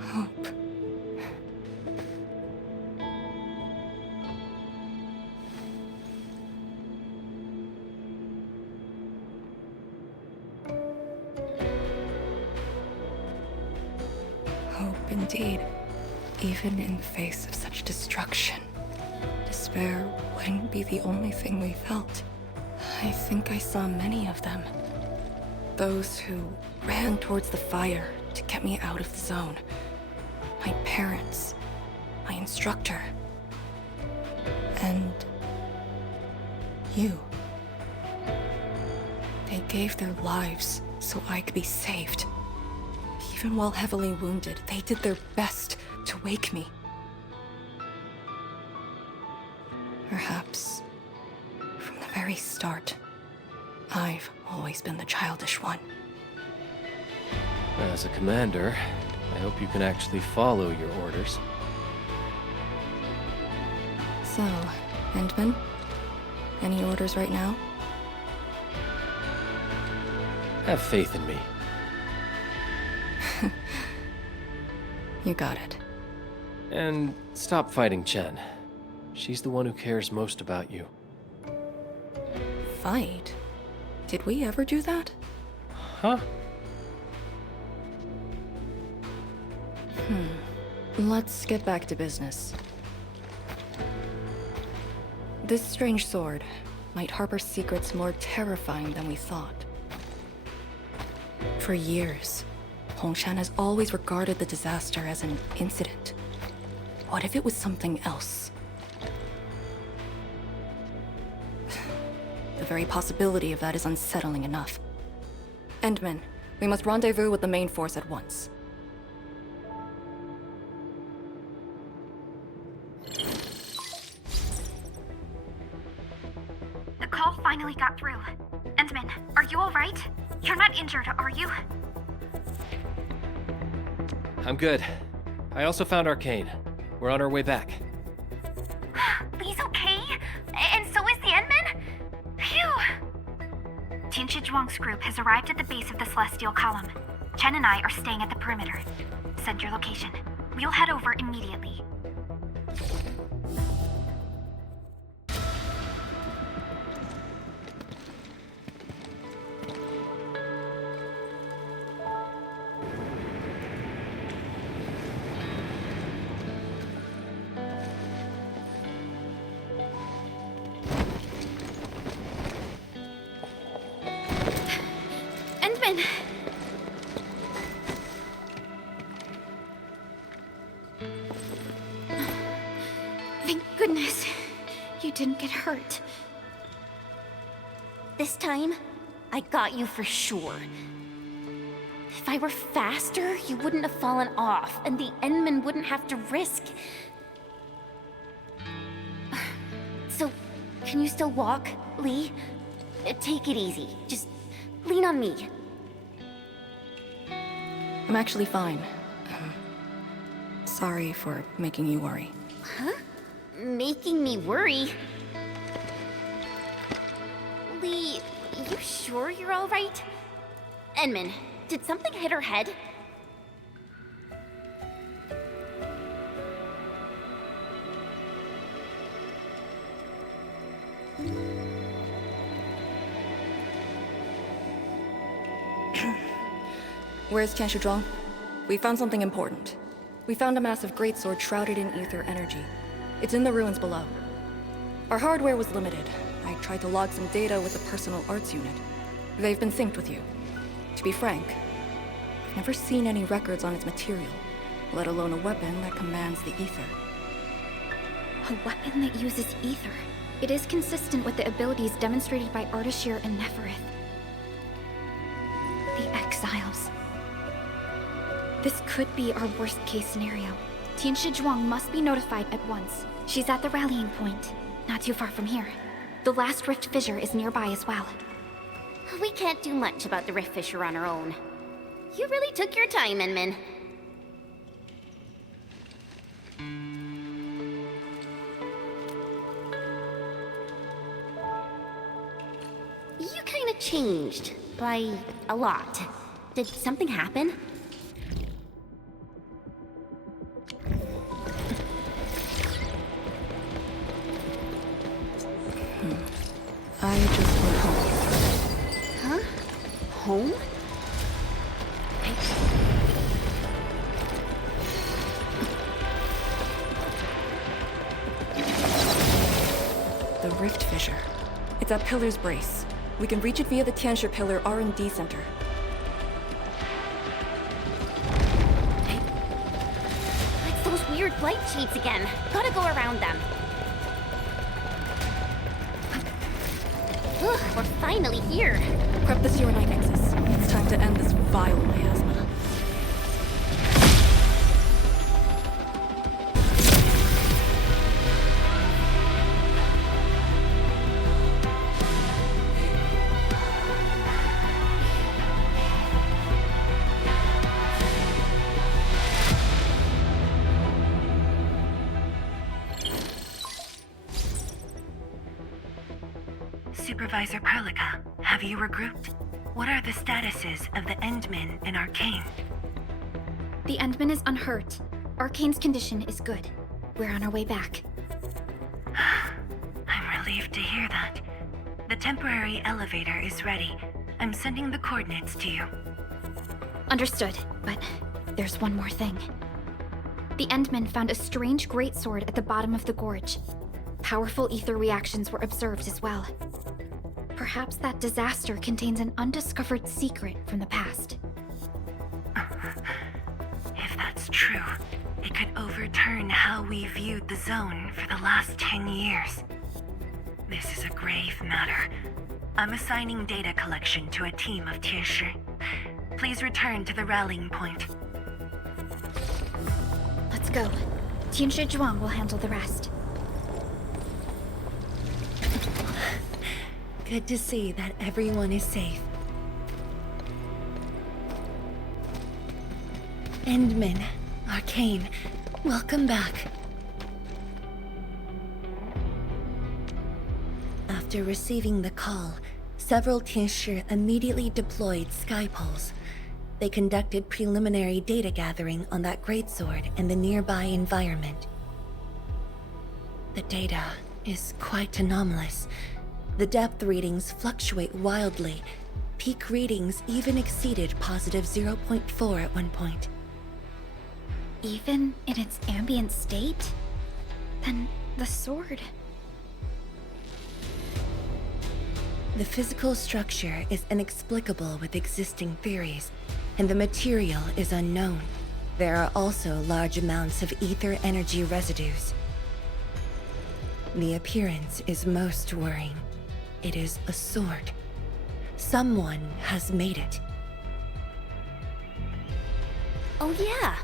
Hope. Hope indeed, even in the face of such destruction. Despair wouldn't be the only thing we felt. I think I saw many of them. Those who ran towards the fire to get me out of the zone. My parents, my instructor, and you. They gave their lives so I could be saved. Even while heavily wounded, they did their best to wake me. Perhaps from the very start, I've always been the childish one. As a commander, I hope you can actually follow your orders. So, Endman? Any orders right now? Have faith in me. You got it. And stop fighting Chen. She's the one who cares most about you. Fight? Did we ever do that? Huh? Let's get back to business. This strange sword might harbor secrets more terrifying than we thought. For years, Hongshan has always regarded the disaster as an incident. What if it was something else? The very possibility of that is unsettling enough. Endman, we must rendezvous with the main force at once. The call finally got through. Endman, are you alright? You're not injured, are you? I'm good. I also found Arcane. We're on our way back. Lee's okay? And so is the Endman? Phew! Tianshi Zhuang's group has arrived at the base of the Celestial Column. Chen and I are staying at the perimeter. Send your location. We'll head over immediately. Endman! Thank goodness you didn't get hurt. This time, I got you for sure. If I were faster, you wouldn't have fallen off, and the Endman wouldn't have to risk. So, can you still walk, Lee? Take it easy. Just lean on me. I'm actually fine. Sorry for making you worry. Huh? Making me worry? Lee, you sure you're all right? Endman, did something hit her head? Where's Tianshi Zhuang? We found something important. We found a massive greatsword shrouded in ether energy. It's in the ruins below. Our hardware was limited. I tried to log some data with the personal arts unit. They've been synced with you. To be frank, I've never seen any records on its material, let alone a weapon that commands the ether. A weapon that uses ether. It is consistent with the abilities demonstrated by Ardashir and Neferith. The Exiles. This could be our worst-case scenario. Tianshi Zhuang must be notified at once. She's at the rallying point, not too far from here. The last rift fissure is nearby as well. We can't do much about the rift fissure on our own. You really took your time, Endman. You kinda changed. By a lot. Did something happen? I just went home. Huh? Home? The rift fissure. It's at Pillar's Brace. We can reach it via the Tianshi Pillar R&D Center. It's those weird Blight Shades again. Gotta go around them. Ugh, we're finally here. Prep the Shironite Nexus. It's time to end this vile miasma. Supervisor Perlica, have you regrouped? What are the statuses of the Endmen in Arcane? The Endman is unhurt. Arcane's condition is good. We're on our way back. I'm relieved to hear that. The temporary elevator is ready. I'm sending the coordinates to you. Understood, but there's one more thing. The Endmen found a strange greatsword at the bottom of the gorge. Powerful ether reactions were observed as well. Perhaps that disaster contains an undiscovered secret from the past. If that's true, it could overturn how we viewed the zone for the last 10 years. This is a grave matter. I'm assigning data collection to a team of Tieshi. Please return to the rallying point. Let's go. Tianshi Zhuang will handle the rest. Good to see that everyone is safe. Endmen, Arcane, welcome back. After receiving the call, several Tieshi immediately deployed skypoles. They conducted preliminary data gathering on that greatsword and the nearby environment. The data is quite anomalous. The depth readings fluctuate wildly. Peak readings even exceeded positive 0.4 at one point. Even in its ambient state? Then the sword... The physical structure is inexplicable with existing theories, and the material is unknown. There are also large amounts of ether energy residues. The appearance is most worrying. It is a sword. Someone has made it. Oh yeah.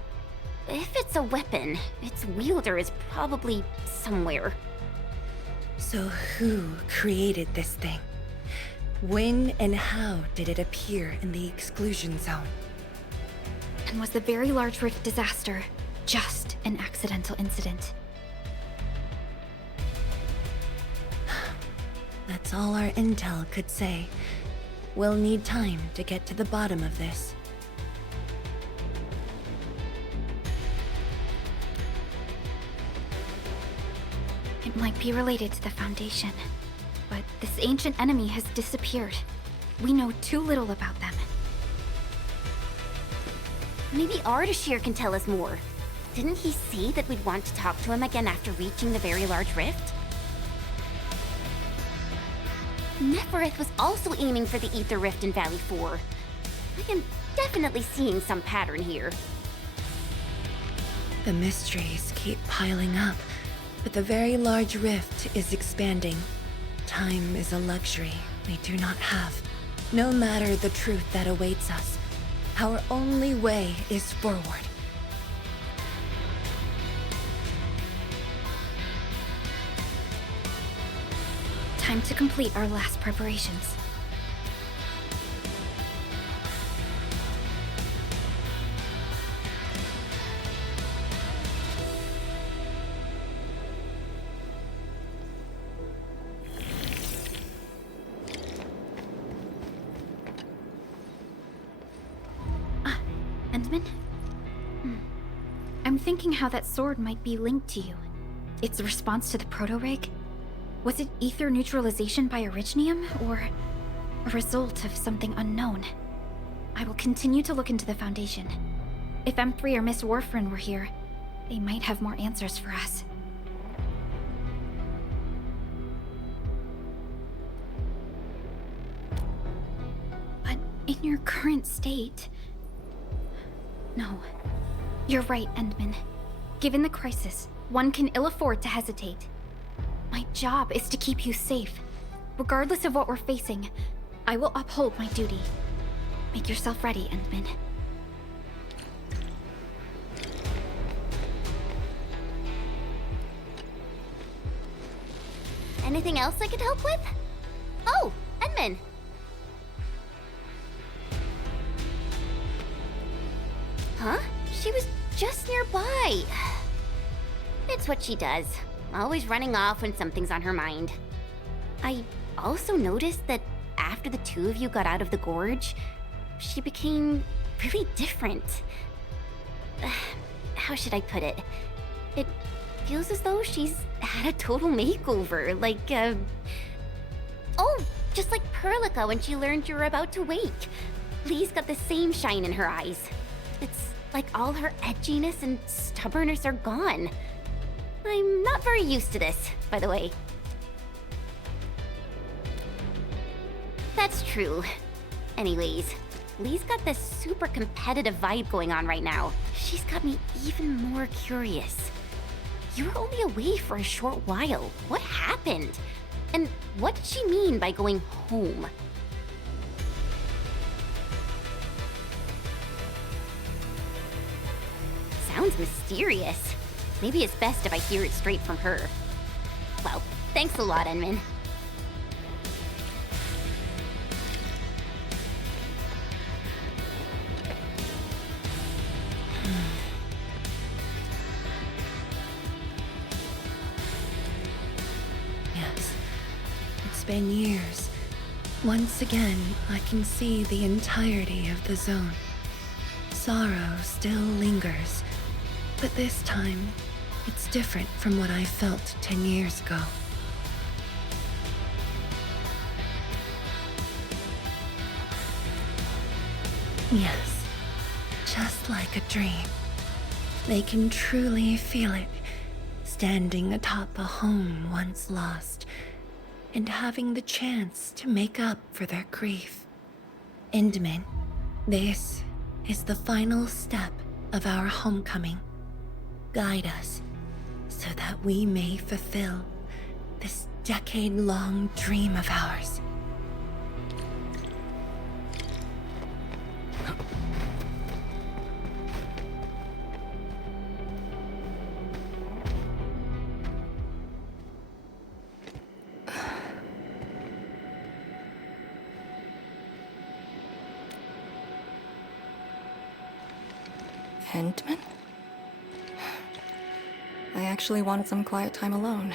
If it's a weapon, its wielder is probably somewhere. So who created this thing? When and how did it appear in the exclusion zone? And was the Very Large Rift disaster just an accidental incident? That's all our intel could say. We'll need time to get to the bottom of this. It might be related to the Foundation, but this ancient enemy has disappeared. We know too little about them. Maybe Ardashir can tell us more. Didn't he say that we'd want to talk to him again after reaching the Very Large Rift? Nefereth was also aiming for the Ether Rift in Valley 4. I am definitely seeing some pattern here. The mysteries keep piling up, but the Very Large Rift is expanding. Time is a luxury we do not have. No matter the truth that awaits us, our only way is forward. Time to complete our last preparations. Endman? I'm thinking how that sword might be linked to you. Its response to the proto-rig? Was it ether neutralization by Originium, or a result of something unknown? I will continue to look into the Foundation. If M3 or Miss Warfarin were here, they might have more answers for us. But in your current state... No. You're right, Endman. Given the crisis, one can ill afford to hesitate. My job is to keep you safe. Regardless of what we're facing, I will uphold my duty. Make yourself ready, Endman. Anything else I could help with? Oh, Endman! Huh? She was just nearby. It's what she does. Always running off when something's on her mind. I also noticed that after the two of you got out of the gorge, she became really different. How should I put it? It feels as though she's had a total makeover, like, oh, just like Perlica when she learned you were about to wake. Lee's got the same shine in her eyes. It's like all her edginess and stubbornness are gone. I'm not very used to this, by the way. That's true. Anyways, Lee's got this super competitive vibe going on right now. She's got me even more curious. You were only away for a short while. What happened? And what did she mean by going home? Sounds mysterious. Maybe it's best if I hear it straight from her. Well, thanks a lot, Enmin. Yes, it's been years. Once again, I can see the entirety of the zone. Sorrow still lingers, but this time, it's different from what I felt 10 years ago. Yes, just like a dream. They can truly feel it, standing atop a home once lost, and having the chance to make up for their grief. Endmin, this is the final step of our homecoming. Guide us, so that we may fulfill this decade-long dream of ours. Endmin? I actually wanted some quiet time alone.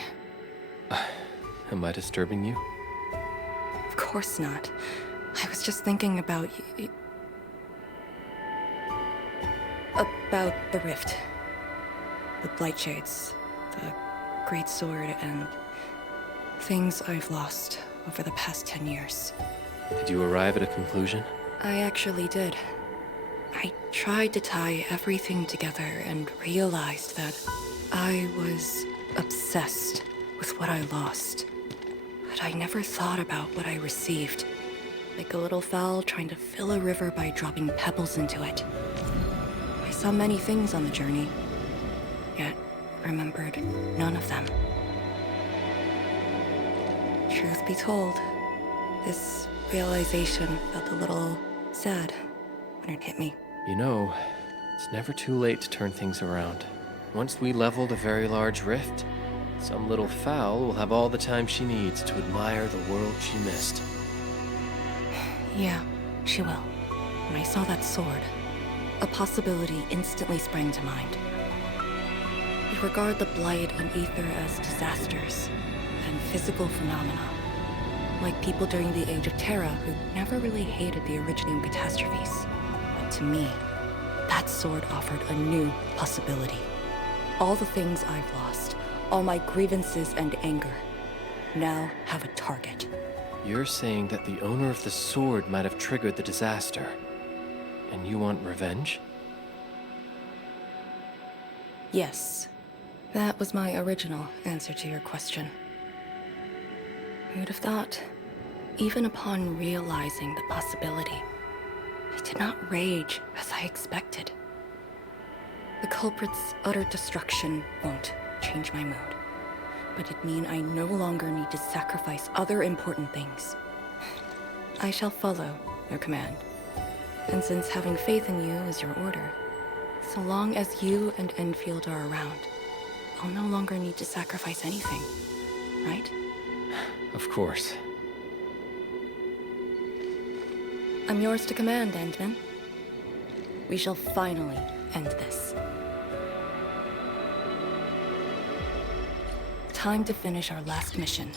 Am I disturbing you? Of course not. I was just thinking about about the rift. The Blight Shades, the Great Sword, and things I've lost over the past 10 years. Did you arrive at a conclusion? I actually did. I tried to tie everything together and realized that I was obsessed with what I lost. But I never thought about what I received. Like a little fowl trying to fill a river by dropping pebbles into it. I saw many things on the journey, yet remembered none of them. Truth be told, this realization felt a little sad when it hit me. You know, it's never too late to turn things around. Once we level the Very Large Rift, some little fowl will have all the time she needs to admire the world she missed. Yeah, she will. When I saw that sword, a possibility instantly sprang to mind. We regard the Blight and Aether as disasters and physical phenomena, like people during the Age of Terra who never really hated the Originium catastrophes. But to me, that sword offered a new possibility. All the things I've lost, all my grievances and anger, now have a target. You're saying that the owner of the sword might have triggered the disaster, and you want revenge? Yes. That was my original answer to your question. Who'd have thought? Even upon realizing the possibility, I did not rage as I expected. The culprit's utter destruction won't change my mood, but it'd mean I no longer need to sacrifice other important things. I shall follow your command. And since having faith in you is your order, so long as you and Endfield are around, I'll no longer need to sacrifice anything, right? Of course. I'm yours to command, Endman. We shall finally end this. Time to finish our last mission.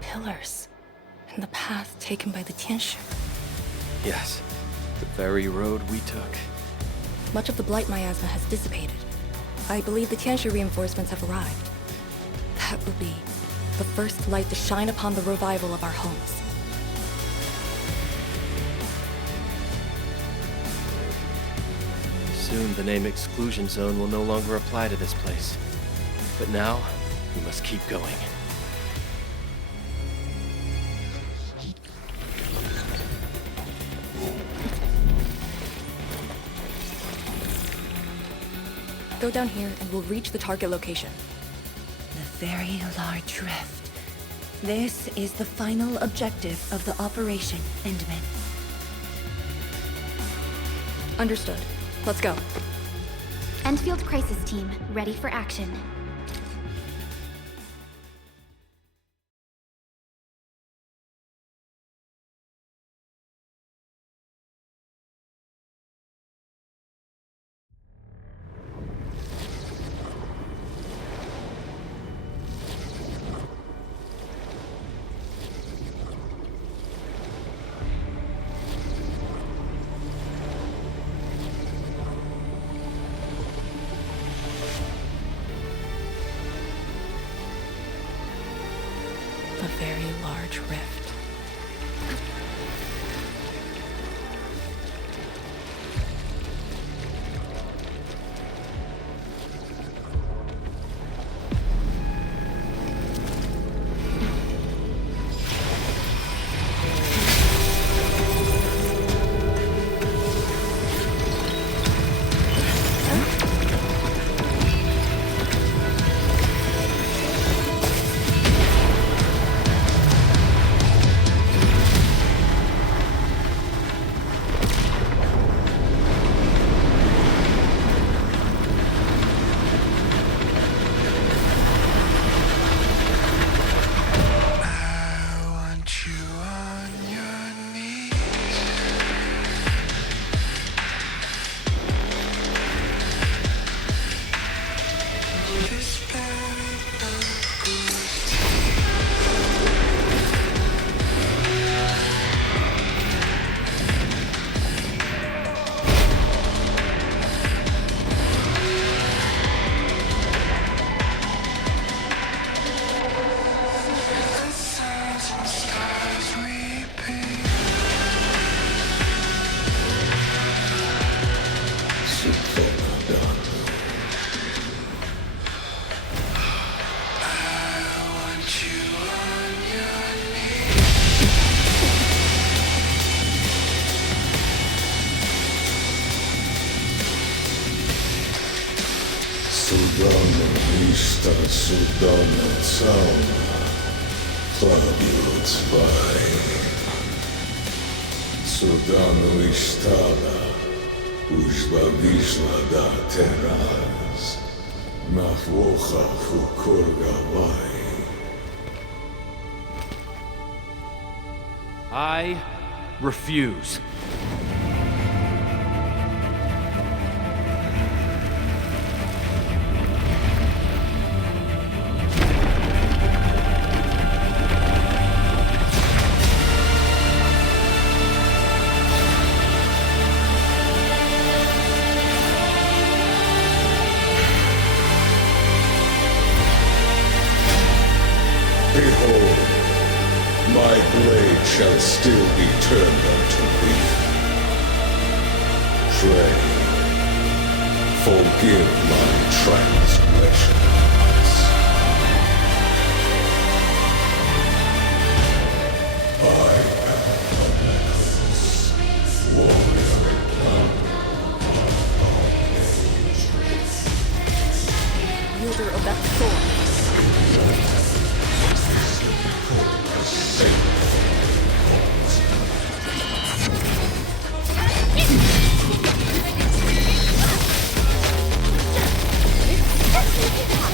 Pillars, and the path taken by the Tianshu. Yes, the very road we took. Much of the Blight Miasma has dissipated. I believe the Tianshu reinforcements have arrived. That will be the first light to shine upon the revival of our homes. Soon the name Exclusion Zone will no longer apply to this place. But now, we must keep going. Go down here and we'll reach the target location. The Very Large Rift. This is the final objective of the Operation Endman. Understood. Let's go. Endfield Crisis Team, ready for action. The Very Large Rift. Судана Цауна, Фабио Цвай, Судану Иштала, Ужба Вишла да Тераз, Нахвоха Фукургавай. I refuse. Behold, my blade shall still be turned unto thee. Pray, forgive my transgressions. I am the Nexus, warrior Wielder of that sword. Let's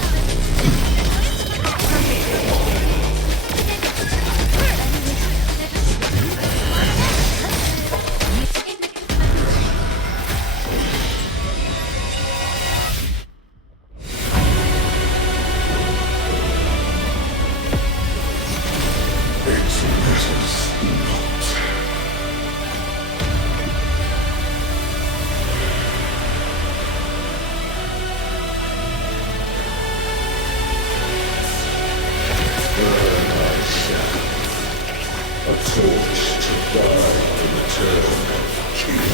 matters not. Burn I shall, a torch to guide the return of King.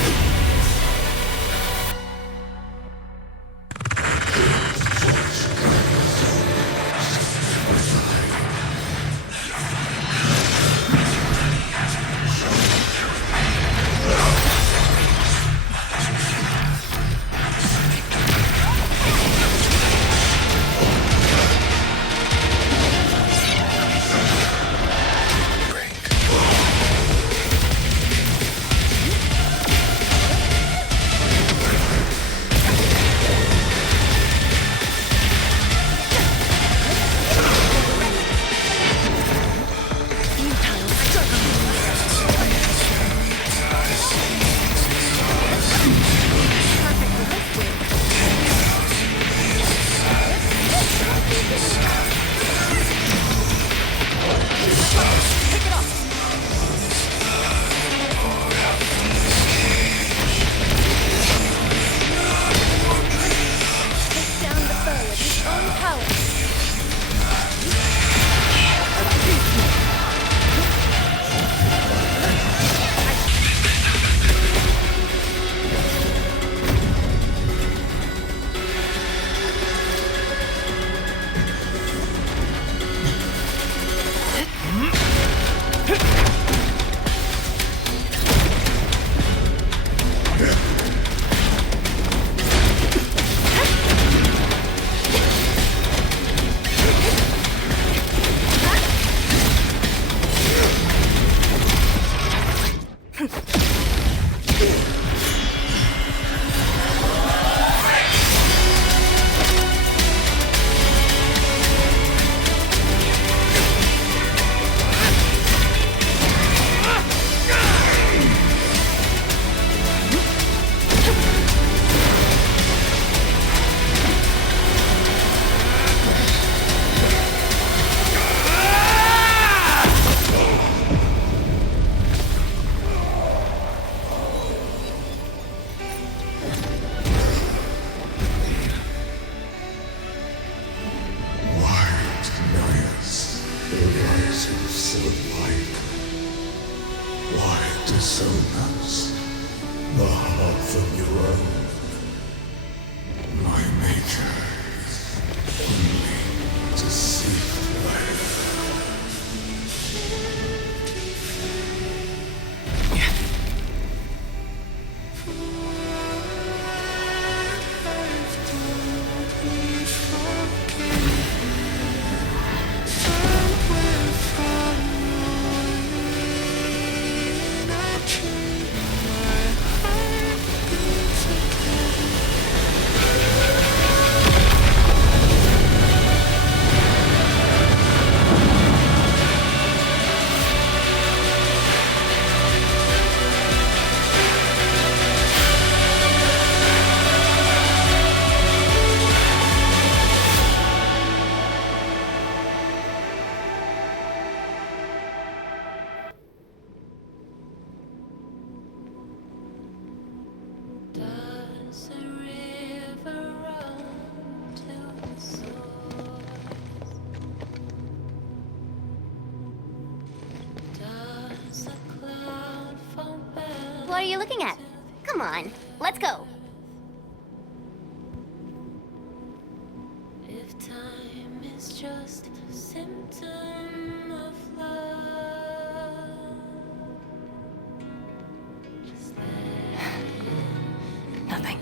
What are you looking at? Come on, let's go. If time is just a symptom of love, just Nothing.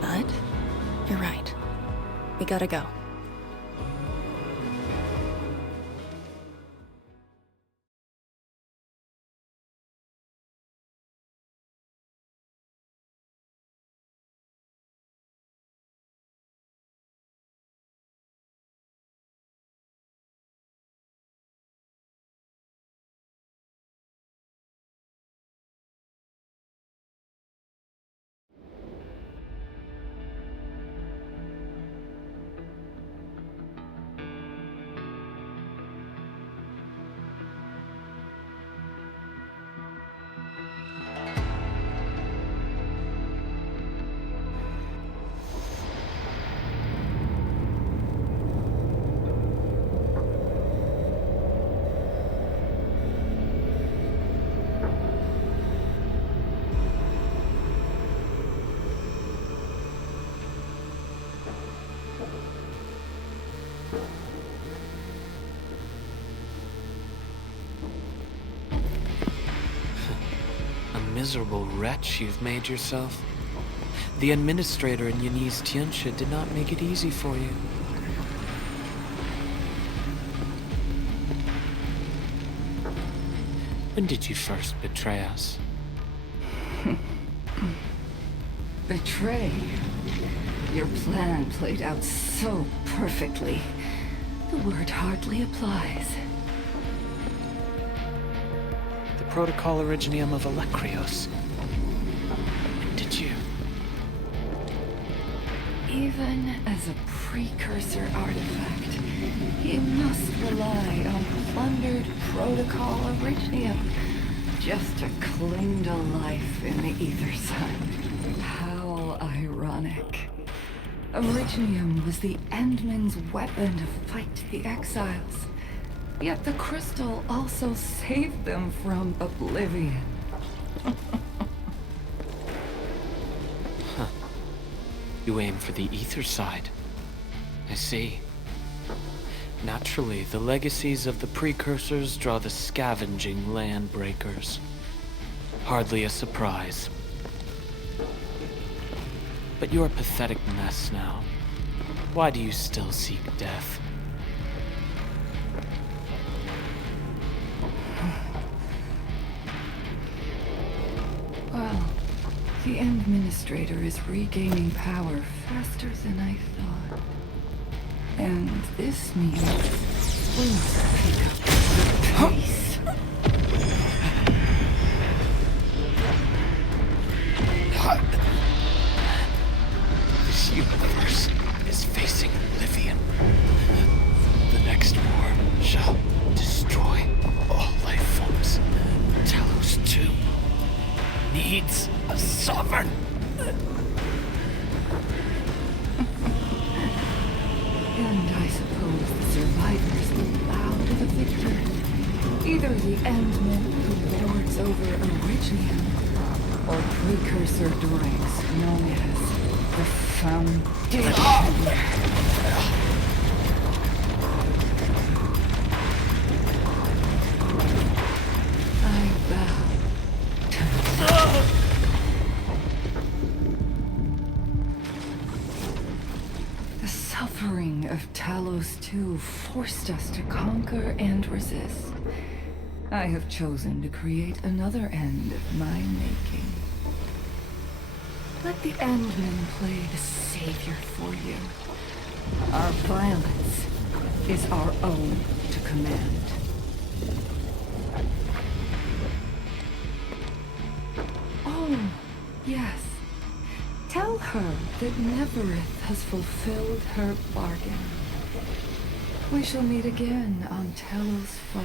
But you're right. We gotta go. miserable wretch you've made yourself. The administrator in Yani's Tianxia did not make it easy for you. When did you first betray us? Betray? Your plan played out so perfectly. The word hardly applies. The Protocol Originium of Electrios. When did you? Even as a precursor artifact, you must rely on plundered Protocol Originium just to cling to life in the Ether Sun. How ironic. Originium was the Endmen's weapon to fight the Exiles. Yet the crystal also saved them from oblivion. Huh. You aim for the ether side. I see. Naturally, the legacies of the precursors draw the scavenging land breakers. Hardly a surprise. But you're a pathetic mess now. Why do you still seek death? Well, the Administrator is regaining power faster than I thought. And this means we must pick up the pace. This universe is facing oblivion. The next war shall destroy all life forms. Talos too needs a sovereign. And I suppose the survivors will bow to the victor. Either the Endmen who lords over Originium, or precursor droids known as the Foundation. I bow to the The suffering of Talos II forced us to conquer and resist. I have chosen to create another end of my making. Let the Endmen play the savior for you. Our violence is our own to command. Oh, yes. Tell her that Neverith has fulfilled her bargain. We shall meet again on Talos 5.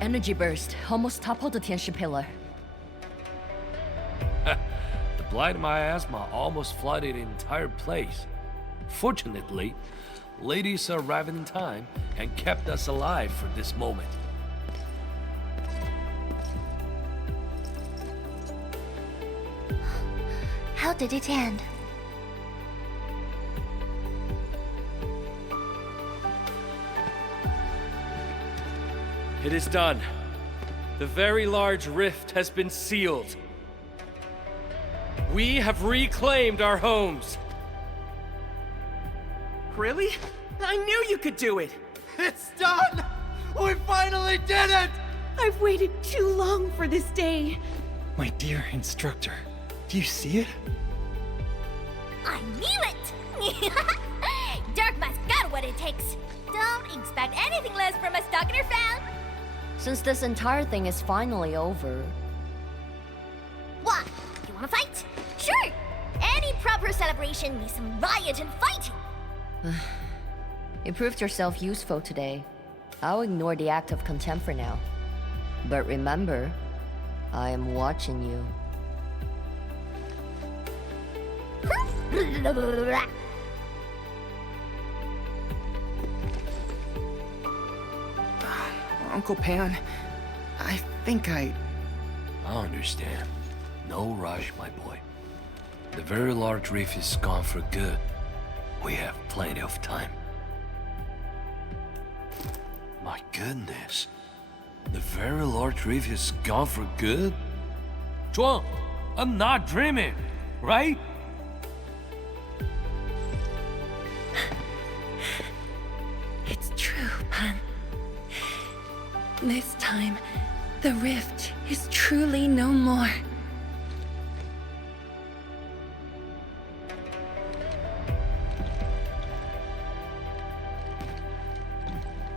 Energy burst almost toppled the Tianxia pillar. The Blight Miasma almost flooded the entire place. Fortunately, ladies arrived in time and kept us alive for this moment. How did it end? It is done. The Very Large Rift has been sealed. We have reclaimed our homes. Really? I knew you could do it! It's done! We finally did it! I've waited too long for this day. My dear instructor, do you see it? I knew it! Darkma's got what it takes. Don't expect anything less from a Stalker fan. Since this entire thing is finally over. What? You wanna fight? Sure! Any proper celebration needs some riot and fighting! You proved yourself useful today. I'll ignore the act of contempt for now. But remember, I am watching you. Uncle Pan, I think I understand. No rush, my boy. The Very Large Rift is gone for good. We have plenty of time. My goodness. The Very Large Rift is gone for good? Zhuang, I'm not dreaming, right? It's true, Pan. This time, the rift is truly no more.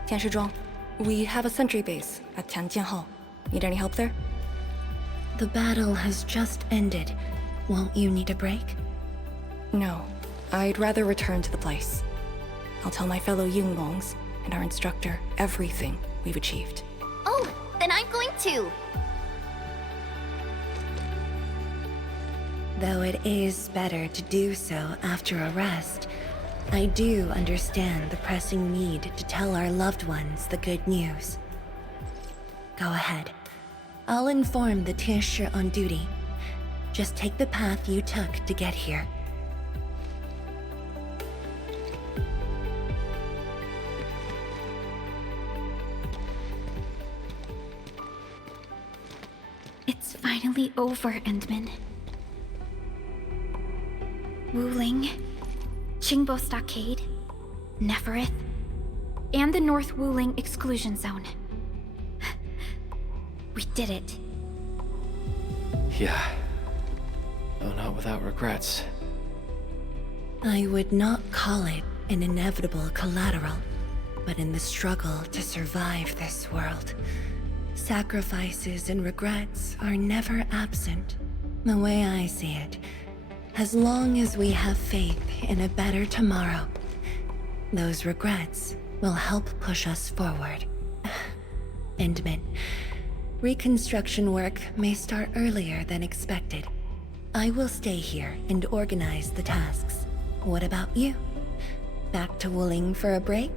Tianshizhuang, we have a sentry base at Tianjian Hall. Need any help there? The battle has just ended. Won't you need a break? No. I'd rather return to the place. I'll tell my fellow Yinglongs and our instructor everything we've achieved. Oh, then I'm going to. Though it is better to do so after a rest, I do understand the pressing need to tell our loved ones the good news. Go ahead. I'll inform the Tianshi on duty. Just take the path you took to get here. It's finally over, Endman. Wuling, Qingbo Stockade, Neferith, and the North Wuling Exclusion Zone. We did it. Yeah. Though not without regrets. I would not call it an inevitable collateral, but in the struggle to survive this world, sacrifices and regrets are never absent. The way I see it, as long as we have faith in a better tomorrow, those regrets will help push us forward. Endman, reconstruction work may start earlier than expected. I will stay here and organize the tasks. What about you? Back to Wuling for a break?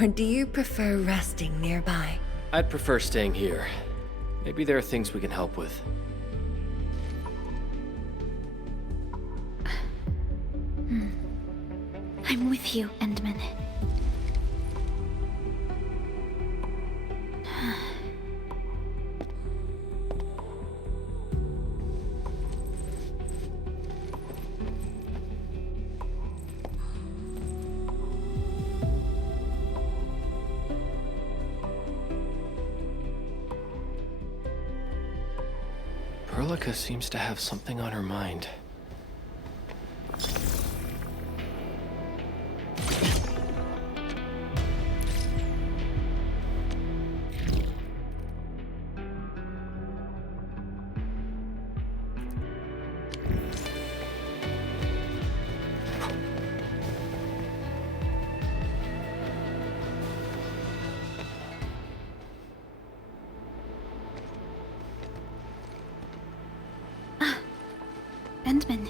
Or do you prefer resting nearby? I'd prefer staying here. Maybe there are things we can help with. I'm with you, Endman. Perlica seems to have something on her mind. Endman.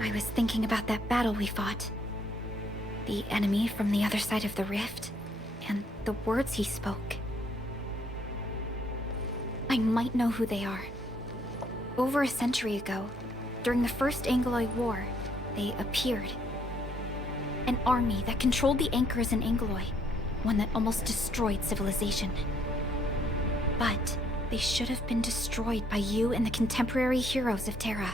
I was thinking about that battle we fought. The enemy from the other side of the rift, and the words he spoke. I might know who they are. Over a century ago, during the First Angloid War, they appeared. An army that controlled the anchors in Angloy, one that almost destroyed civilization. But they should have been destroyed by you and the contemporary heroes of Terra.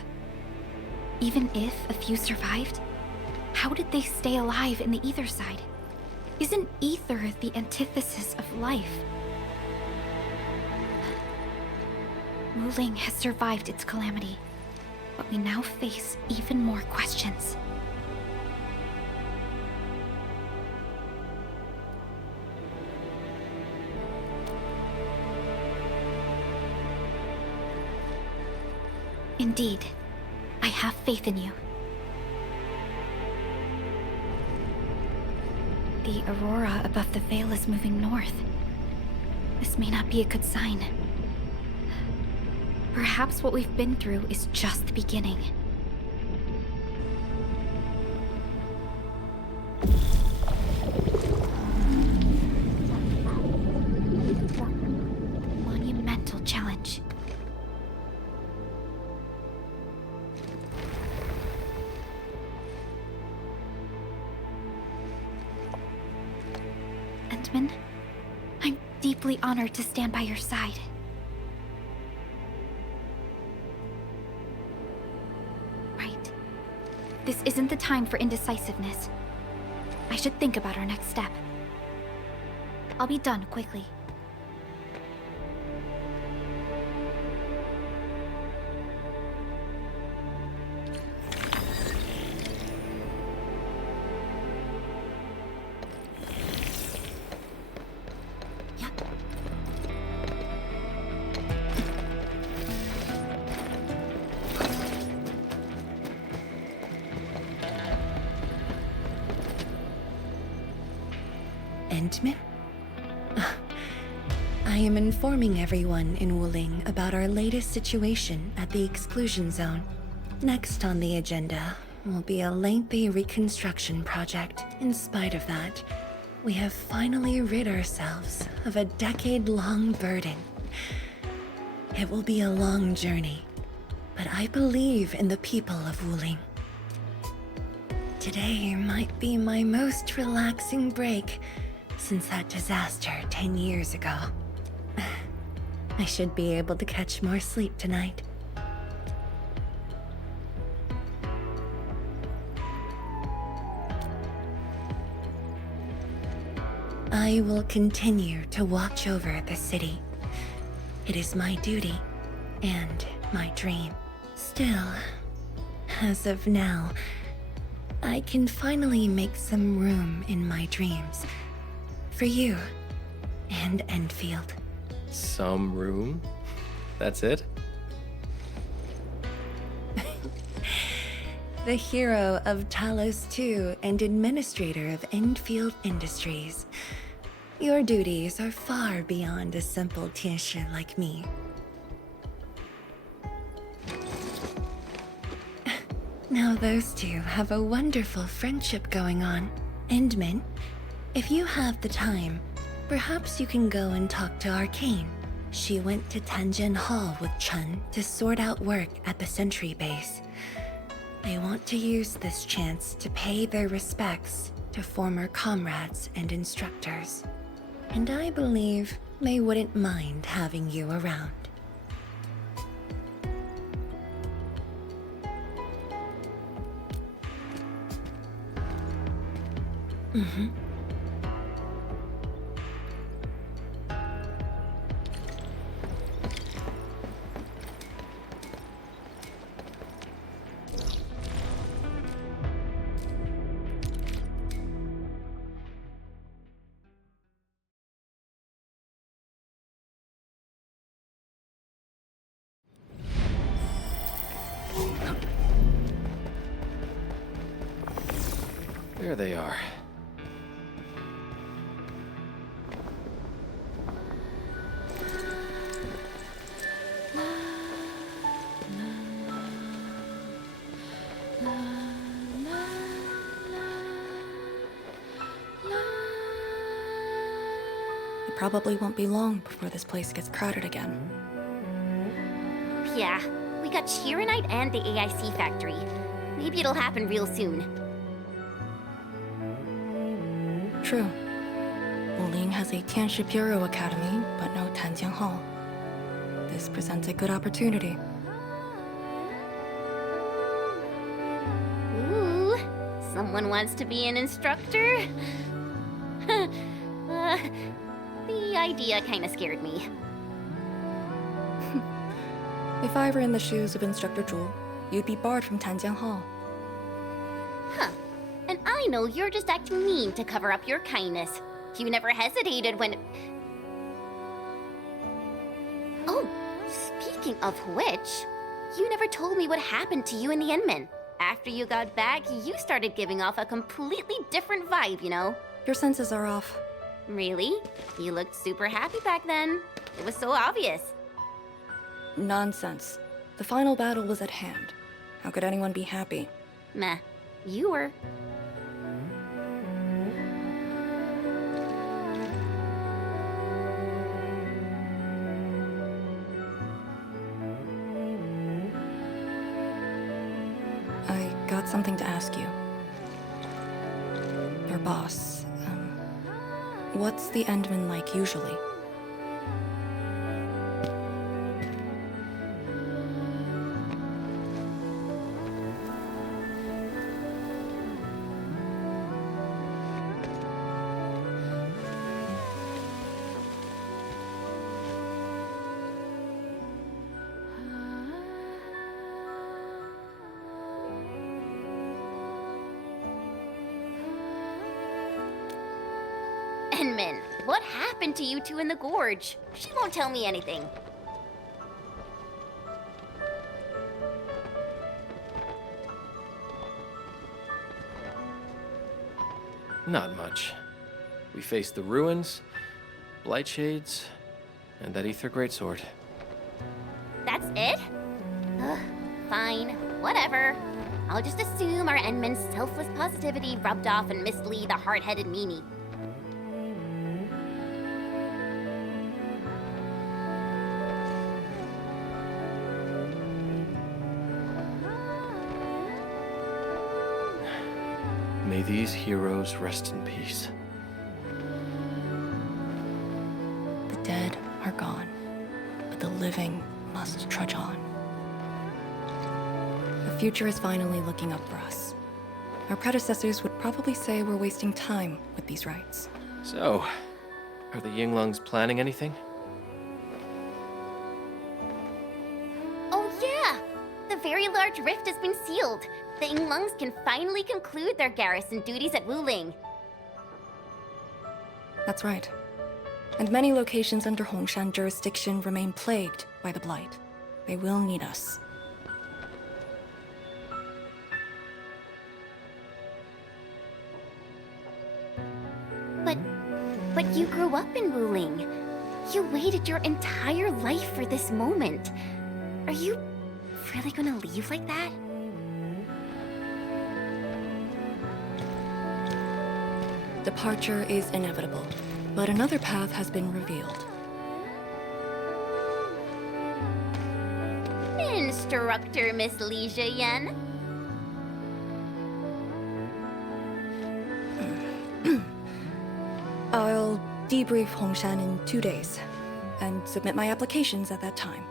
Even if a few survived, how did they stay alive in the ether side? Isn't ether the antithesis of life? Wuling has survived its calamity. but we now face even more questions. Indeed, I have faith in you. The aurora above the veil is moving north. This may not be a good sign. Perhaps what we've been through is just the beginning. Monumental challenge. Endman, I'm deeply honored to stand by your side. Right. This isn't the time for indecisiveness. I should think about our next step. I'll be done quickly. Endman? I am informing everyone in Wuling about our latest situation at the exclusion zone. Next on the agenda will be a lengthy reconstruction project. In spite of that, we have finally rid ourselves of a decade-long burden. It will be a long journey, but I believe in the people of Wuling. Today might be my most relaxing break since that disaster 10 years ago. I should be able to catch more sleep tonight. I will continue to watch over the city. It is my duty and my dream. Still, as of now, I can finally make some room in my dreams. For you and Endfield. Some room? That's it? The hero of Talos II and administrator of Endfield Industries. Your duties are far beyond a simple teacher like me. Now those two have a wonderful friendship going on. Endman, if you have the time, perhaps you can go and talk to Arcane. She went to Tanjin Hall with Chun to sort out work at the Sentry base. They want to use this chance to pay their respects to former comrades and instructors. And I believe they wouldn't mind having you around. Mm-hmm. There they are. It probably won't be long before this place gets crowded again. Yeah, we got Shironite and the AIC factory. Maybe it'll happen real soon. True. Wuling has a Tianshi Bureau Academy, but no Tanjian Hall. This presents a good opportunity. Ooh, someone wants to be an instructor? The idea kinda scared me. If I were in the shoes of Instructor Jewel, you'd be barred from Tanjiang Hall. Huh. And I know you're just acting mean to cover up your kindness. You never hesitated when... Oh, speaking of which, you never told me what happened to you and the Endmen. After you got back, you started giving off a completely different vibe, you know? Your senses are off. Really? You looked super happy back then. It was so obvious. Nonsense. The final battle was at hand. How could anyone be happy? Meh. You were. I got something to ask you. Your boss, what's the Endman like usually? Endman, what happened to you two in the gorge? She won't tell me anything. Not much. We faced the ruins, Blight Shades, and that Ether Greatsword. That's it? Ugh, fine, whatever. I'll just assume our Endman's selfless positivity rubbed off on Miss Lee, the hard-headed meanie. May these heroes rest in peace. The dead are gone, but the living must trudge on. The future is finally looking up for us. Our predecessors would probably say we're wasting time with these rites. So, are the Yinglongs planning anything? Oh yeah! The Very Large Rift has been sealed. The Yinglongs can finally conclude their garrison duties at Wuling. That's right. And many locations under Hongshan jurisdiction remain plagued by the Blight. They will need us. But you grew up in Wuling. You waited your entire life for this moment. Are you really gonna leave like that? Departure is inevitable, but another path has been revealed. Instructor Miss Li Yan. I'll debrief Hongshan in 2 days, and submit my applications at that time.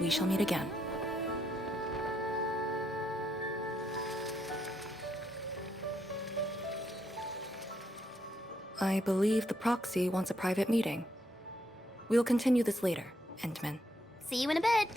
We shall meet again. I believe the proxy wants a private meeting. We'll continue this later, Endman. See you in a bit.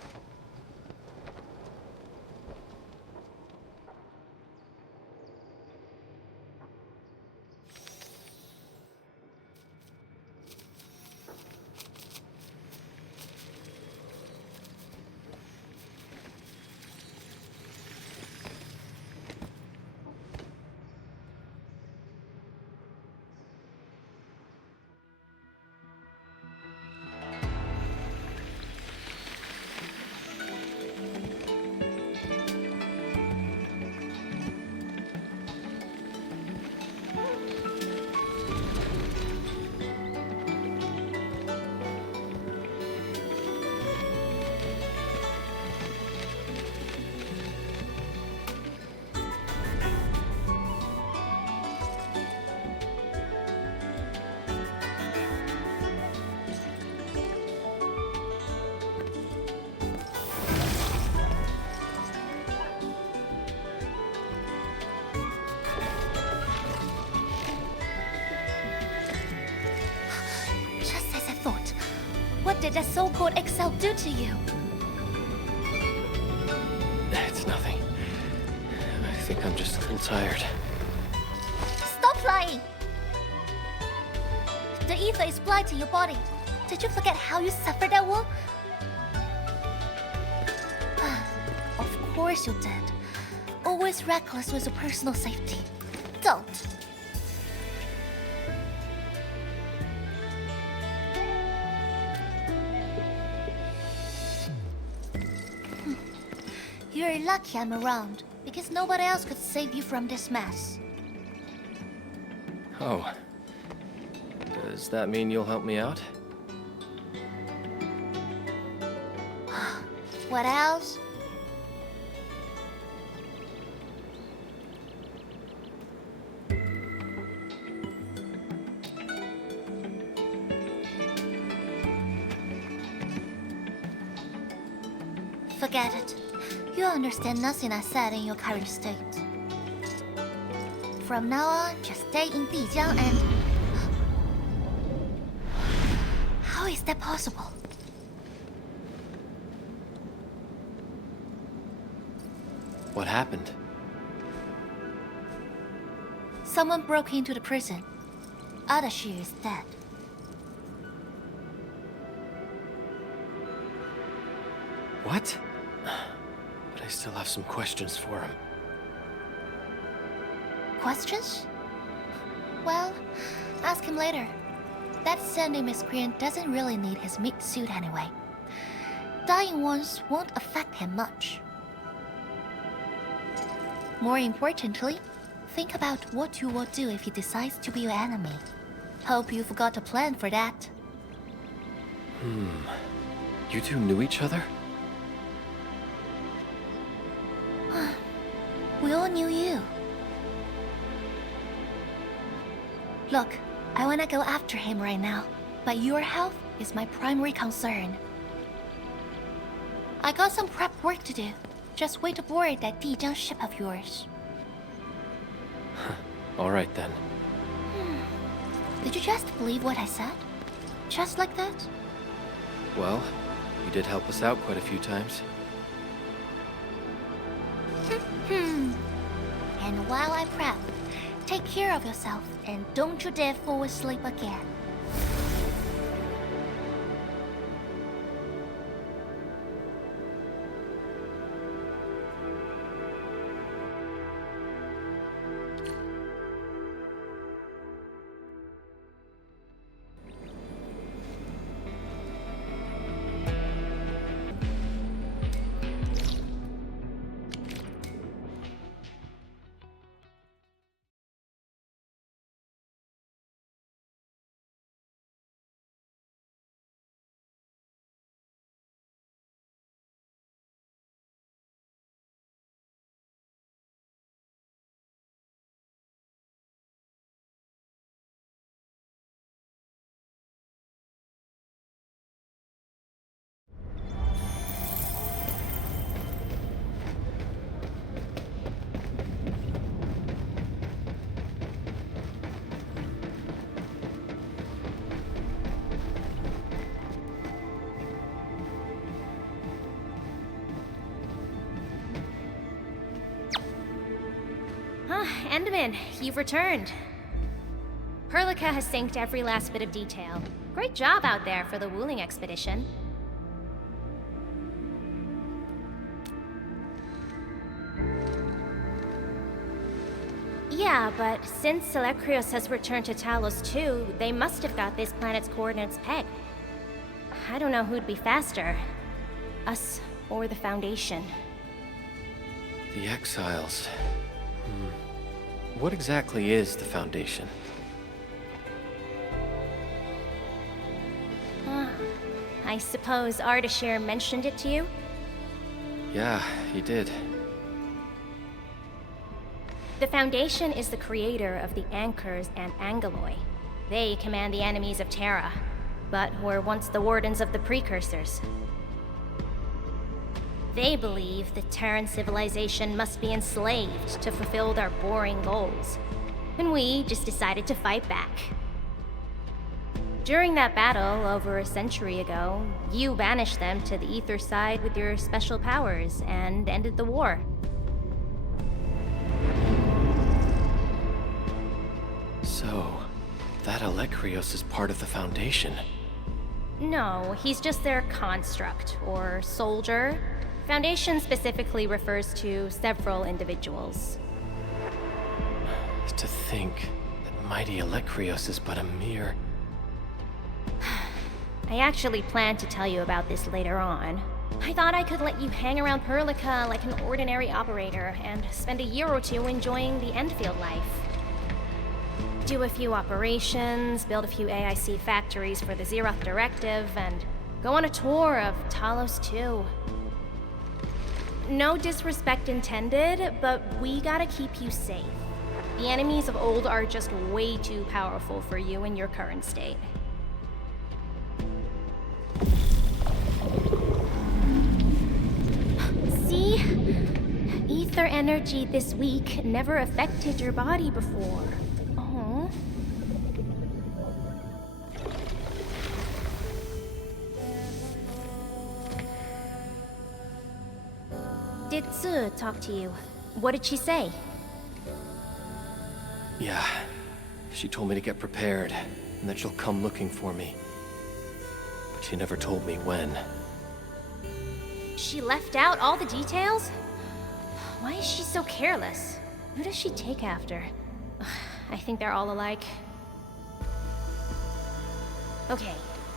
What did that so-called Excel do to you? It's nothing. I think I'm just a little tired. Stop lying! The ether is blighting your body. Did you forget how you suffered that wound? Of course you did. Always reckless with your personal safety. Don't. You're lucky I'm around, because nobody else could save you from this mess. Oh. Does that mean you'll help me out? What else? Forget it. You understand nothing I said in your current state. From now on, just stay in Dijiang and... How is that possible? What happened? Someone broke into the prison. Adashi is dead. What? But I still have some questions for him. Questions? Well, ask him later. That sending miscreant doesn't really need his meat suit anyway. Dying ones won't affect him much. More importantly, think about what you will do if he decides to be your enemy. Hope you've got a plan for that. You two knew each other? We all knew you. Look, I wanna go after him right now, but your health is my primary concern. I got some prep work to do. Just wait aboard that Dijiang ship of yours. All right then. Did you just believe what I said? Just like that? Well, you did help us out quite a few times. And while I prep, take care of yourself and don't you dare fall asleep again. Endman, you've returned. Perlica has synced every last bit of detail. Great job out there for the Wuling expedition. Yeah, but since Celecrios has returned to Talos too, they must have got this planet's coordinates pegged. I don't know who'd be faster, us or the Foundation. The Exiles. What exactly is the Foundation? I suppose Ardashir mentioned it to you? Yeah, he did. The Foundation is the creator of the Anchors and Angeloi. They command the enemies of Terra, but were once the wardens of the Precursors. They believe that Terran civilization must be enslaved to fulfill their boring goals. And we just decided to fight back. During that battle over a century ago, you banished them to the ether side with your special powers and ended the war. So, that Alecrios is part of the Foundation. No, he's just their construct, or soldier. Foundation specifically refers to several individuals. To think that mighty Alecrios is but a mere... I actually planned to tell you about this later on. I thought I could let you hang around Perlica like an ordinary operator and spend a year or two enjoying the Endfield life. Do a few operations, build a few AIC factories for the Zeroth Directive, and go on a tour of Talos 2. No disrespect intended, but we gotta keep you safe. The enemies of old are just way too powerful for you in your current state. See? Ether energy this week never affected your body before. Oh. Did Tsu talk to you? What did she say? Yeah. She told me to get prepared, and that she'll come looking for me. But she never told me when. She left out all the details? Why is she so careless? Who does she take after? I think they're all alike. Okay,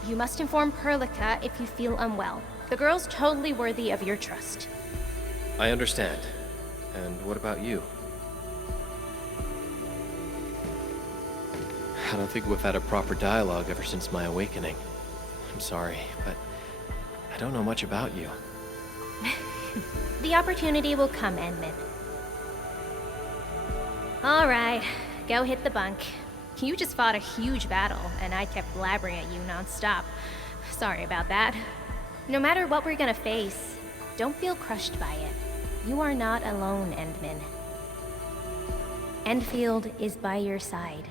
you must inform Perlica if you feel unwell. The girl's totally worthy of your trust. I understand. And what about you? I don't think we've had a proper dialogue ever since my awakening. I'm sorry, but I don't know much about you. The opportunity will come, Enman. All right, go hit the bunk. You just fought a huge battle, and I kept blabbering at you nonstop. Sorry about that. No matter what we're gonna face, don't feel crushed by it. You are not alone, Endman. Endfield is by your side.